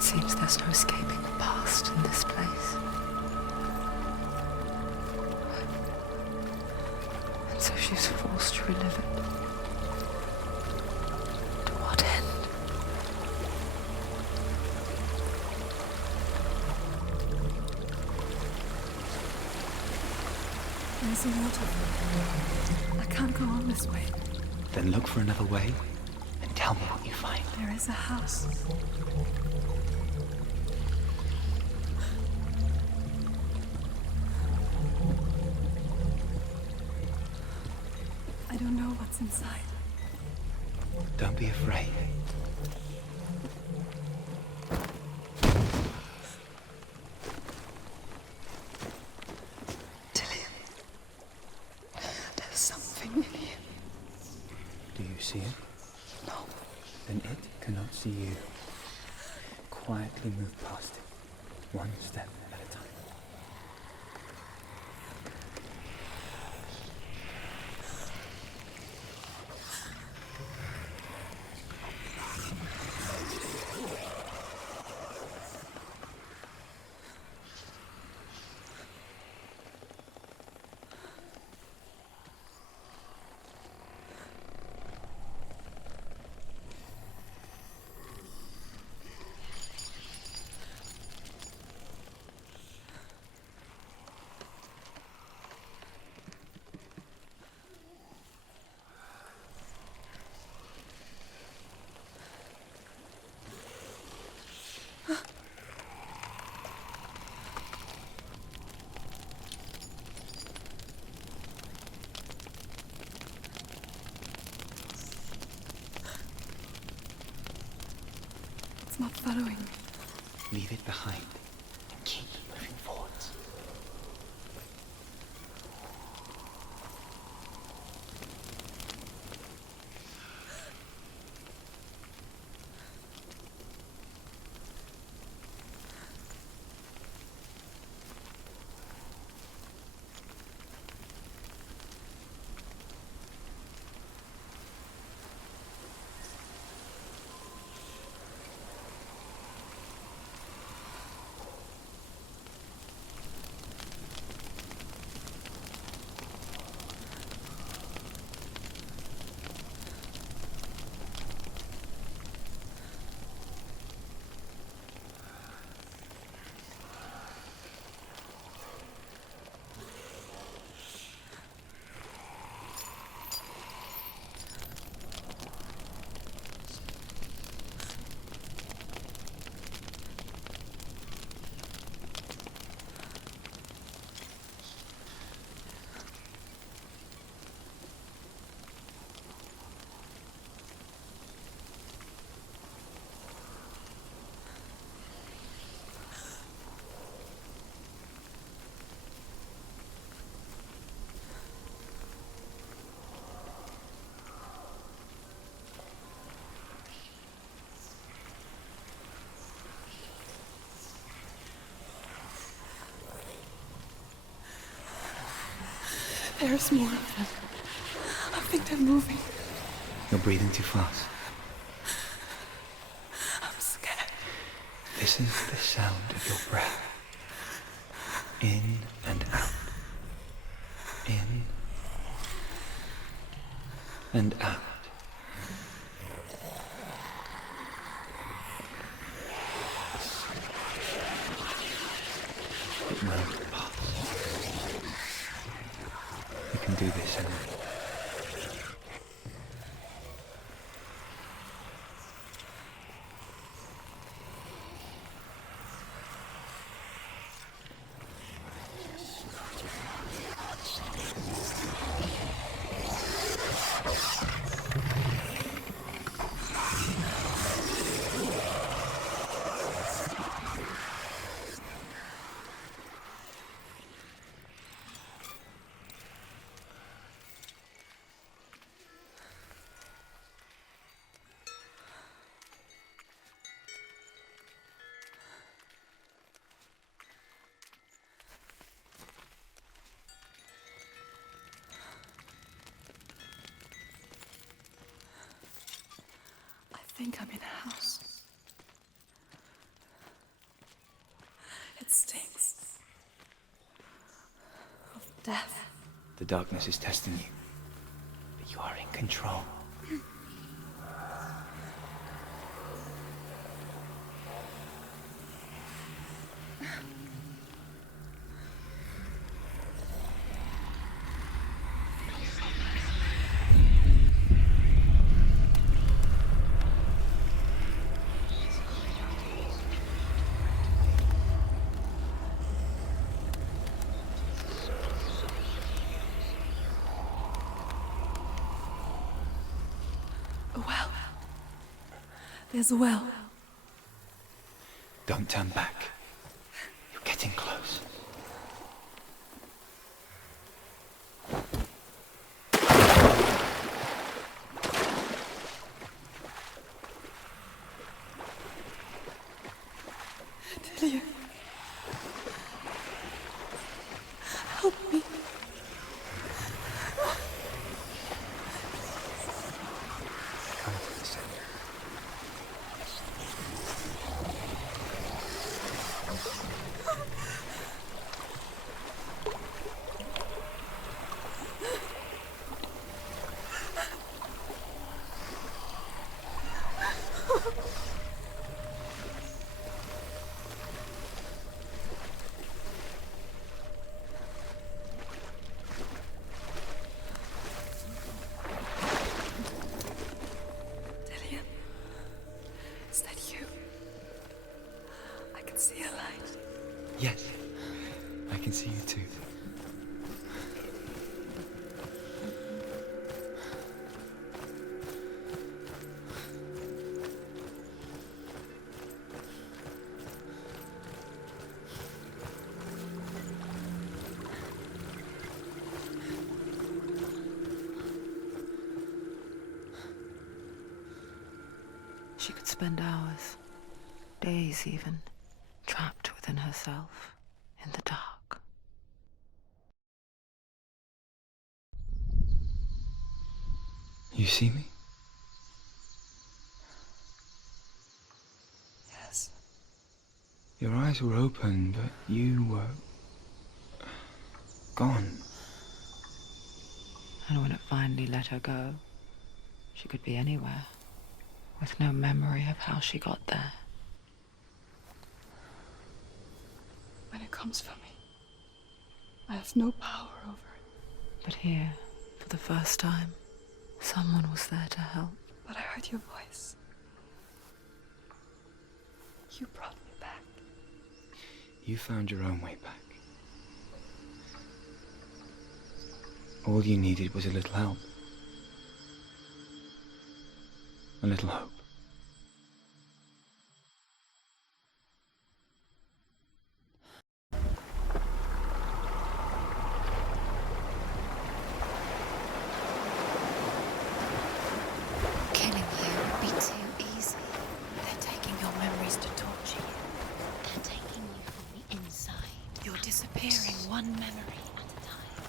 Seems there's no escaping the past in this place. And so she's forced to relive it. To what end? There's a waterfall. I can't go on this way. Then look for another way and tell me what you find. There is a house. I don't know what's inside. Don't be afraid. There's something in here. Do you see it? No. Then it cannot see you. Quietly move past it, one step at a time. It's not following me. Leave it behind and keep moving forwards. There's more of them. I think they're moving. You're breathing too fast. I'm scared. This is the sound of your breath. In and out. In and out. It won't pass. You can do this, Henry. I think I'm in a house. It stinks of death. The darkness is testing you, but you are in control. A well. There's a well. Don't turn back. You're getting close. Delia. Help me. Come to the center. Delia. Is that you? I can see a light. Yes, I can see you too. She could spend hours, days even, trapped within herself, in the dark. You see me? Yes. Your eyes were open, but you were gone. And when it finally let her go, she could be anywhere, with no memory of how she got there. When it comes for me, I have no power over it. But here, for the first time, someone was there to help. But I heard your voice. You brought me back. You found your own way back. All you needed was a little help. A little hope. Killing you would be too easy. They're taking your memories to torture you. They're taking you from the inside. You're disappearing one memory at a time.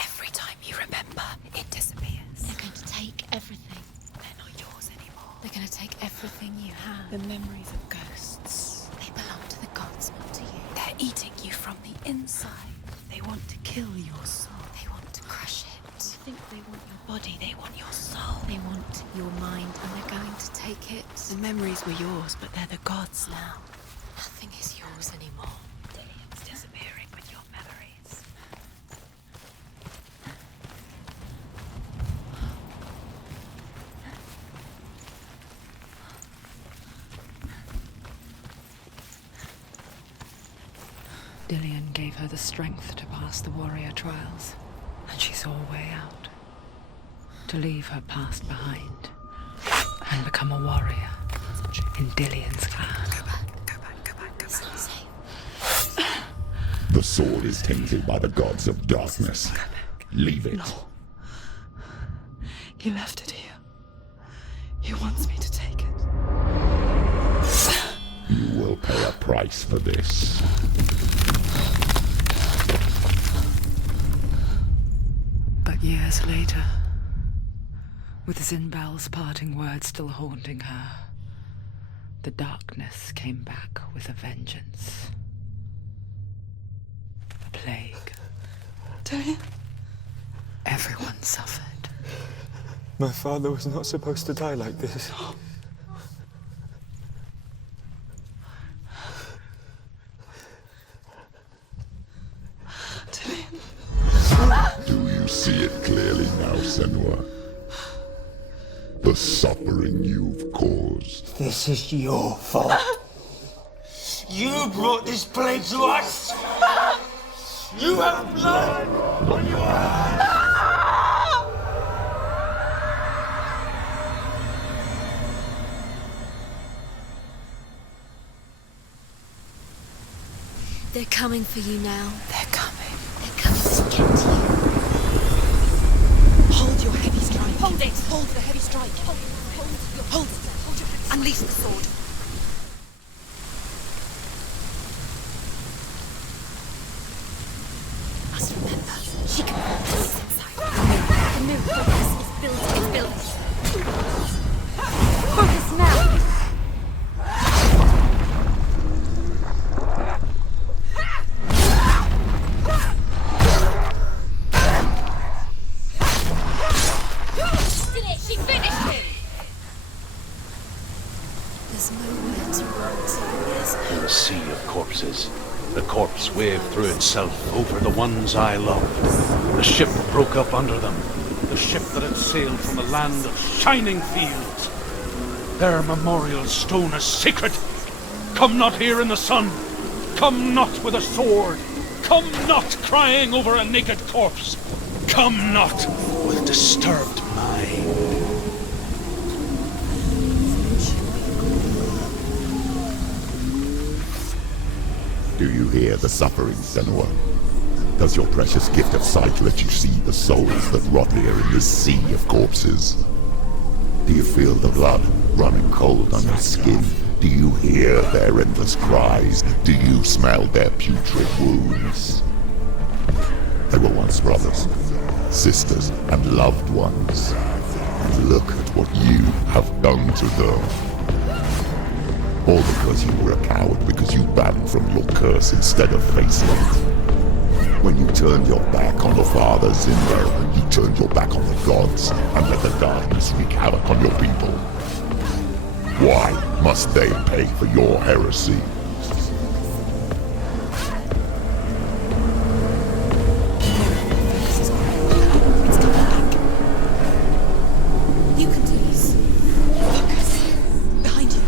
Every time you remember, it disappears. They're going to take everything. They're not yours anymore. They're going to take everything you have. The memories of ghosts. They belong to the gods, not to you. They're eating you from the inside. They want to kill your soul. They want to crush it. You think they want your body, they want your soul. They want your mind, and they're going to take it. The memories were yours, but they're the gods now. Nothing is yours anymore. Dillian's disappearing with your memories. Dillian gave her the strength to pass the warrior trials, and she saw a way out. To leave her past behind and become a warrior in Dillian's clan. Go back. It's not safe. The sword is tainted by the gods of darkness. Leave it. No. He left it here. He wants me to take it. You will pay a price for this. But years later, with Zinbel's parting words still haunting her, the darkness came back with a vengeance. A plague. Dillian? Everyone suffered. My father was not supposed to die like this. Do you see it clearly now, Senua? The suffering you've caused. This is your fault. You brought this plague to us. You have blood on your hands. They're coming for you now. They're coming. They're coming to get you. Hold your heavy strike. Hold it. Hold the heavy strike. Hold it. Hold your heavy strike. Unleash the sword. Must remember, she can focus inside. The new focus is building. It's building. Focus now. She finished him! There's nowhere to run to. In a sea of corpses, the corpse waved through itself over the ones I loved. The ship broke up under them, the ship that had sailed from a land of shining fields. Their memorial stone is sacred. Come not here in the sun. Come not with a sword. Come not crying over a naked corpse. Come not with disturbed mind. Do you hear the suffering, Senua? Does your precious gift of sight let you see the souls that rot here in this sea of corpses? Do you feel the blood running cold on your skin? Do you hear their endless cries? Do you smell their putrid wounds? They were once brothers, sisters, and loved ones. And look at what you have done to them. All because you were a coward, because you ran from your curse instead of facing it. When you turned your back on the fathers in there, you turned your back on the gods and let the darkness wreak havoc on your people. Why must they pay for your heresy? You can do this. Focus. Behind you.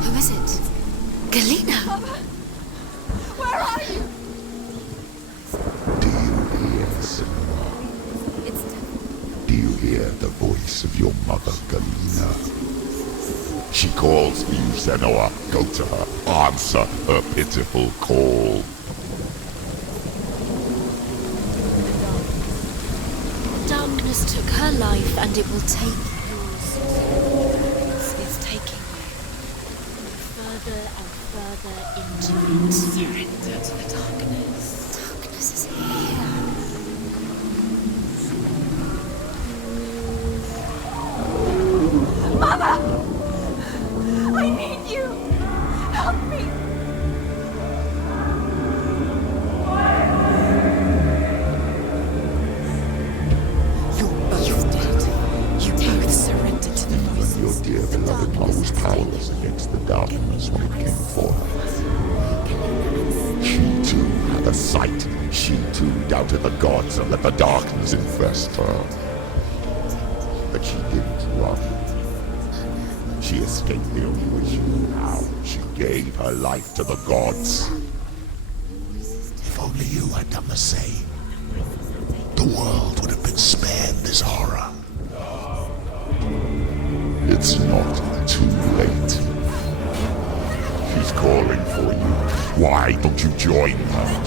Who is it? Galena! Where are you? Do you hear, Senua? Do you hear the voice of your mother, Galena? She calls for you, Senua. Go to her. Answer her pitiful call. Darkness took her life and it will take yours. It's taking you further and further into it. Surrender to the darkness. Darkness is here. Mother! I need you! Help me! You're both dead. You both surrendered to the voices. Your dear beloved mother was powerless against the darkness when it came for her. She too had a sight. She too doubted the gods and let the darkness infest her. But she didn't run. She escaped the only way she knew how. She gave her life to the gods. If only you had done the same, the world would have been spared this horror. It's not too late. She's calling for you. Why don't you join her?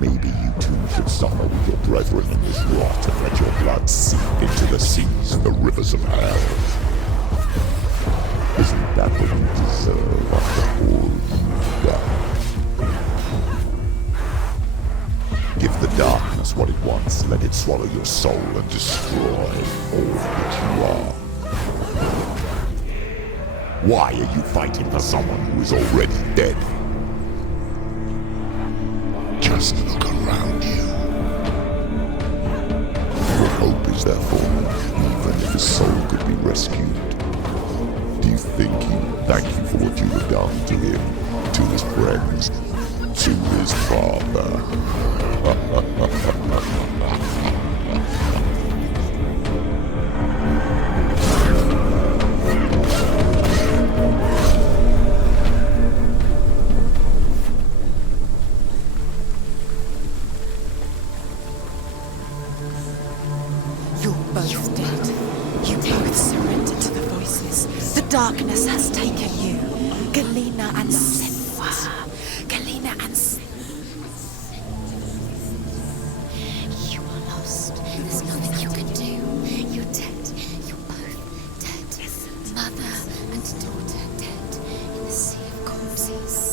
Maybe you too should suffer with your brethren in this rot and let your blood seep into the seas, the rivers of hell. Isn't that what you deserve after all you've done? Give the darkness what it wants, let it swallow your soul and destroy all that you are. Why are you fighting for someone who is already dead? Just look around you. What hope is there for him, even if his soul could be rescued? Do you think he will thank you for what you have done to him, to his friends, to his father? Darkness has taken you. Galena and Senua. Galena and You are lost. There's nothing you can do. You're dead. You're both dead. Mother and daughter dead in the sea of corpses.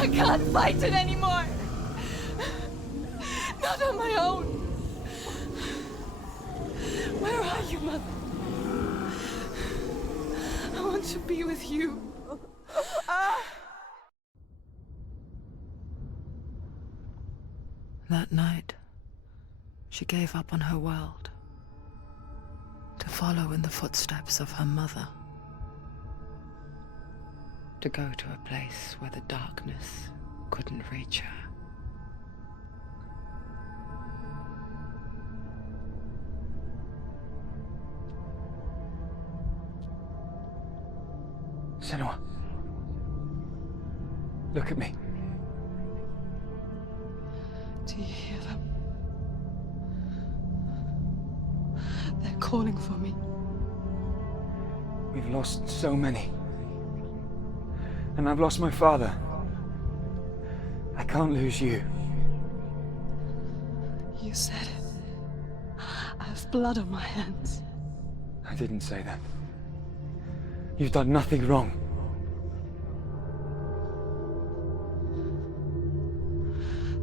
I can't fight it anymore. Not on my own. Where are you, Mother? I want to be with you. That night, she gave up on her world to follow in the footsteps of her mother, to go to a place where the darkness couldn't reach her. Senua, look at me. Do you hear them? They're calling for me. We've lost so many. And I've lost my father. I can't lose you. You said it. I have blood on my hands. I didn't say that. You've done nothing wrong.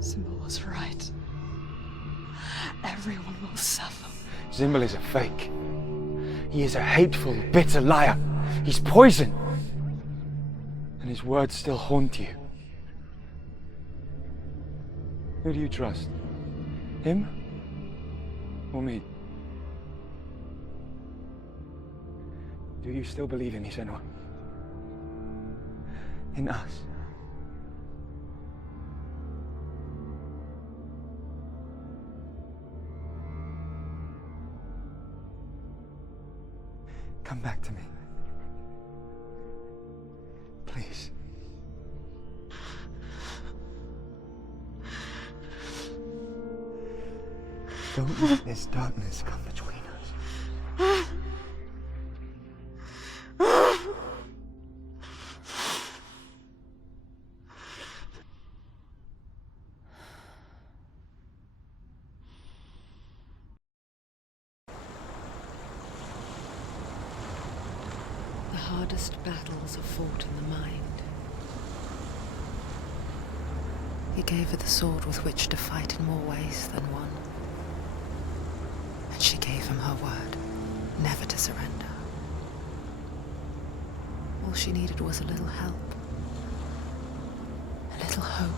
Symbol was right. Everyone will suffer. Zimbel is a fake. He is a hateful, bitter liar. He's poison. And his words still haunt you. Who do you trust? Him? Or me? Do you still believe in me, Senua? In us? Come back to me. Please. Don't let this darkness come between us. The hardest battles are fought in the mind. He gave her the sword with which to fight in more ways than one. And she gave him her word, never to surrender. All she needed was a little help, a little hope.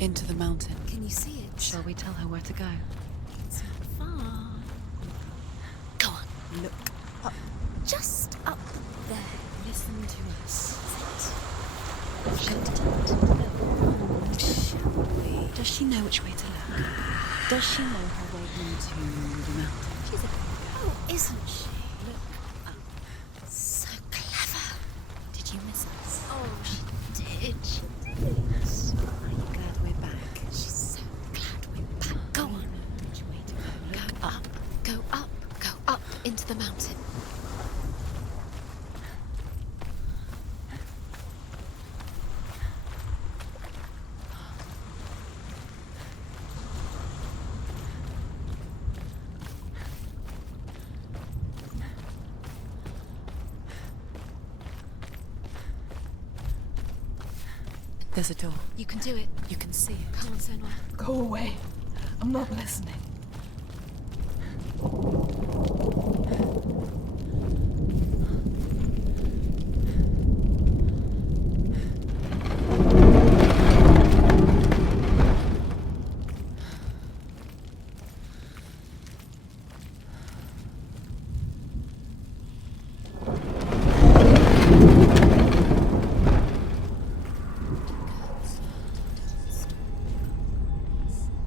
Into the mountain. Can you see it? Shall we tell her where to go? It's not far. Go on. Look. Up. Just up there. Listen to us. Shall we? Does she know which way to look? Does she know her way into the mountain? She's a good girl, isn't she? Look up. So clever. Did you miss us? Oh, she did. She did. Are you glad we're back? She's so glad we're back. Go on. Which way to go? Go up. Go up. Go up into the mountain. There's a door. You can do it. You can see it. Come on, Senua. Go away. I'm not listening.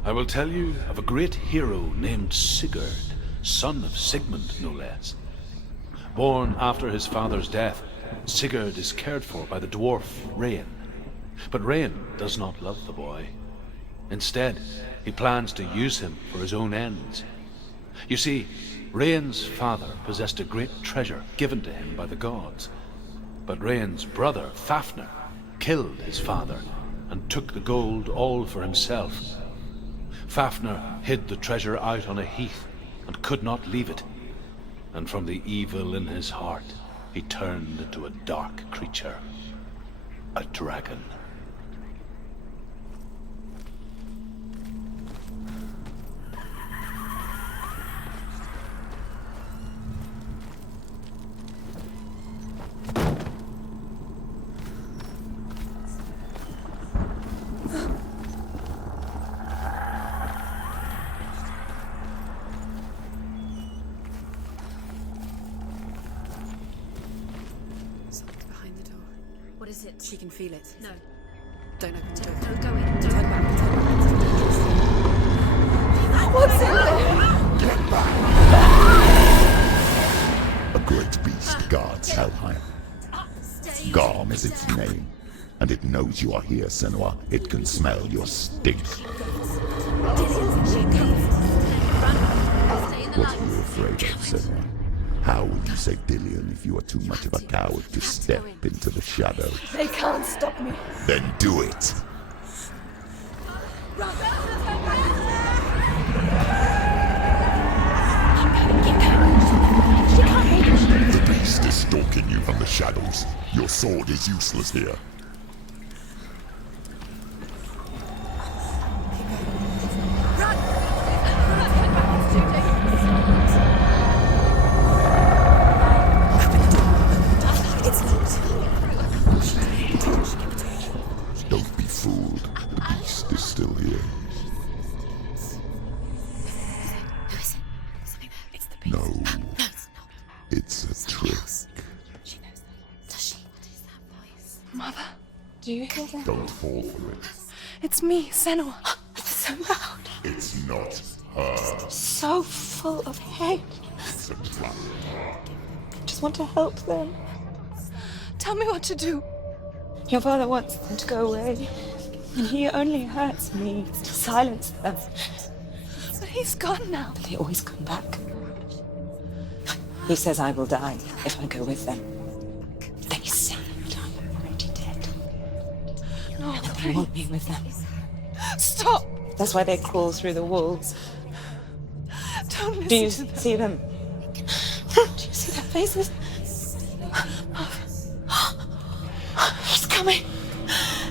I will tell you of a great hero named Sigurd, son of Sigmund, no less. Born after his father's death, Sigurd is cared for by the dwarf Rain. But Rain does not love the boy. Instead, he plans to use him for his own ends. You see, Rain's father possessed a great treasure given to him by the gods. But Rain's brother, Fafnir, killed his father and took the gold all for himself. Fafnir hid the treasure out on a heath and could not leave it. And from the evil in his heart, he turned into a dark creature, a dragon. Something's behind the door. What is it? She can feel it. No. Don't open the door. No, go in. Turn back. What's in there? Get back! A great beast guards Helheim. Garm is its name, and it knows you are here, Senua. It can smell your stink. What are you afraid of, Senua? How would you say Dillion if you are too much of a coward to step into the shadows? They can't stop me. Then do it! The beast is stalking you from the shadows. Your sword is useless here. Don't be fooled. The beast is still here. Who is it? Something there. It's the beast. No, No, it's not. it's a trick. She knows that. Does she? What is that voice? Mother, do you hear that? Don't fall for it. It's me, Senua. It's so loud. It's not her. So full of hate. It's a trap. I just want to help them. Tell me what to do. Your father wants them to go away. And he only hurts me to silence them. But he's gone now. But they always come back. He says I will die if I go with them. They say that I'm already dead. No, They please. want me with them. Stop! That's why they crawl through the walls. Don't listen Do you to them. see them? Do you see their faces? He's coming!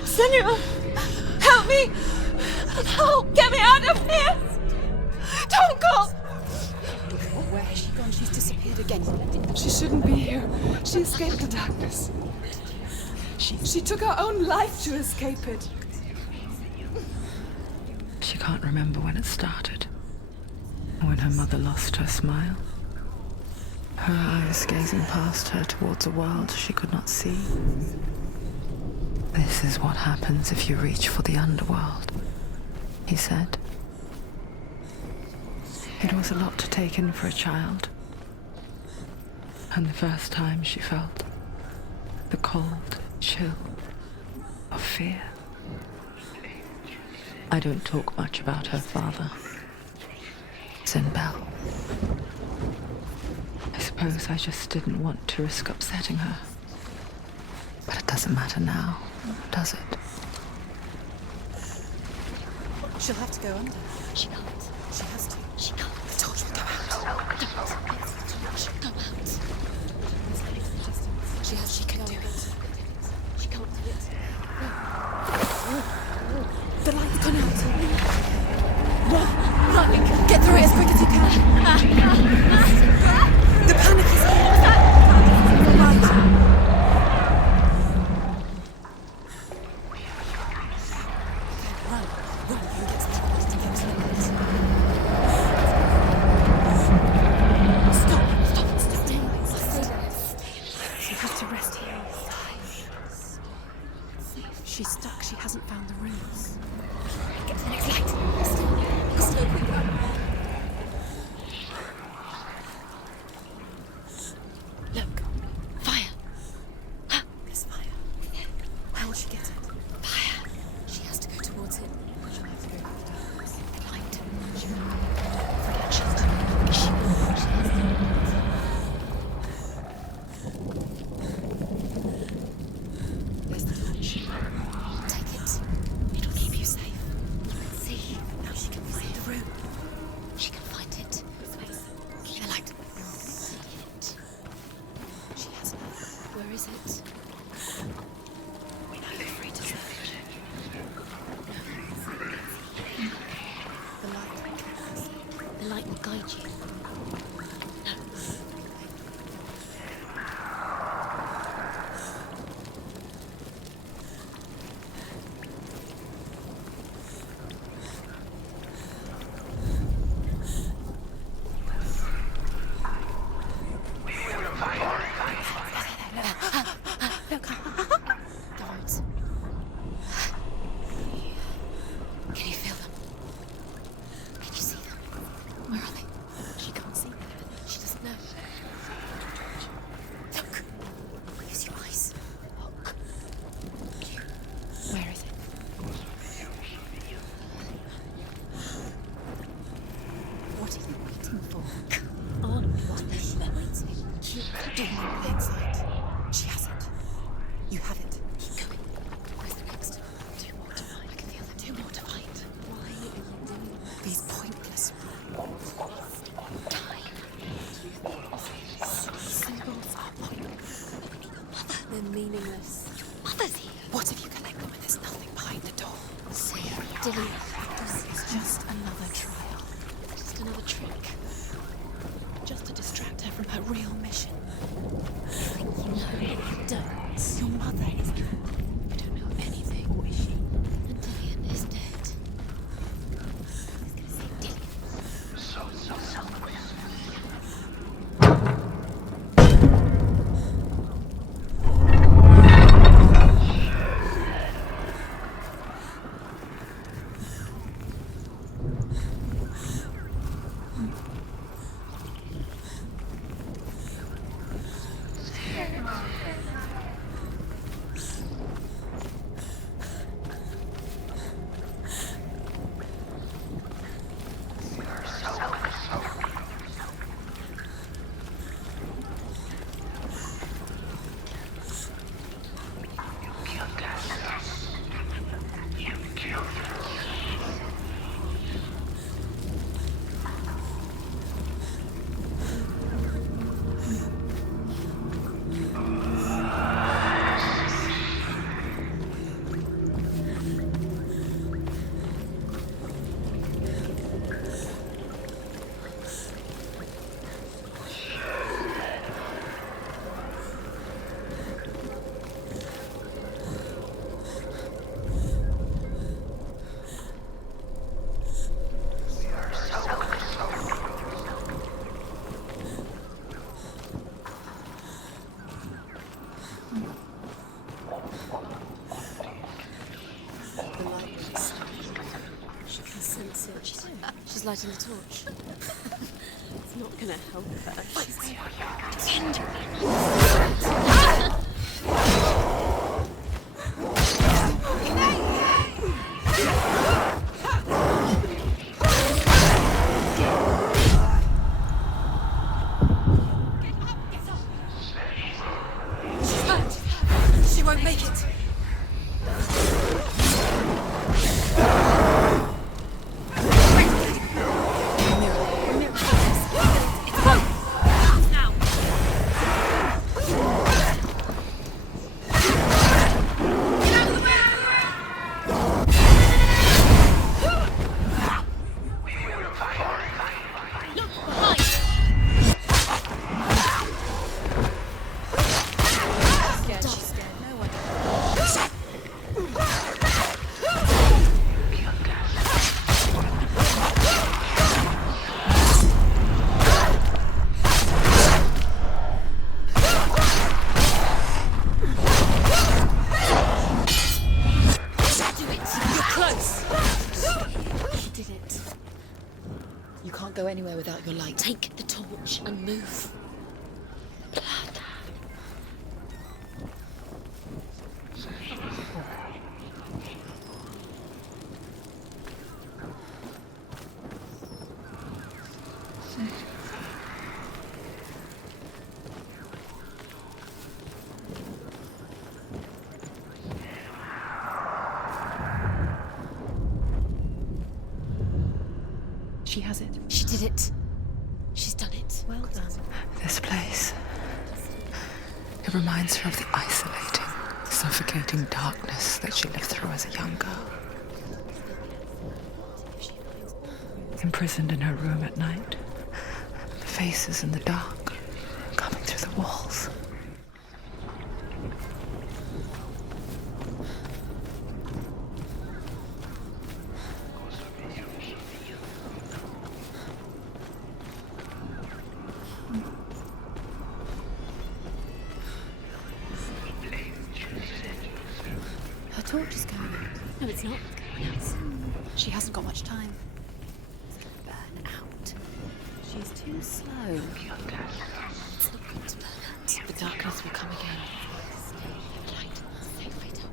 Senua! Help me! Help! Get me out of here! Don't go! Where has she gone? She's disappeared again. She shouldn't be here. She escaped the darkness. She took her own life to escape it. She can't remember when it started, or when her mother lost her smile. Her eyes gazing past her towards a world she could not see. This is what happens if you reach for the underworld, he said. It was a lot to take in for a child, and the first time she felt the cold chill of fear. I don't talk much about her father, Sinbel. I suppose I just didn't want to risk upsetting her. But it doesn't matter now, does it? She'll have to go under. She can't. She has to. She can't. The torch will go out. Don't. She go out. She can do it. She can't do it. The light's gone out. Run! Get through it as quick as you can. The panic is here. You're right. Run. You can get to the light to get to the light. Stop. She has to rest here. She's stuck. She hasn't found the rooms. Get to the next light. Still quick. Look. Fire. There's fire. How will she get it? Fire. She has to go towards it. She'll have to go downstairs. Light. She's coming. She has to. There's the hatch. Take it. It'll keep you safe. Let's see. Now she can find the room. She can find it. Keep the light. She has it. Where is it? We know you're free to search. The light will guide you. No. The roads. Can you feel them? Can you see them? Where are they? She can't see them. She doesn't know. Look. Use your eyes. Look. Where is it? What are you waiting for? Come on. What are you waiting? Keep doing it inside. She has it. You have it. Keep going. Where's the next? Two more to find. I can feel them. Two more to find. Why are you doing These pointless time? symbols are pointless. They're meaningless. Your mother's here. What if you collect them and there's nothing behind the door? See, Dilly. This is just another trial. Just another trick. Just to distract her from her real mission. You think you know, but you don't. Your mother is dead. You don't know anything. Or is she? And Dillian is dead. He's gonna say Dillian. So selfish. What's she doing? She's lighting the torch. It's not gonna help her. Pretend She's hurt. She won't make it. Go anywhere without your light. Take the torch and move. She has it. She did it. She's done it. Well done. This place. It reminds her of the isolating, suffocating darkness that she lived through as a young girl. Imprisoned in her room at night. The faces in the dark, coming through the walls. Torch is going out. No, it's not going out. She hasn't got much time. It's going to burn out. She's too slow. It's not going to burn out. The darkness will come again. Light, safe way down.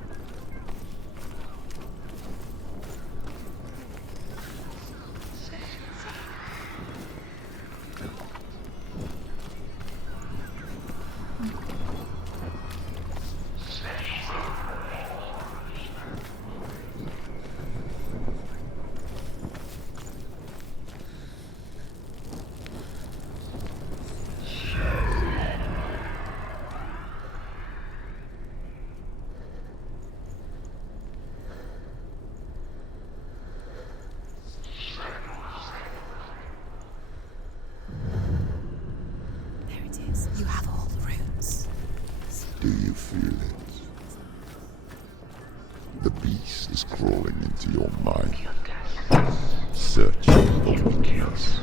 You have all the runes. Do you feel it? The beast is crawling into your mind, searching for weakness.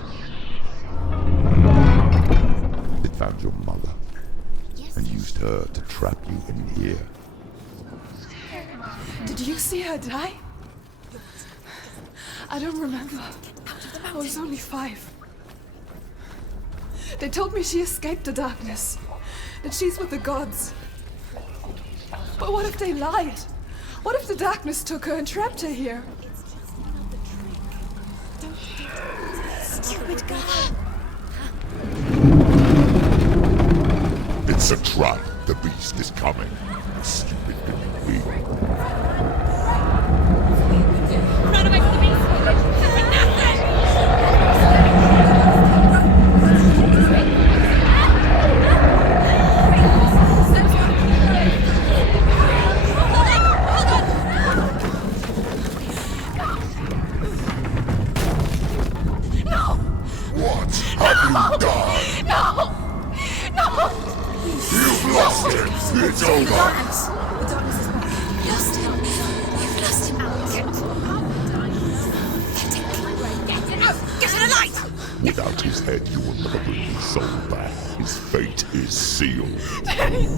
It found your mother and used her to trap you in here. Did you see her die? I don't remember. I was only 5. They told me she escaped the darkness, that she's with the gods. But what if they lied? What if the darkness took her and trapped her here? Stupid girl. It's a trap. The beast is coming. Stupid weak. Run away from the beast. It's over! The darkness is back. You lost him. You've lost him. Get it out! Get in the light! Without his head, you will never bring his soul back. His fate is sealed. Daddy!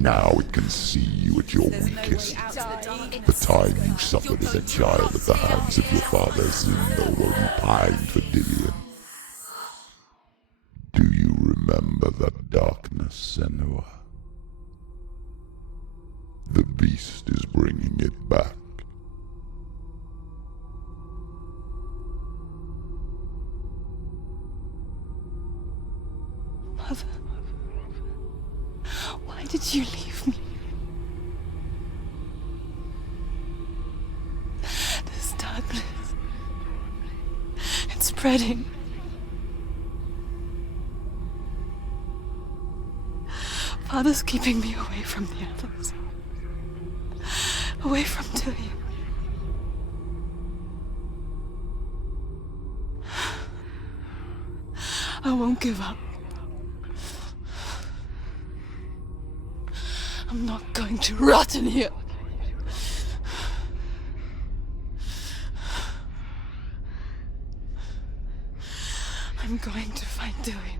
Now it can see you at your weakest. The time you suffered as a child at the hands of your father Zindo while you pined for Dillion. Do you remember that darkness, Senua? The beast is bringing it back. Mother, why did you leave me? This darkness, it's spreading. Father's keeping me away from the others. Away from Dillion. I won't give up. I'm not going to rot in here. I'm going to find Dillion.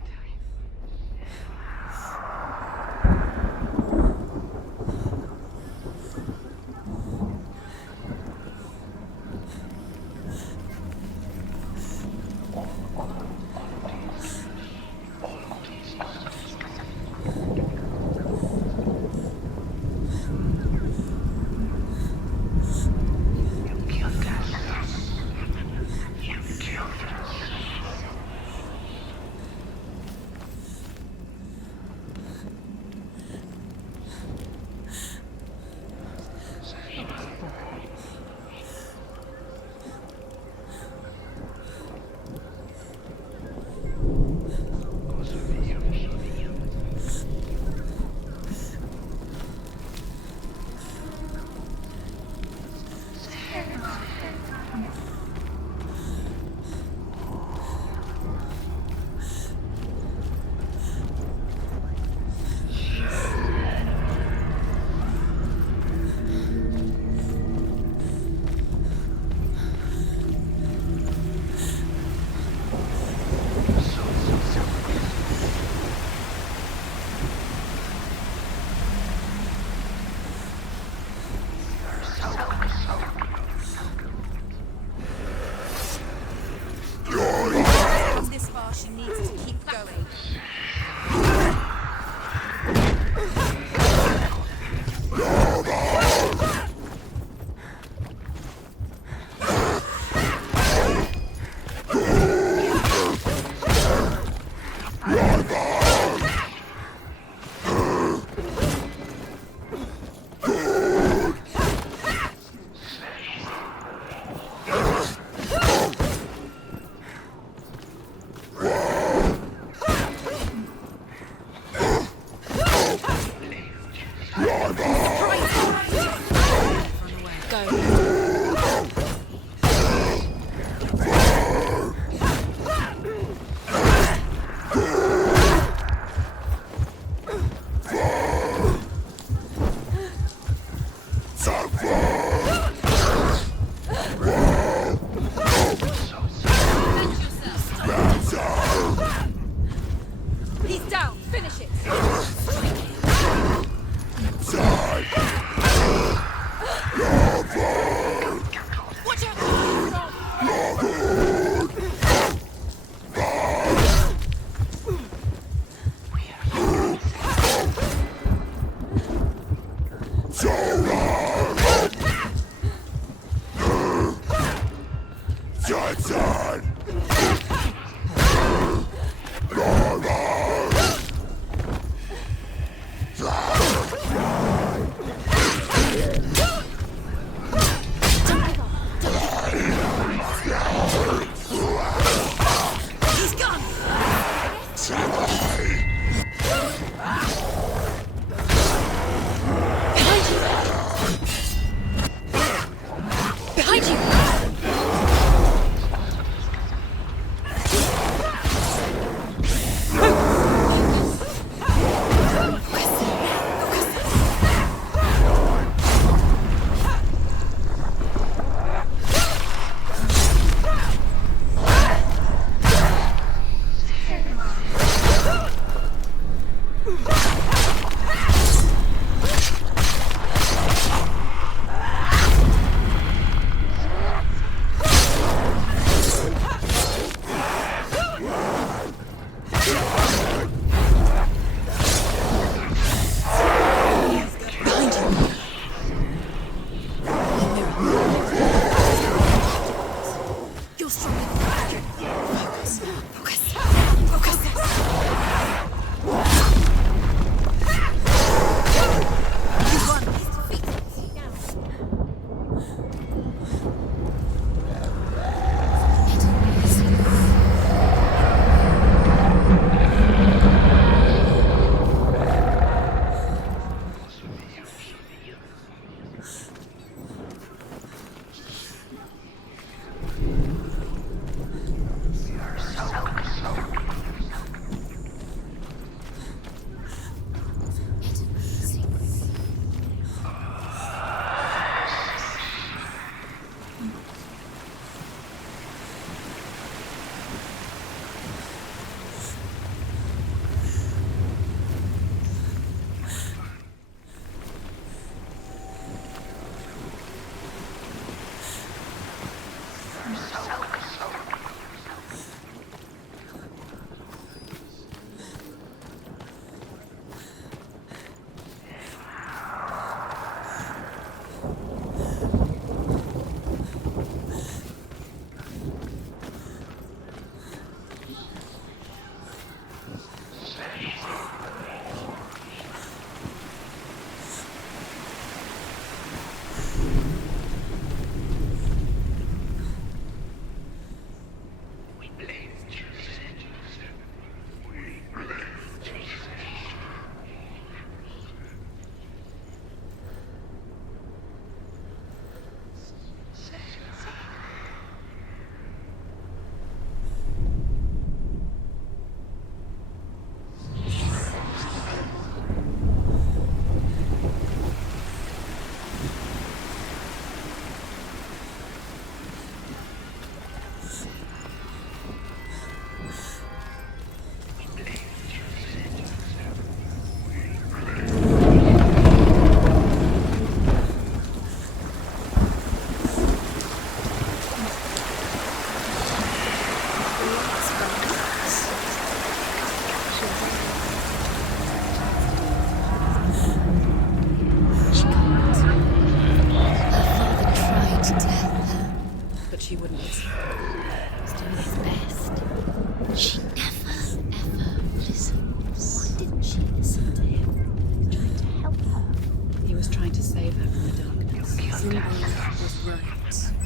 save her from the darkness. Zinbel was right.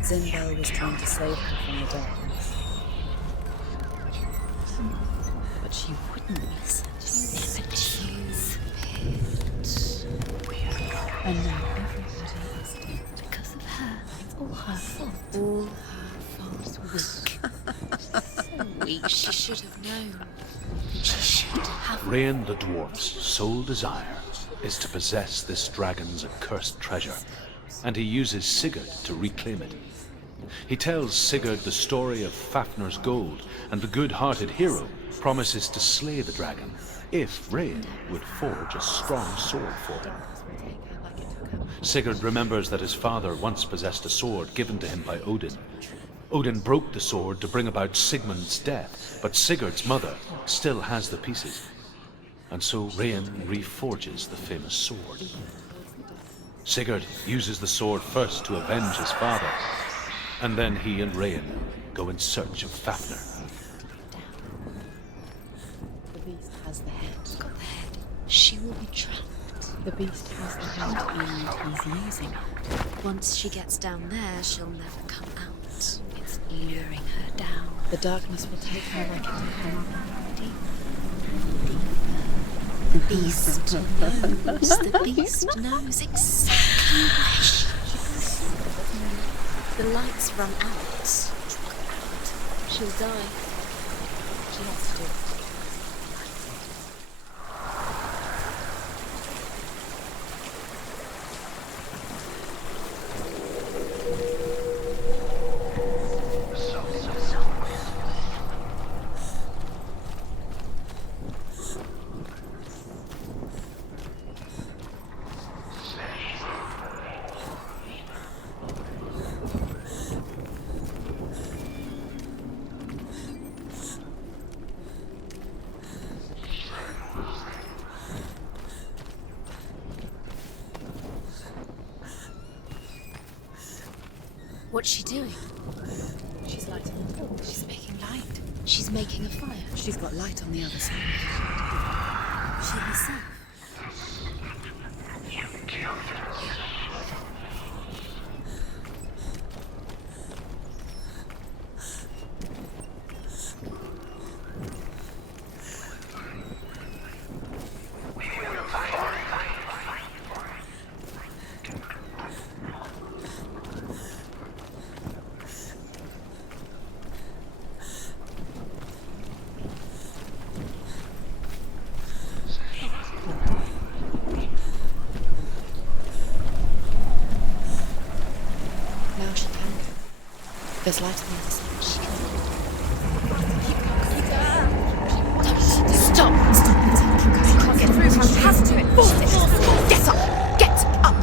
Zinbel was trying to save her from the darkness. But she wouldn't listen. She never chose. And now everybody is dead. Because of her. It's all her fault. All her fault. So weak. She should have known. She should have. Rain the dwarf's sole desire is to possess this dragon's accursed treasure, and he uses Sigurd to reclaim it. He tells Sigurd the story of Fafnir's gold, and the good-hearted hero promises to slay the dragon if Rain would forge a strong sword for him. Sigurd remembers that his father once possessed a sword given to him by Odin. Odin broke the sword to bring about Sigmund's death, but Sigurd's mother still has the pieces. And so Rain reforges the famous sword. Sigurd uses the sword first to avenge his father, and then he and Rain go in search of Fafnir. The beast has the head. Got the head. She will be trapped. The beast has the head and he's using it. Once she gets down there, she'll never come out. It's luring her down. The darkness will take her like it did her mother. The beast knows. The beast knows exactly where she is. The lights run out. She'll die. She has to do it. What's she doing? She's lighting the torch. She's making light. She's making a fire. She's got light on the other side. She herself. There's light on the other side. Stop! Stop! You can't get through. You have to do it. Force it. Get up! Get up!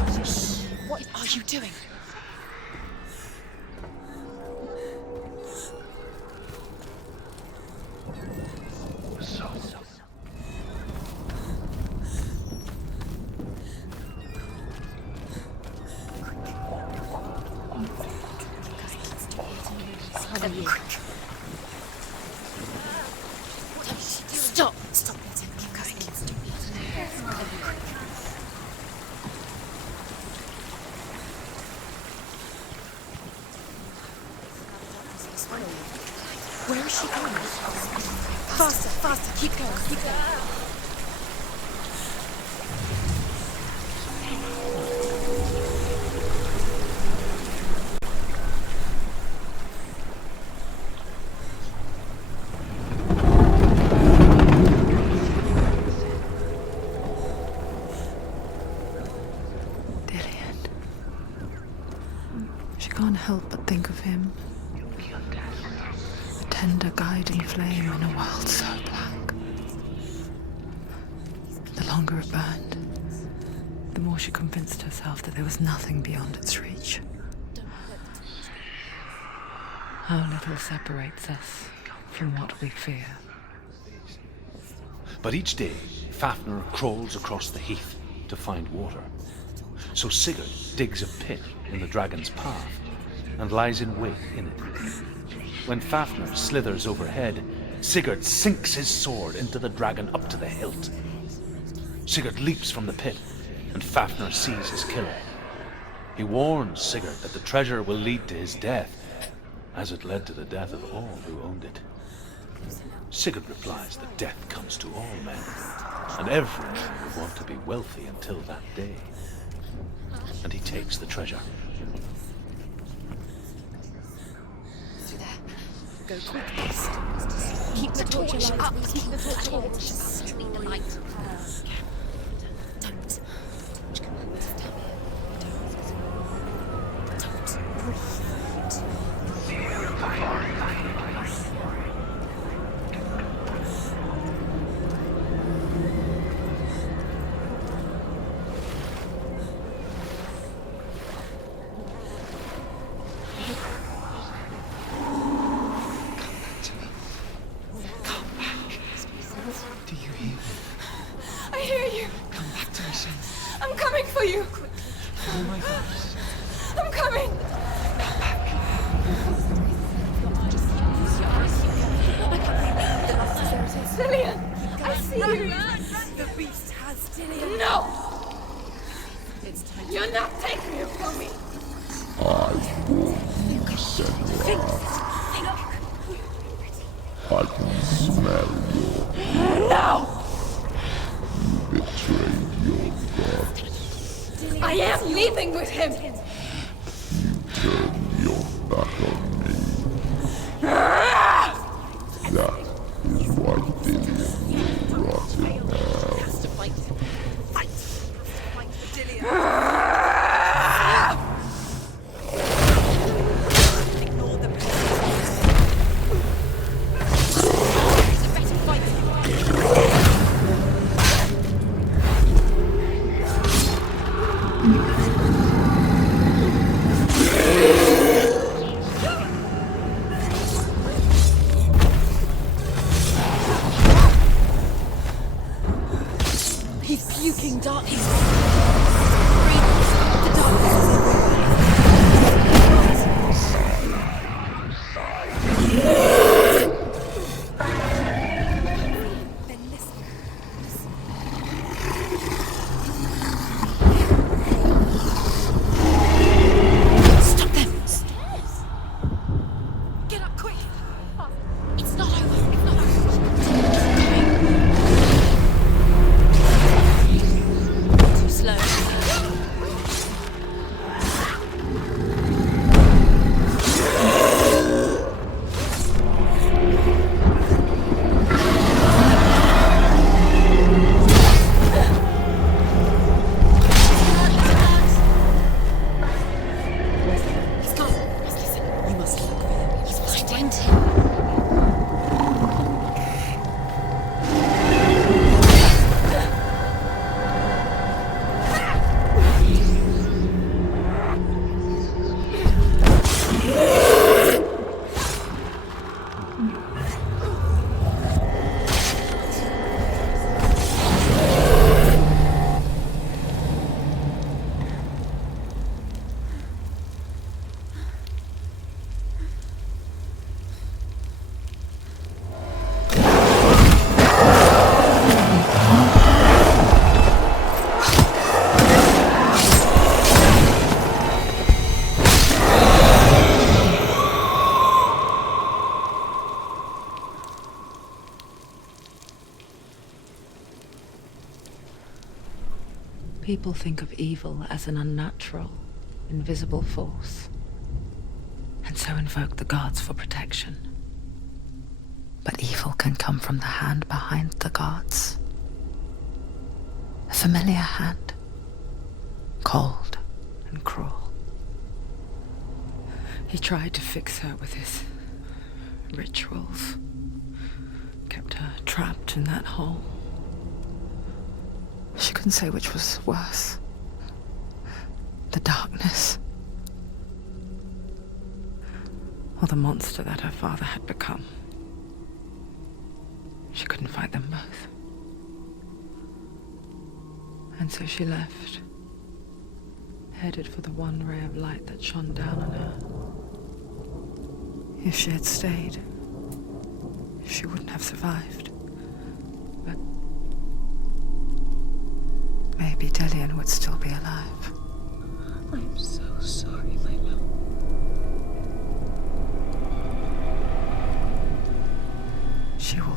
What are you doing? Stop! Stop it. Keep going. Where is she going? Faster, faster. Keep going. Keep going. Can't help but think of him. A tender guiding flame in a world so black. The longer it burned, the more she convinced herself that there was nothing beyond its reach. How little separates us from what we fear. But each day, Fafnir crawls across the heath to find water. So Sigurd digs a pit in the dragon's path and lies in wait in it. When Fafnir slithers overhead, Sigurd sinks his sword into the dragon up to the hilt. Sigurd leaps from the pit, and Fafnir sees his killer. He warns Sigurd that the treasure will lead to his death, as it led to the death of all who owned it. Sigurd replies that death comes to all men, and every man will want to be wealthy until that day. And he takes the treasure. Through there. Go quick. Keep the torch up. Keep the torch alight. Just leave the light. Don't. I'm coming for you. Oh my gosh. I'm coming. Dillian, I see you. The beast has Dillian. No. You're not taking it from me. I warn you, Senua. I can smell your No. betrayed your god. I am leaving with him. Turn your back on me. That is why Dillian will rot in hell. He's puking darkness. Stop them! Stairs! Get up quick! It's not over. It's not over. Too slow. He's gone. Let's listen. You must look for him. He's find him. People think of evil as an unnatural, invisible force, and so invoke the gods for protection. But evil can come from the hand behind the gods. A familiar hand, cold and cruel. He tried to fix her with his rituals, kept her trapped in that hole. She couldn't say which was worse. The darkness, or the monster that her father had become. She couldn't fight them both. And so she left, headed for the one ray of light that shone down on her. If she had stayed, she wouldn't have survived. But maybe Dillian would still be alive. I'm so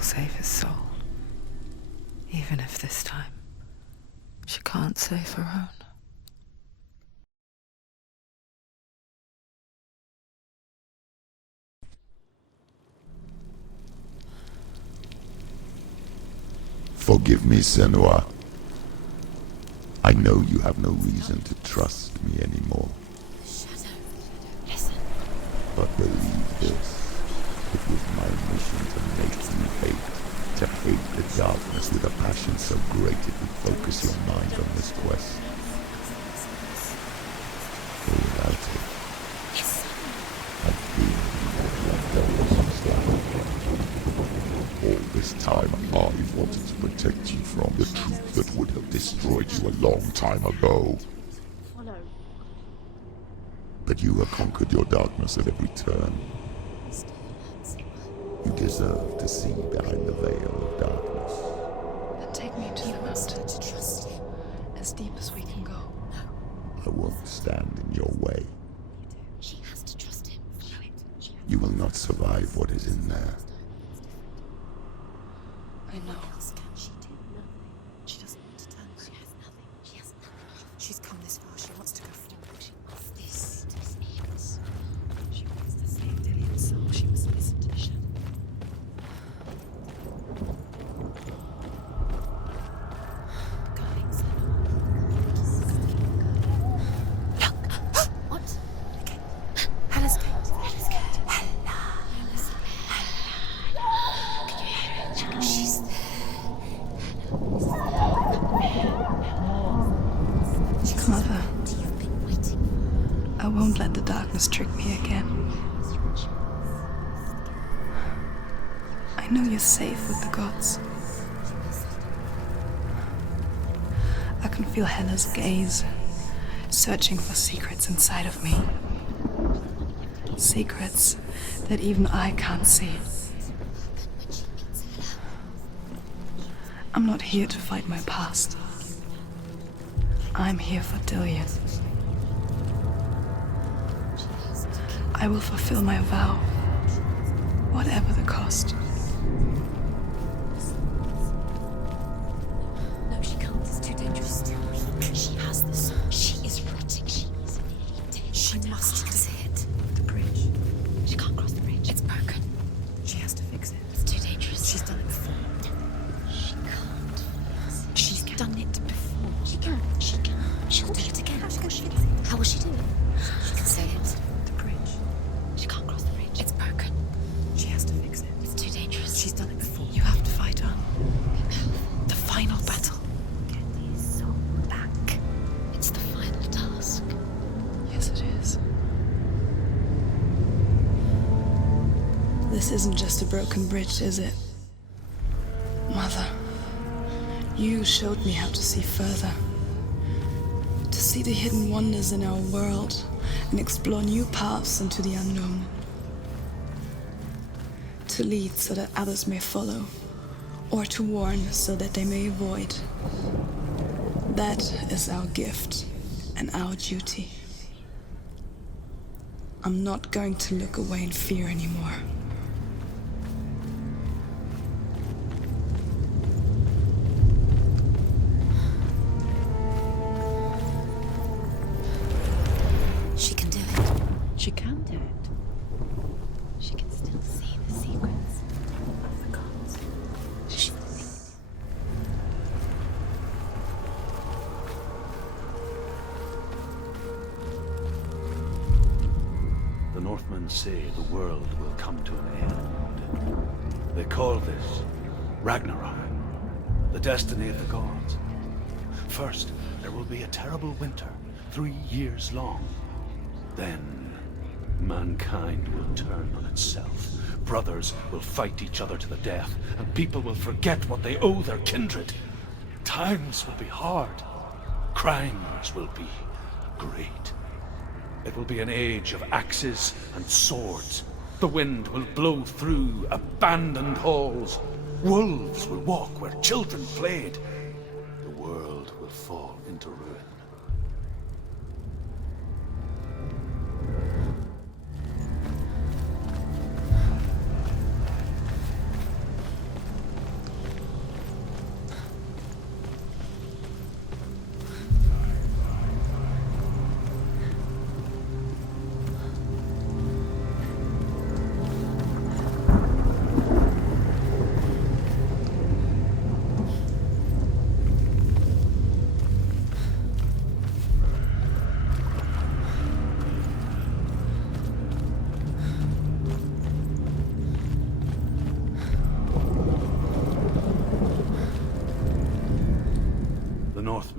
save his soul. Even if this time she can't save her own. Forgive me, Senua. I know you have no reason to trust me anymore. Listen. But believe this, it was my mission to make you hate. To hate the darkness with a passion so great it would focus your mind on this quest. For without it, I'd be like all this time I've wanted to protect you from the truth that would have destroyed you a long time ago. But you have conquered your darkness at every turn. You deserve to see behind the veil of darkness. Then take me to the mountain, to trust him, as deep as we can go. I won't stand in your way. She has to trust him. You will not survive what is in there. I know. She doesn't want to turn. She has nothing. She has nothing. She's come this far. She wants to go forward. She must. This is it. She wants to save Dillian's soul. She must listen to the shadow. What? Okay. Hella's gate. Hella's gate. Hella. Can you hear it? She's there. Mother, I won't let the darkness trick me again. I know you're safe with the gods. I can feel Hella's gaze, searching for secrets inside of me. Secrets that even I can't see. I'm not here to fight my past. I'm here for Dillian. I will fulfill my vow, whatever the cost. No, she can't. It's too dangerous. She has the soul. She is rotting. She is nearly dead. She must cross it. The bridge. She can't cross the bridge. It's broken. She has to fix it. It's too dangerous. She's done it before. She can't fix it. She's done it before. She can. She can. She'll do it again. How will she do it? How will she do it? She can say it. The bridge. She can't cross the bridge. It's broken. She has to fix it. It's too dangerous. She's done it before. You have to fight her. The final battle. Get his soul back. It's the final task. Yes, it is. This isn't just a broken bridge, is it? Mother, you showed me how to see further. To see the hidden wonders in our world and explore new paths into the unknown. To lead so that others may follow, or to warn so that they may avoid. That is our gift and our duty. I'm not going to look away in fear anymore. She can do it. She can do it. She can still see the secrets of the gods. She will think. The Northmen say the world will come to an end. They call this Ragnarok, the destiny of the gods. First, there will be a terrible winter, 3 years long. Then, mankind will turn on itself. Brothers will fight each other to the death, and people will forget what they owe their kindred. Times will be hard. Crimes will be great. It will be an age of axes and swords. The wind will blow through abandoned halls. Wolves will walk where children played. The world will fall into ruin.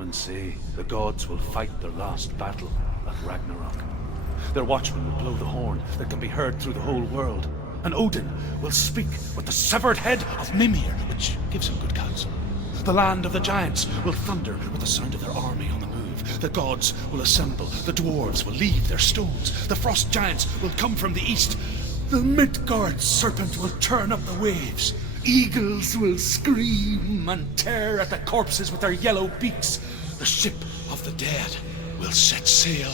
and say the gods will fight their last battle at Ragnarok. Their watchmen will blow the horn that can be heard through the whole world. And Odin will speak with the severed head of Mimir, which gives him good counsel. The land of the giants will thunder with the sound of their army on the move. The gods will assemble. The dwarves will leave their stones. The frost giants will come from the east. The Midgard serpent will turn up the waves. Eagles will scream and tear at the corpses with their yellow beaks. The ship of the dead will set sail.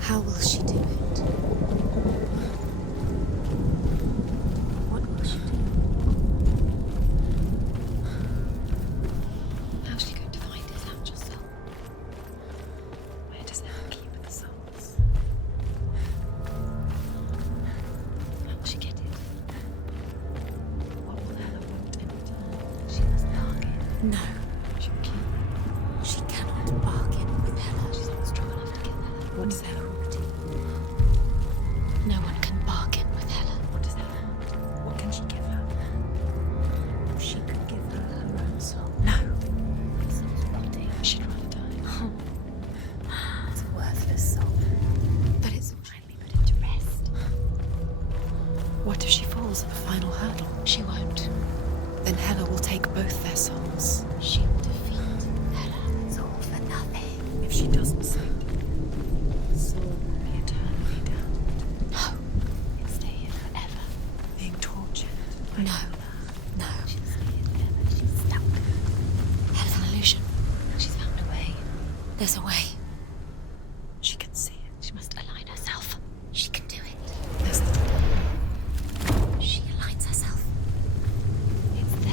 How will she do it? What will she do? How's she going to find his angel soul? Where does Hell keep the souls? How will she get it? What will Hella want in return? She must bargain. No. She'll keep it. She cannot bargain with Hella. She's not strong enough to get Hella. What does Hella want? No one can bargain with Hella. What does Hella want? What can she give her? She could give her her own soul. No. It sounds rotting. She'd rather die. It's a worthless soul. But it's finally put him to rest. What if she falls at the final hurdle? She won't. Then Hella will take both their souls. She will defeat Hella. It's all for nothing. If she doesn't save the soul will be eternally damned. No. It'll stay here forever. Being tortured. No. No. She'll stay here forever. She's stuck. Hella's an illusion. She's found a way. There's a way. She can see it. She must align herself. She can do it. There's the door. She aligns herself. It's there.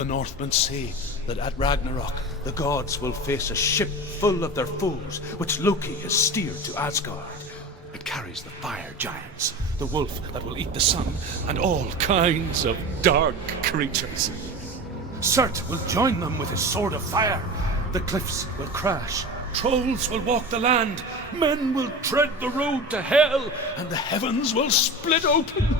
The Northmen say that at Ragnarok, the gods will face a ship full of their foes, which Loki has steered to Asgard. It carries the fire giants, the wolf that will eat the sun, and all kinds of dark creatures. Surt will join them with his sword of fire. The cliffs will crash. Trolls will walk the land. Men will tread the road to hell, and the heavens will split open.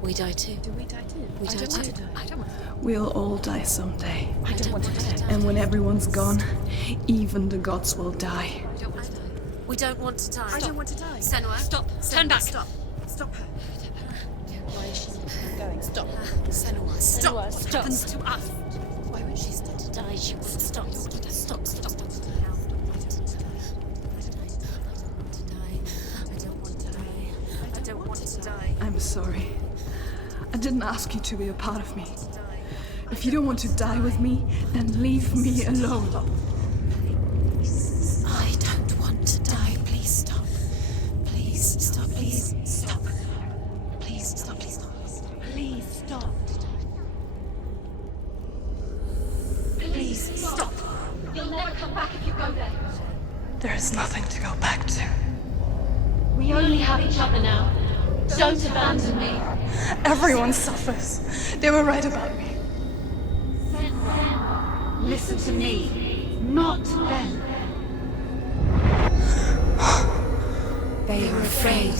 We die too. Do we die too? We die too. I don't want to die. We'll all die someday. I don't want to die. And when everyone's gone, even the gods will die. We don't want to die. We don't want to die. I don't want to die. Senua, Stop. Turn back. Stop. Stop her. Why is she going? Stop. Senua, stop. What Stop. happens to us? Why would she stop to die? She wouldn't stop. Stop. I don't want to die. I'm sorry. I didn't ask you to be a part of me. If you don't want to die with me, then leave me alone. I don't want to die. Please stop. Please stop. Please stop. Please stop. Please stop. Please stop. Please stop. You'll never come back if you go there. There is nothing to go back to. We only have each other now. Don't abandon me. Everyone suffers. They were right about me. Listen to me, not them. They were afraid.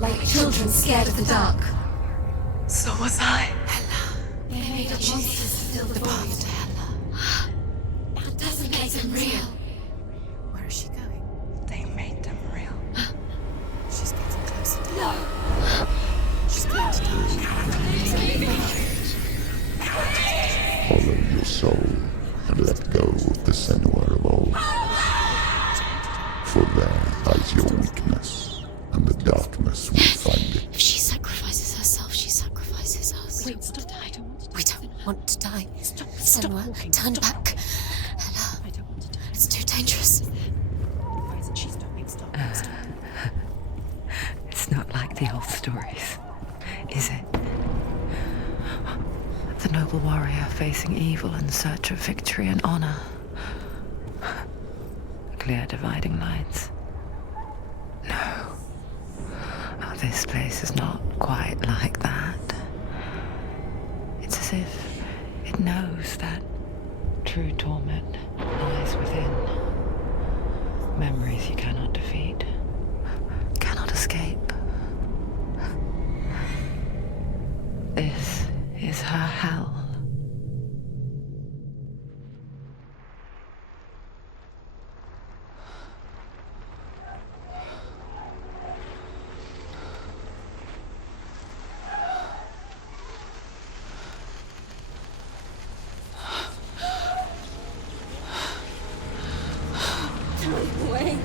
like children scared of the dark. So was I. They made up monsters to fill the path to Hella. That doesn't make them real. Where is she going? They made them real. She's getting closer to No. She's going to Follow your soul and let go of the Senua of old. For there lies your weakness, and the darkness will find it. If she sacrifices herself, she sacrifices us. Wait, stop. I don't want to die. We don't want to die. Stop Senua, walking. turn Stop. back. Hella, I don't want to die. it's too dangerous. Why isn't she stopping? Stop. It's not like the old stories, is it? The noble warrior facing evil in search of victory and honor. Clear dividing lines. No. Oh, this place is not quite like that. It's as if it knows that true torment lies within. Memories you cannot defeat, cannot escape. This is her hell. Wait,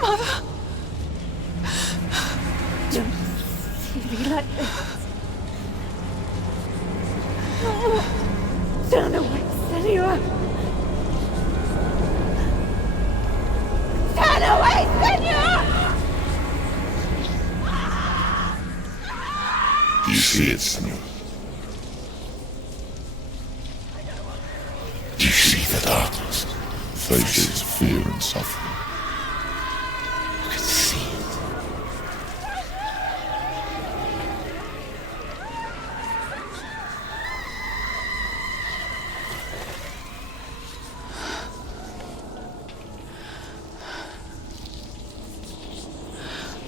Mother! don't see me like this. Turn away, Senua! Turn away, Senua! Do you see it, Senua? Do you see the darkness? Faces of fear and suffering. You can see it.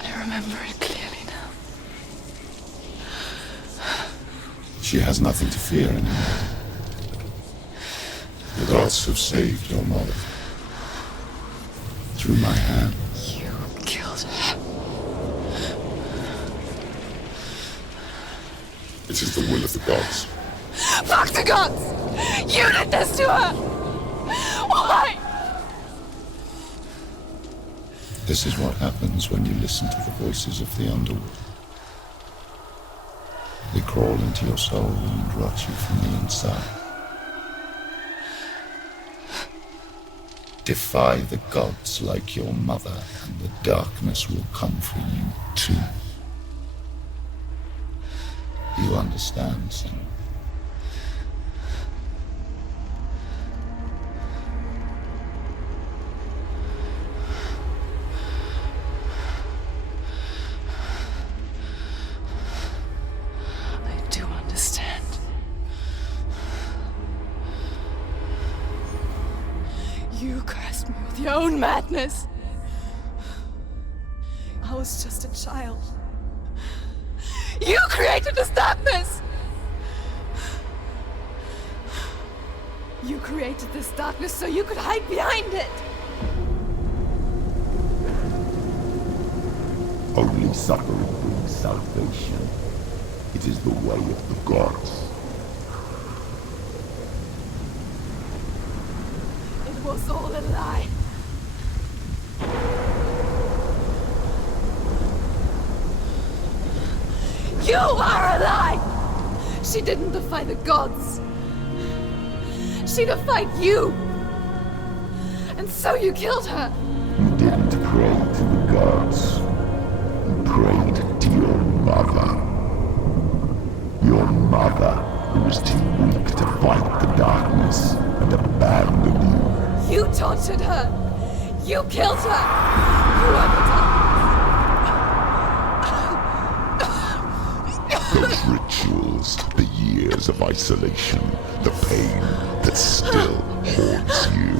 I remember it clearly now. She has nothing to fear anymore. The gods have saved your mother. Through my hand. You killed her. It is the will of the gods. Fuck the gods! You did this to her! Why? This is what happens when you listen to the voices of the underworld. They crawl into your soul and rot you from the inside. Defy the gods like your mother, and the darkness will come for you too. You understand, son? I do understand. You cursed me with your own madness. I was just a child. You created this darkness! You created this darkness so you could hide behind it! Only suffering brings salvation. It is the way of the gods. It was all a lie. You are a lie! She didn't defy the gods. She defied you! And so you killed her! You didn't pray to the gods. You prayed to your mother. Your mother, who was too weak to fight the darkness and abandon you. You tortured her! You killed her! You are the dark. Those rituals, the years of isolation, the pain that still haunts you.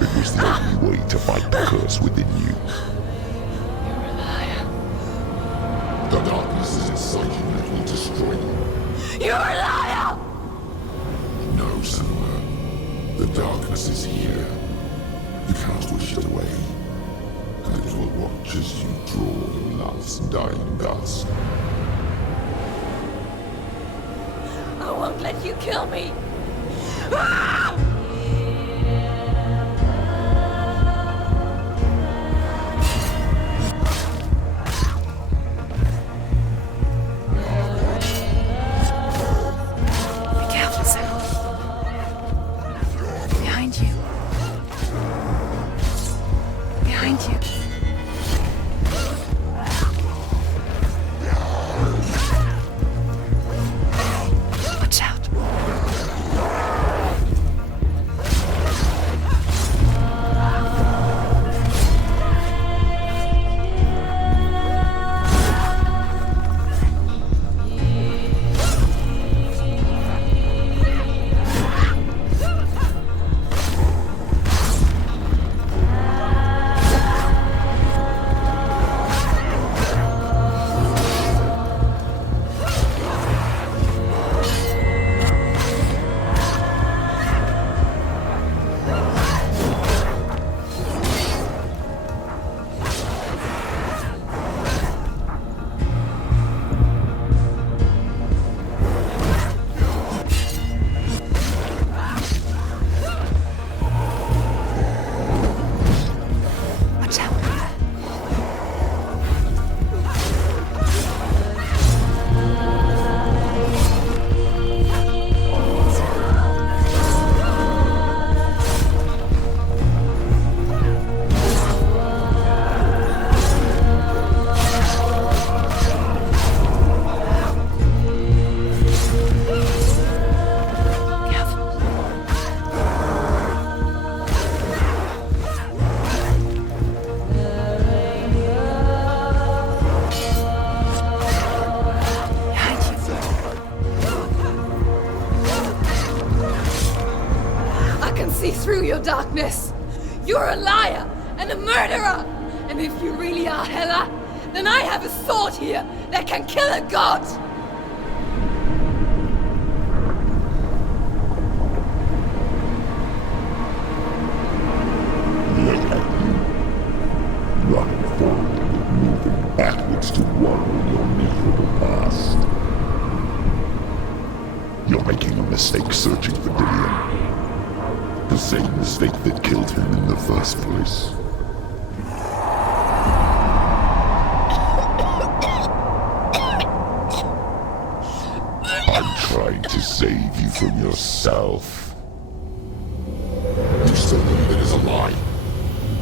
It was the only way to fight the curse within you. The darkness is inside you and it will destroy you. You're a liar! No, Senua. The darkness is here. You cannot wish it away. And it will watch as you draw your last dying gasp. I won't let you kill me! Ah! Be careful, Sam. Behind you. Behind you. Watch out. Through your darkness. You're a liar and a murderer. And if you really are Hela, then I have a sword here that can kill a god. Look at you. Running forward, moving backwards to wallow in your miserable past. You're making a mistake searching for Dillion. The same mistake that killed him in the first place. I'm trying to save you from yourself. You still believe it is a lie.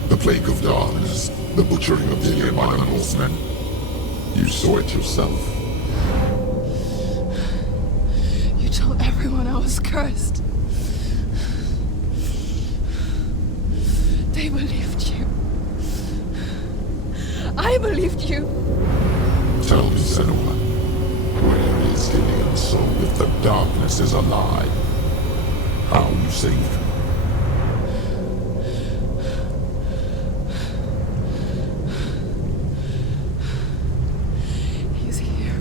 The plague of darkness, the butchering of Dillion by the Northmen. You saw it yourself. You told everyone I was cursed. They believed you. I believed you. Tell me, Senua, where is Dillion's soul if the darkness is a lie? How you saved him? He's here.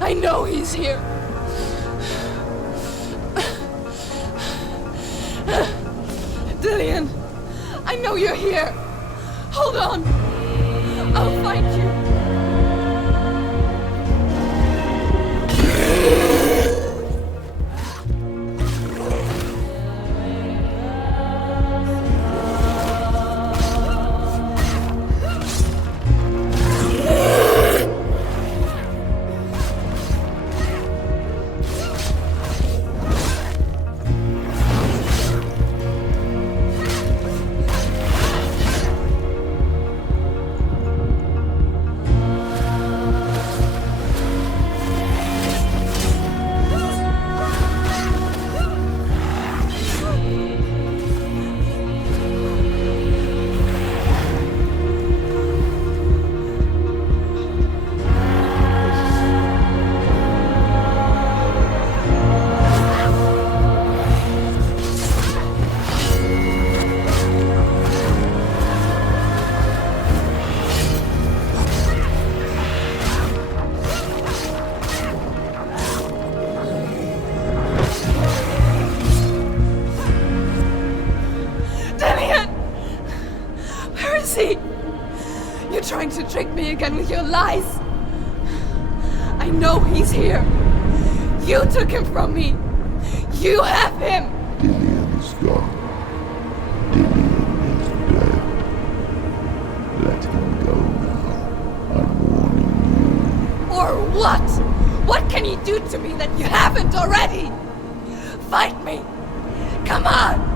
I know he's here. Dillion, I know you're here. Hold on. I'll find you. See? You're trying to trick me again with your lies. I know he's here. You took him from me. You have him. Dillion is gone. Dillion is dead. Let him go now. I'm warning you. Or what? What can he do to me that you haven't already? Fight me. Come on.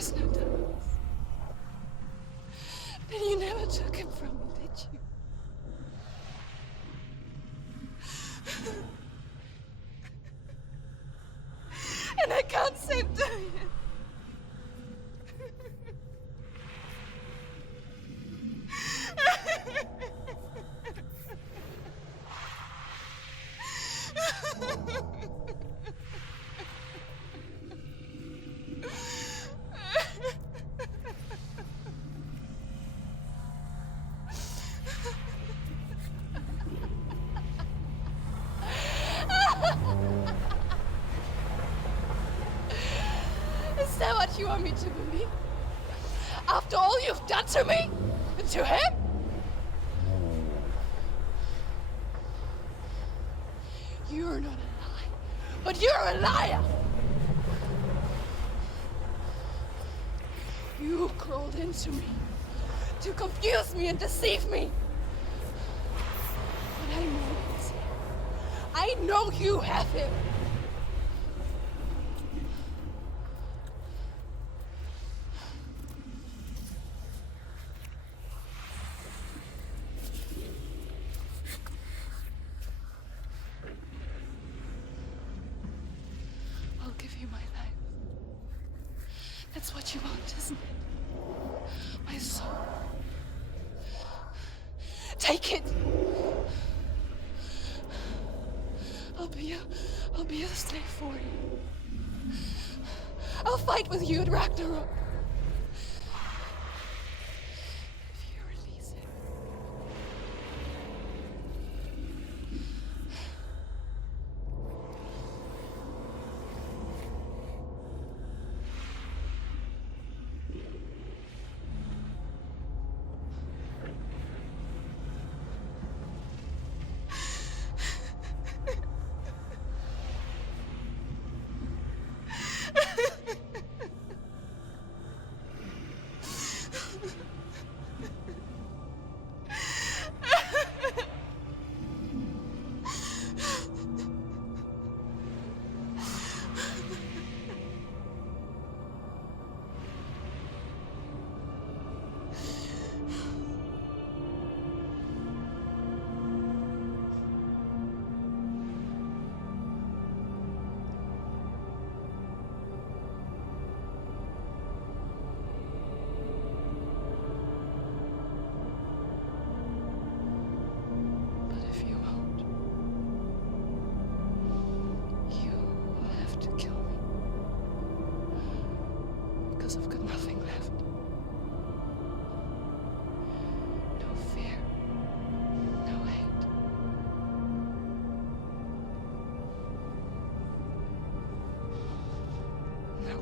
is no darkness. Then you never took him from me, did you? And I can't save Dorian. Is that what you want me to believe? After all you've done to me? And to him? You're not a lie, but you're a liar! You crawled into me to confuse me and deceive me. But I know it's him. I know you have him. I'll give you my life. That's what you want, isn't it? My soul. Take it. I'll be a slave for you. I'll fight with you at Ragnarok. If you release it.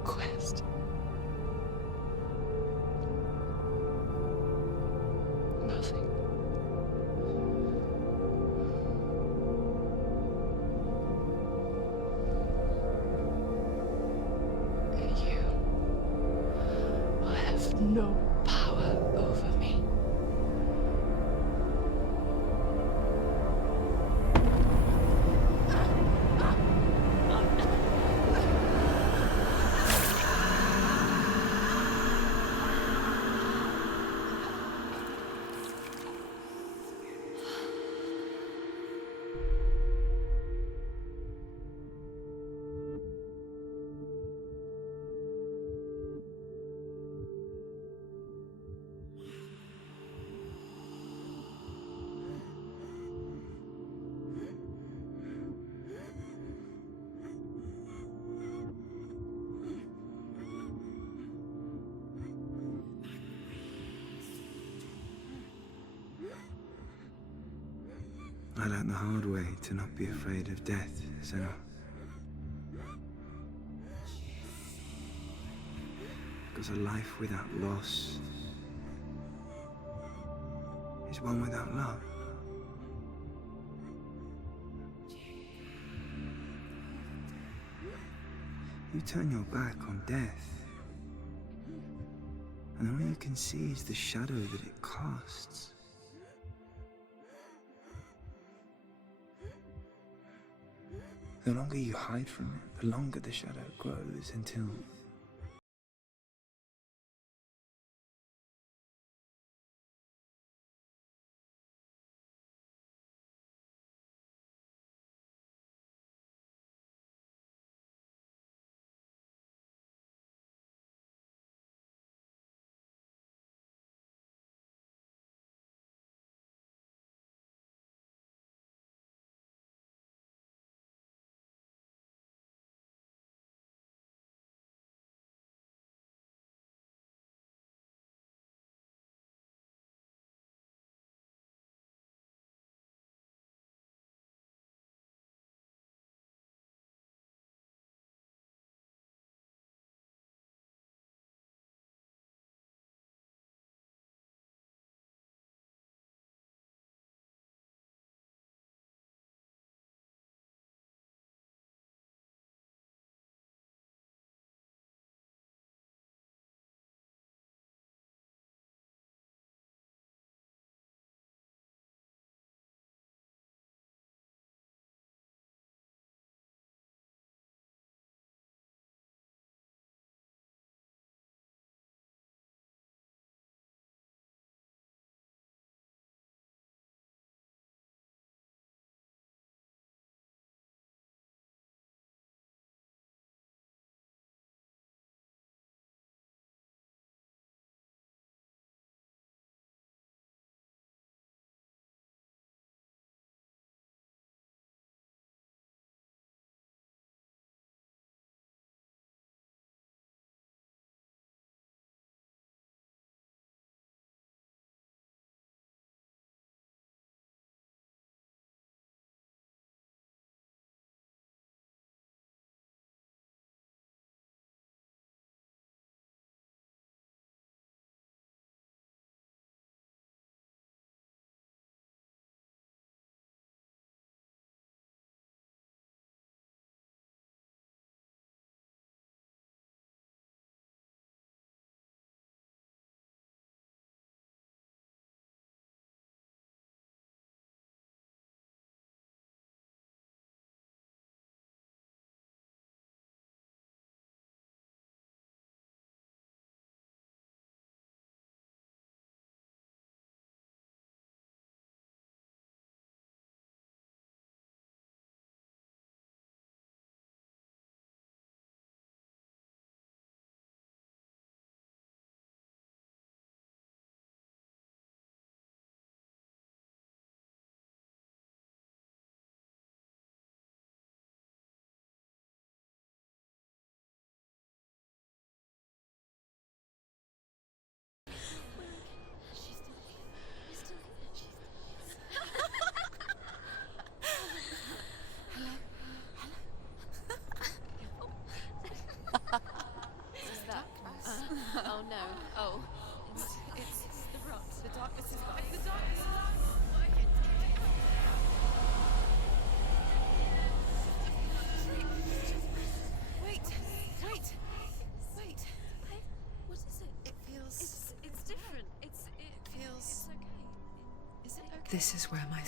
Quest. Nothing. And you will have no power over me. I learned the hard way to not be afraid of death, Senua. Because a life without loss is one without love. You turn your back on death, and all you can see is the shadow that it casts. The longer you hide from it, the longer the shadow grows until Oh no. Oh. It's the rot. The darkness is back. The darkness is back. Wait. What is it? It feels... It's different. It feels... It's okay. Is it okay? This is where my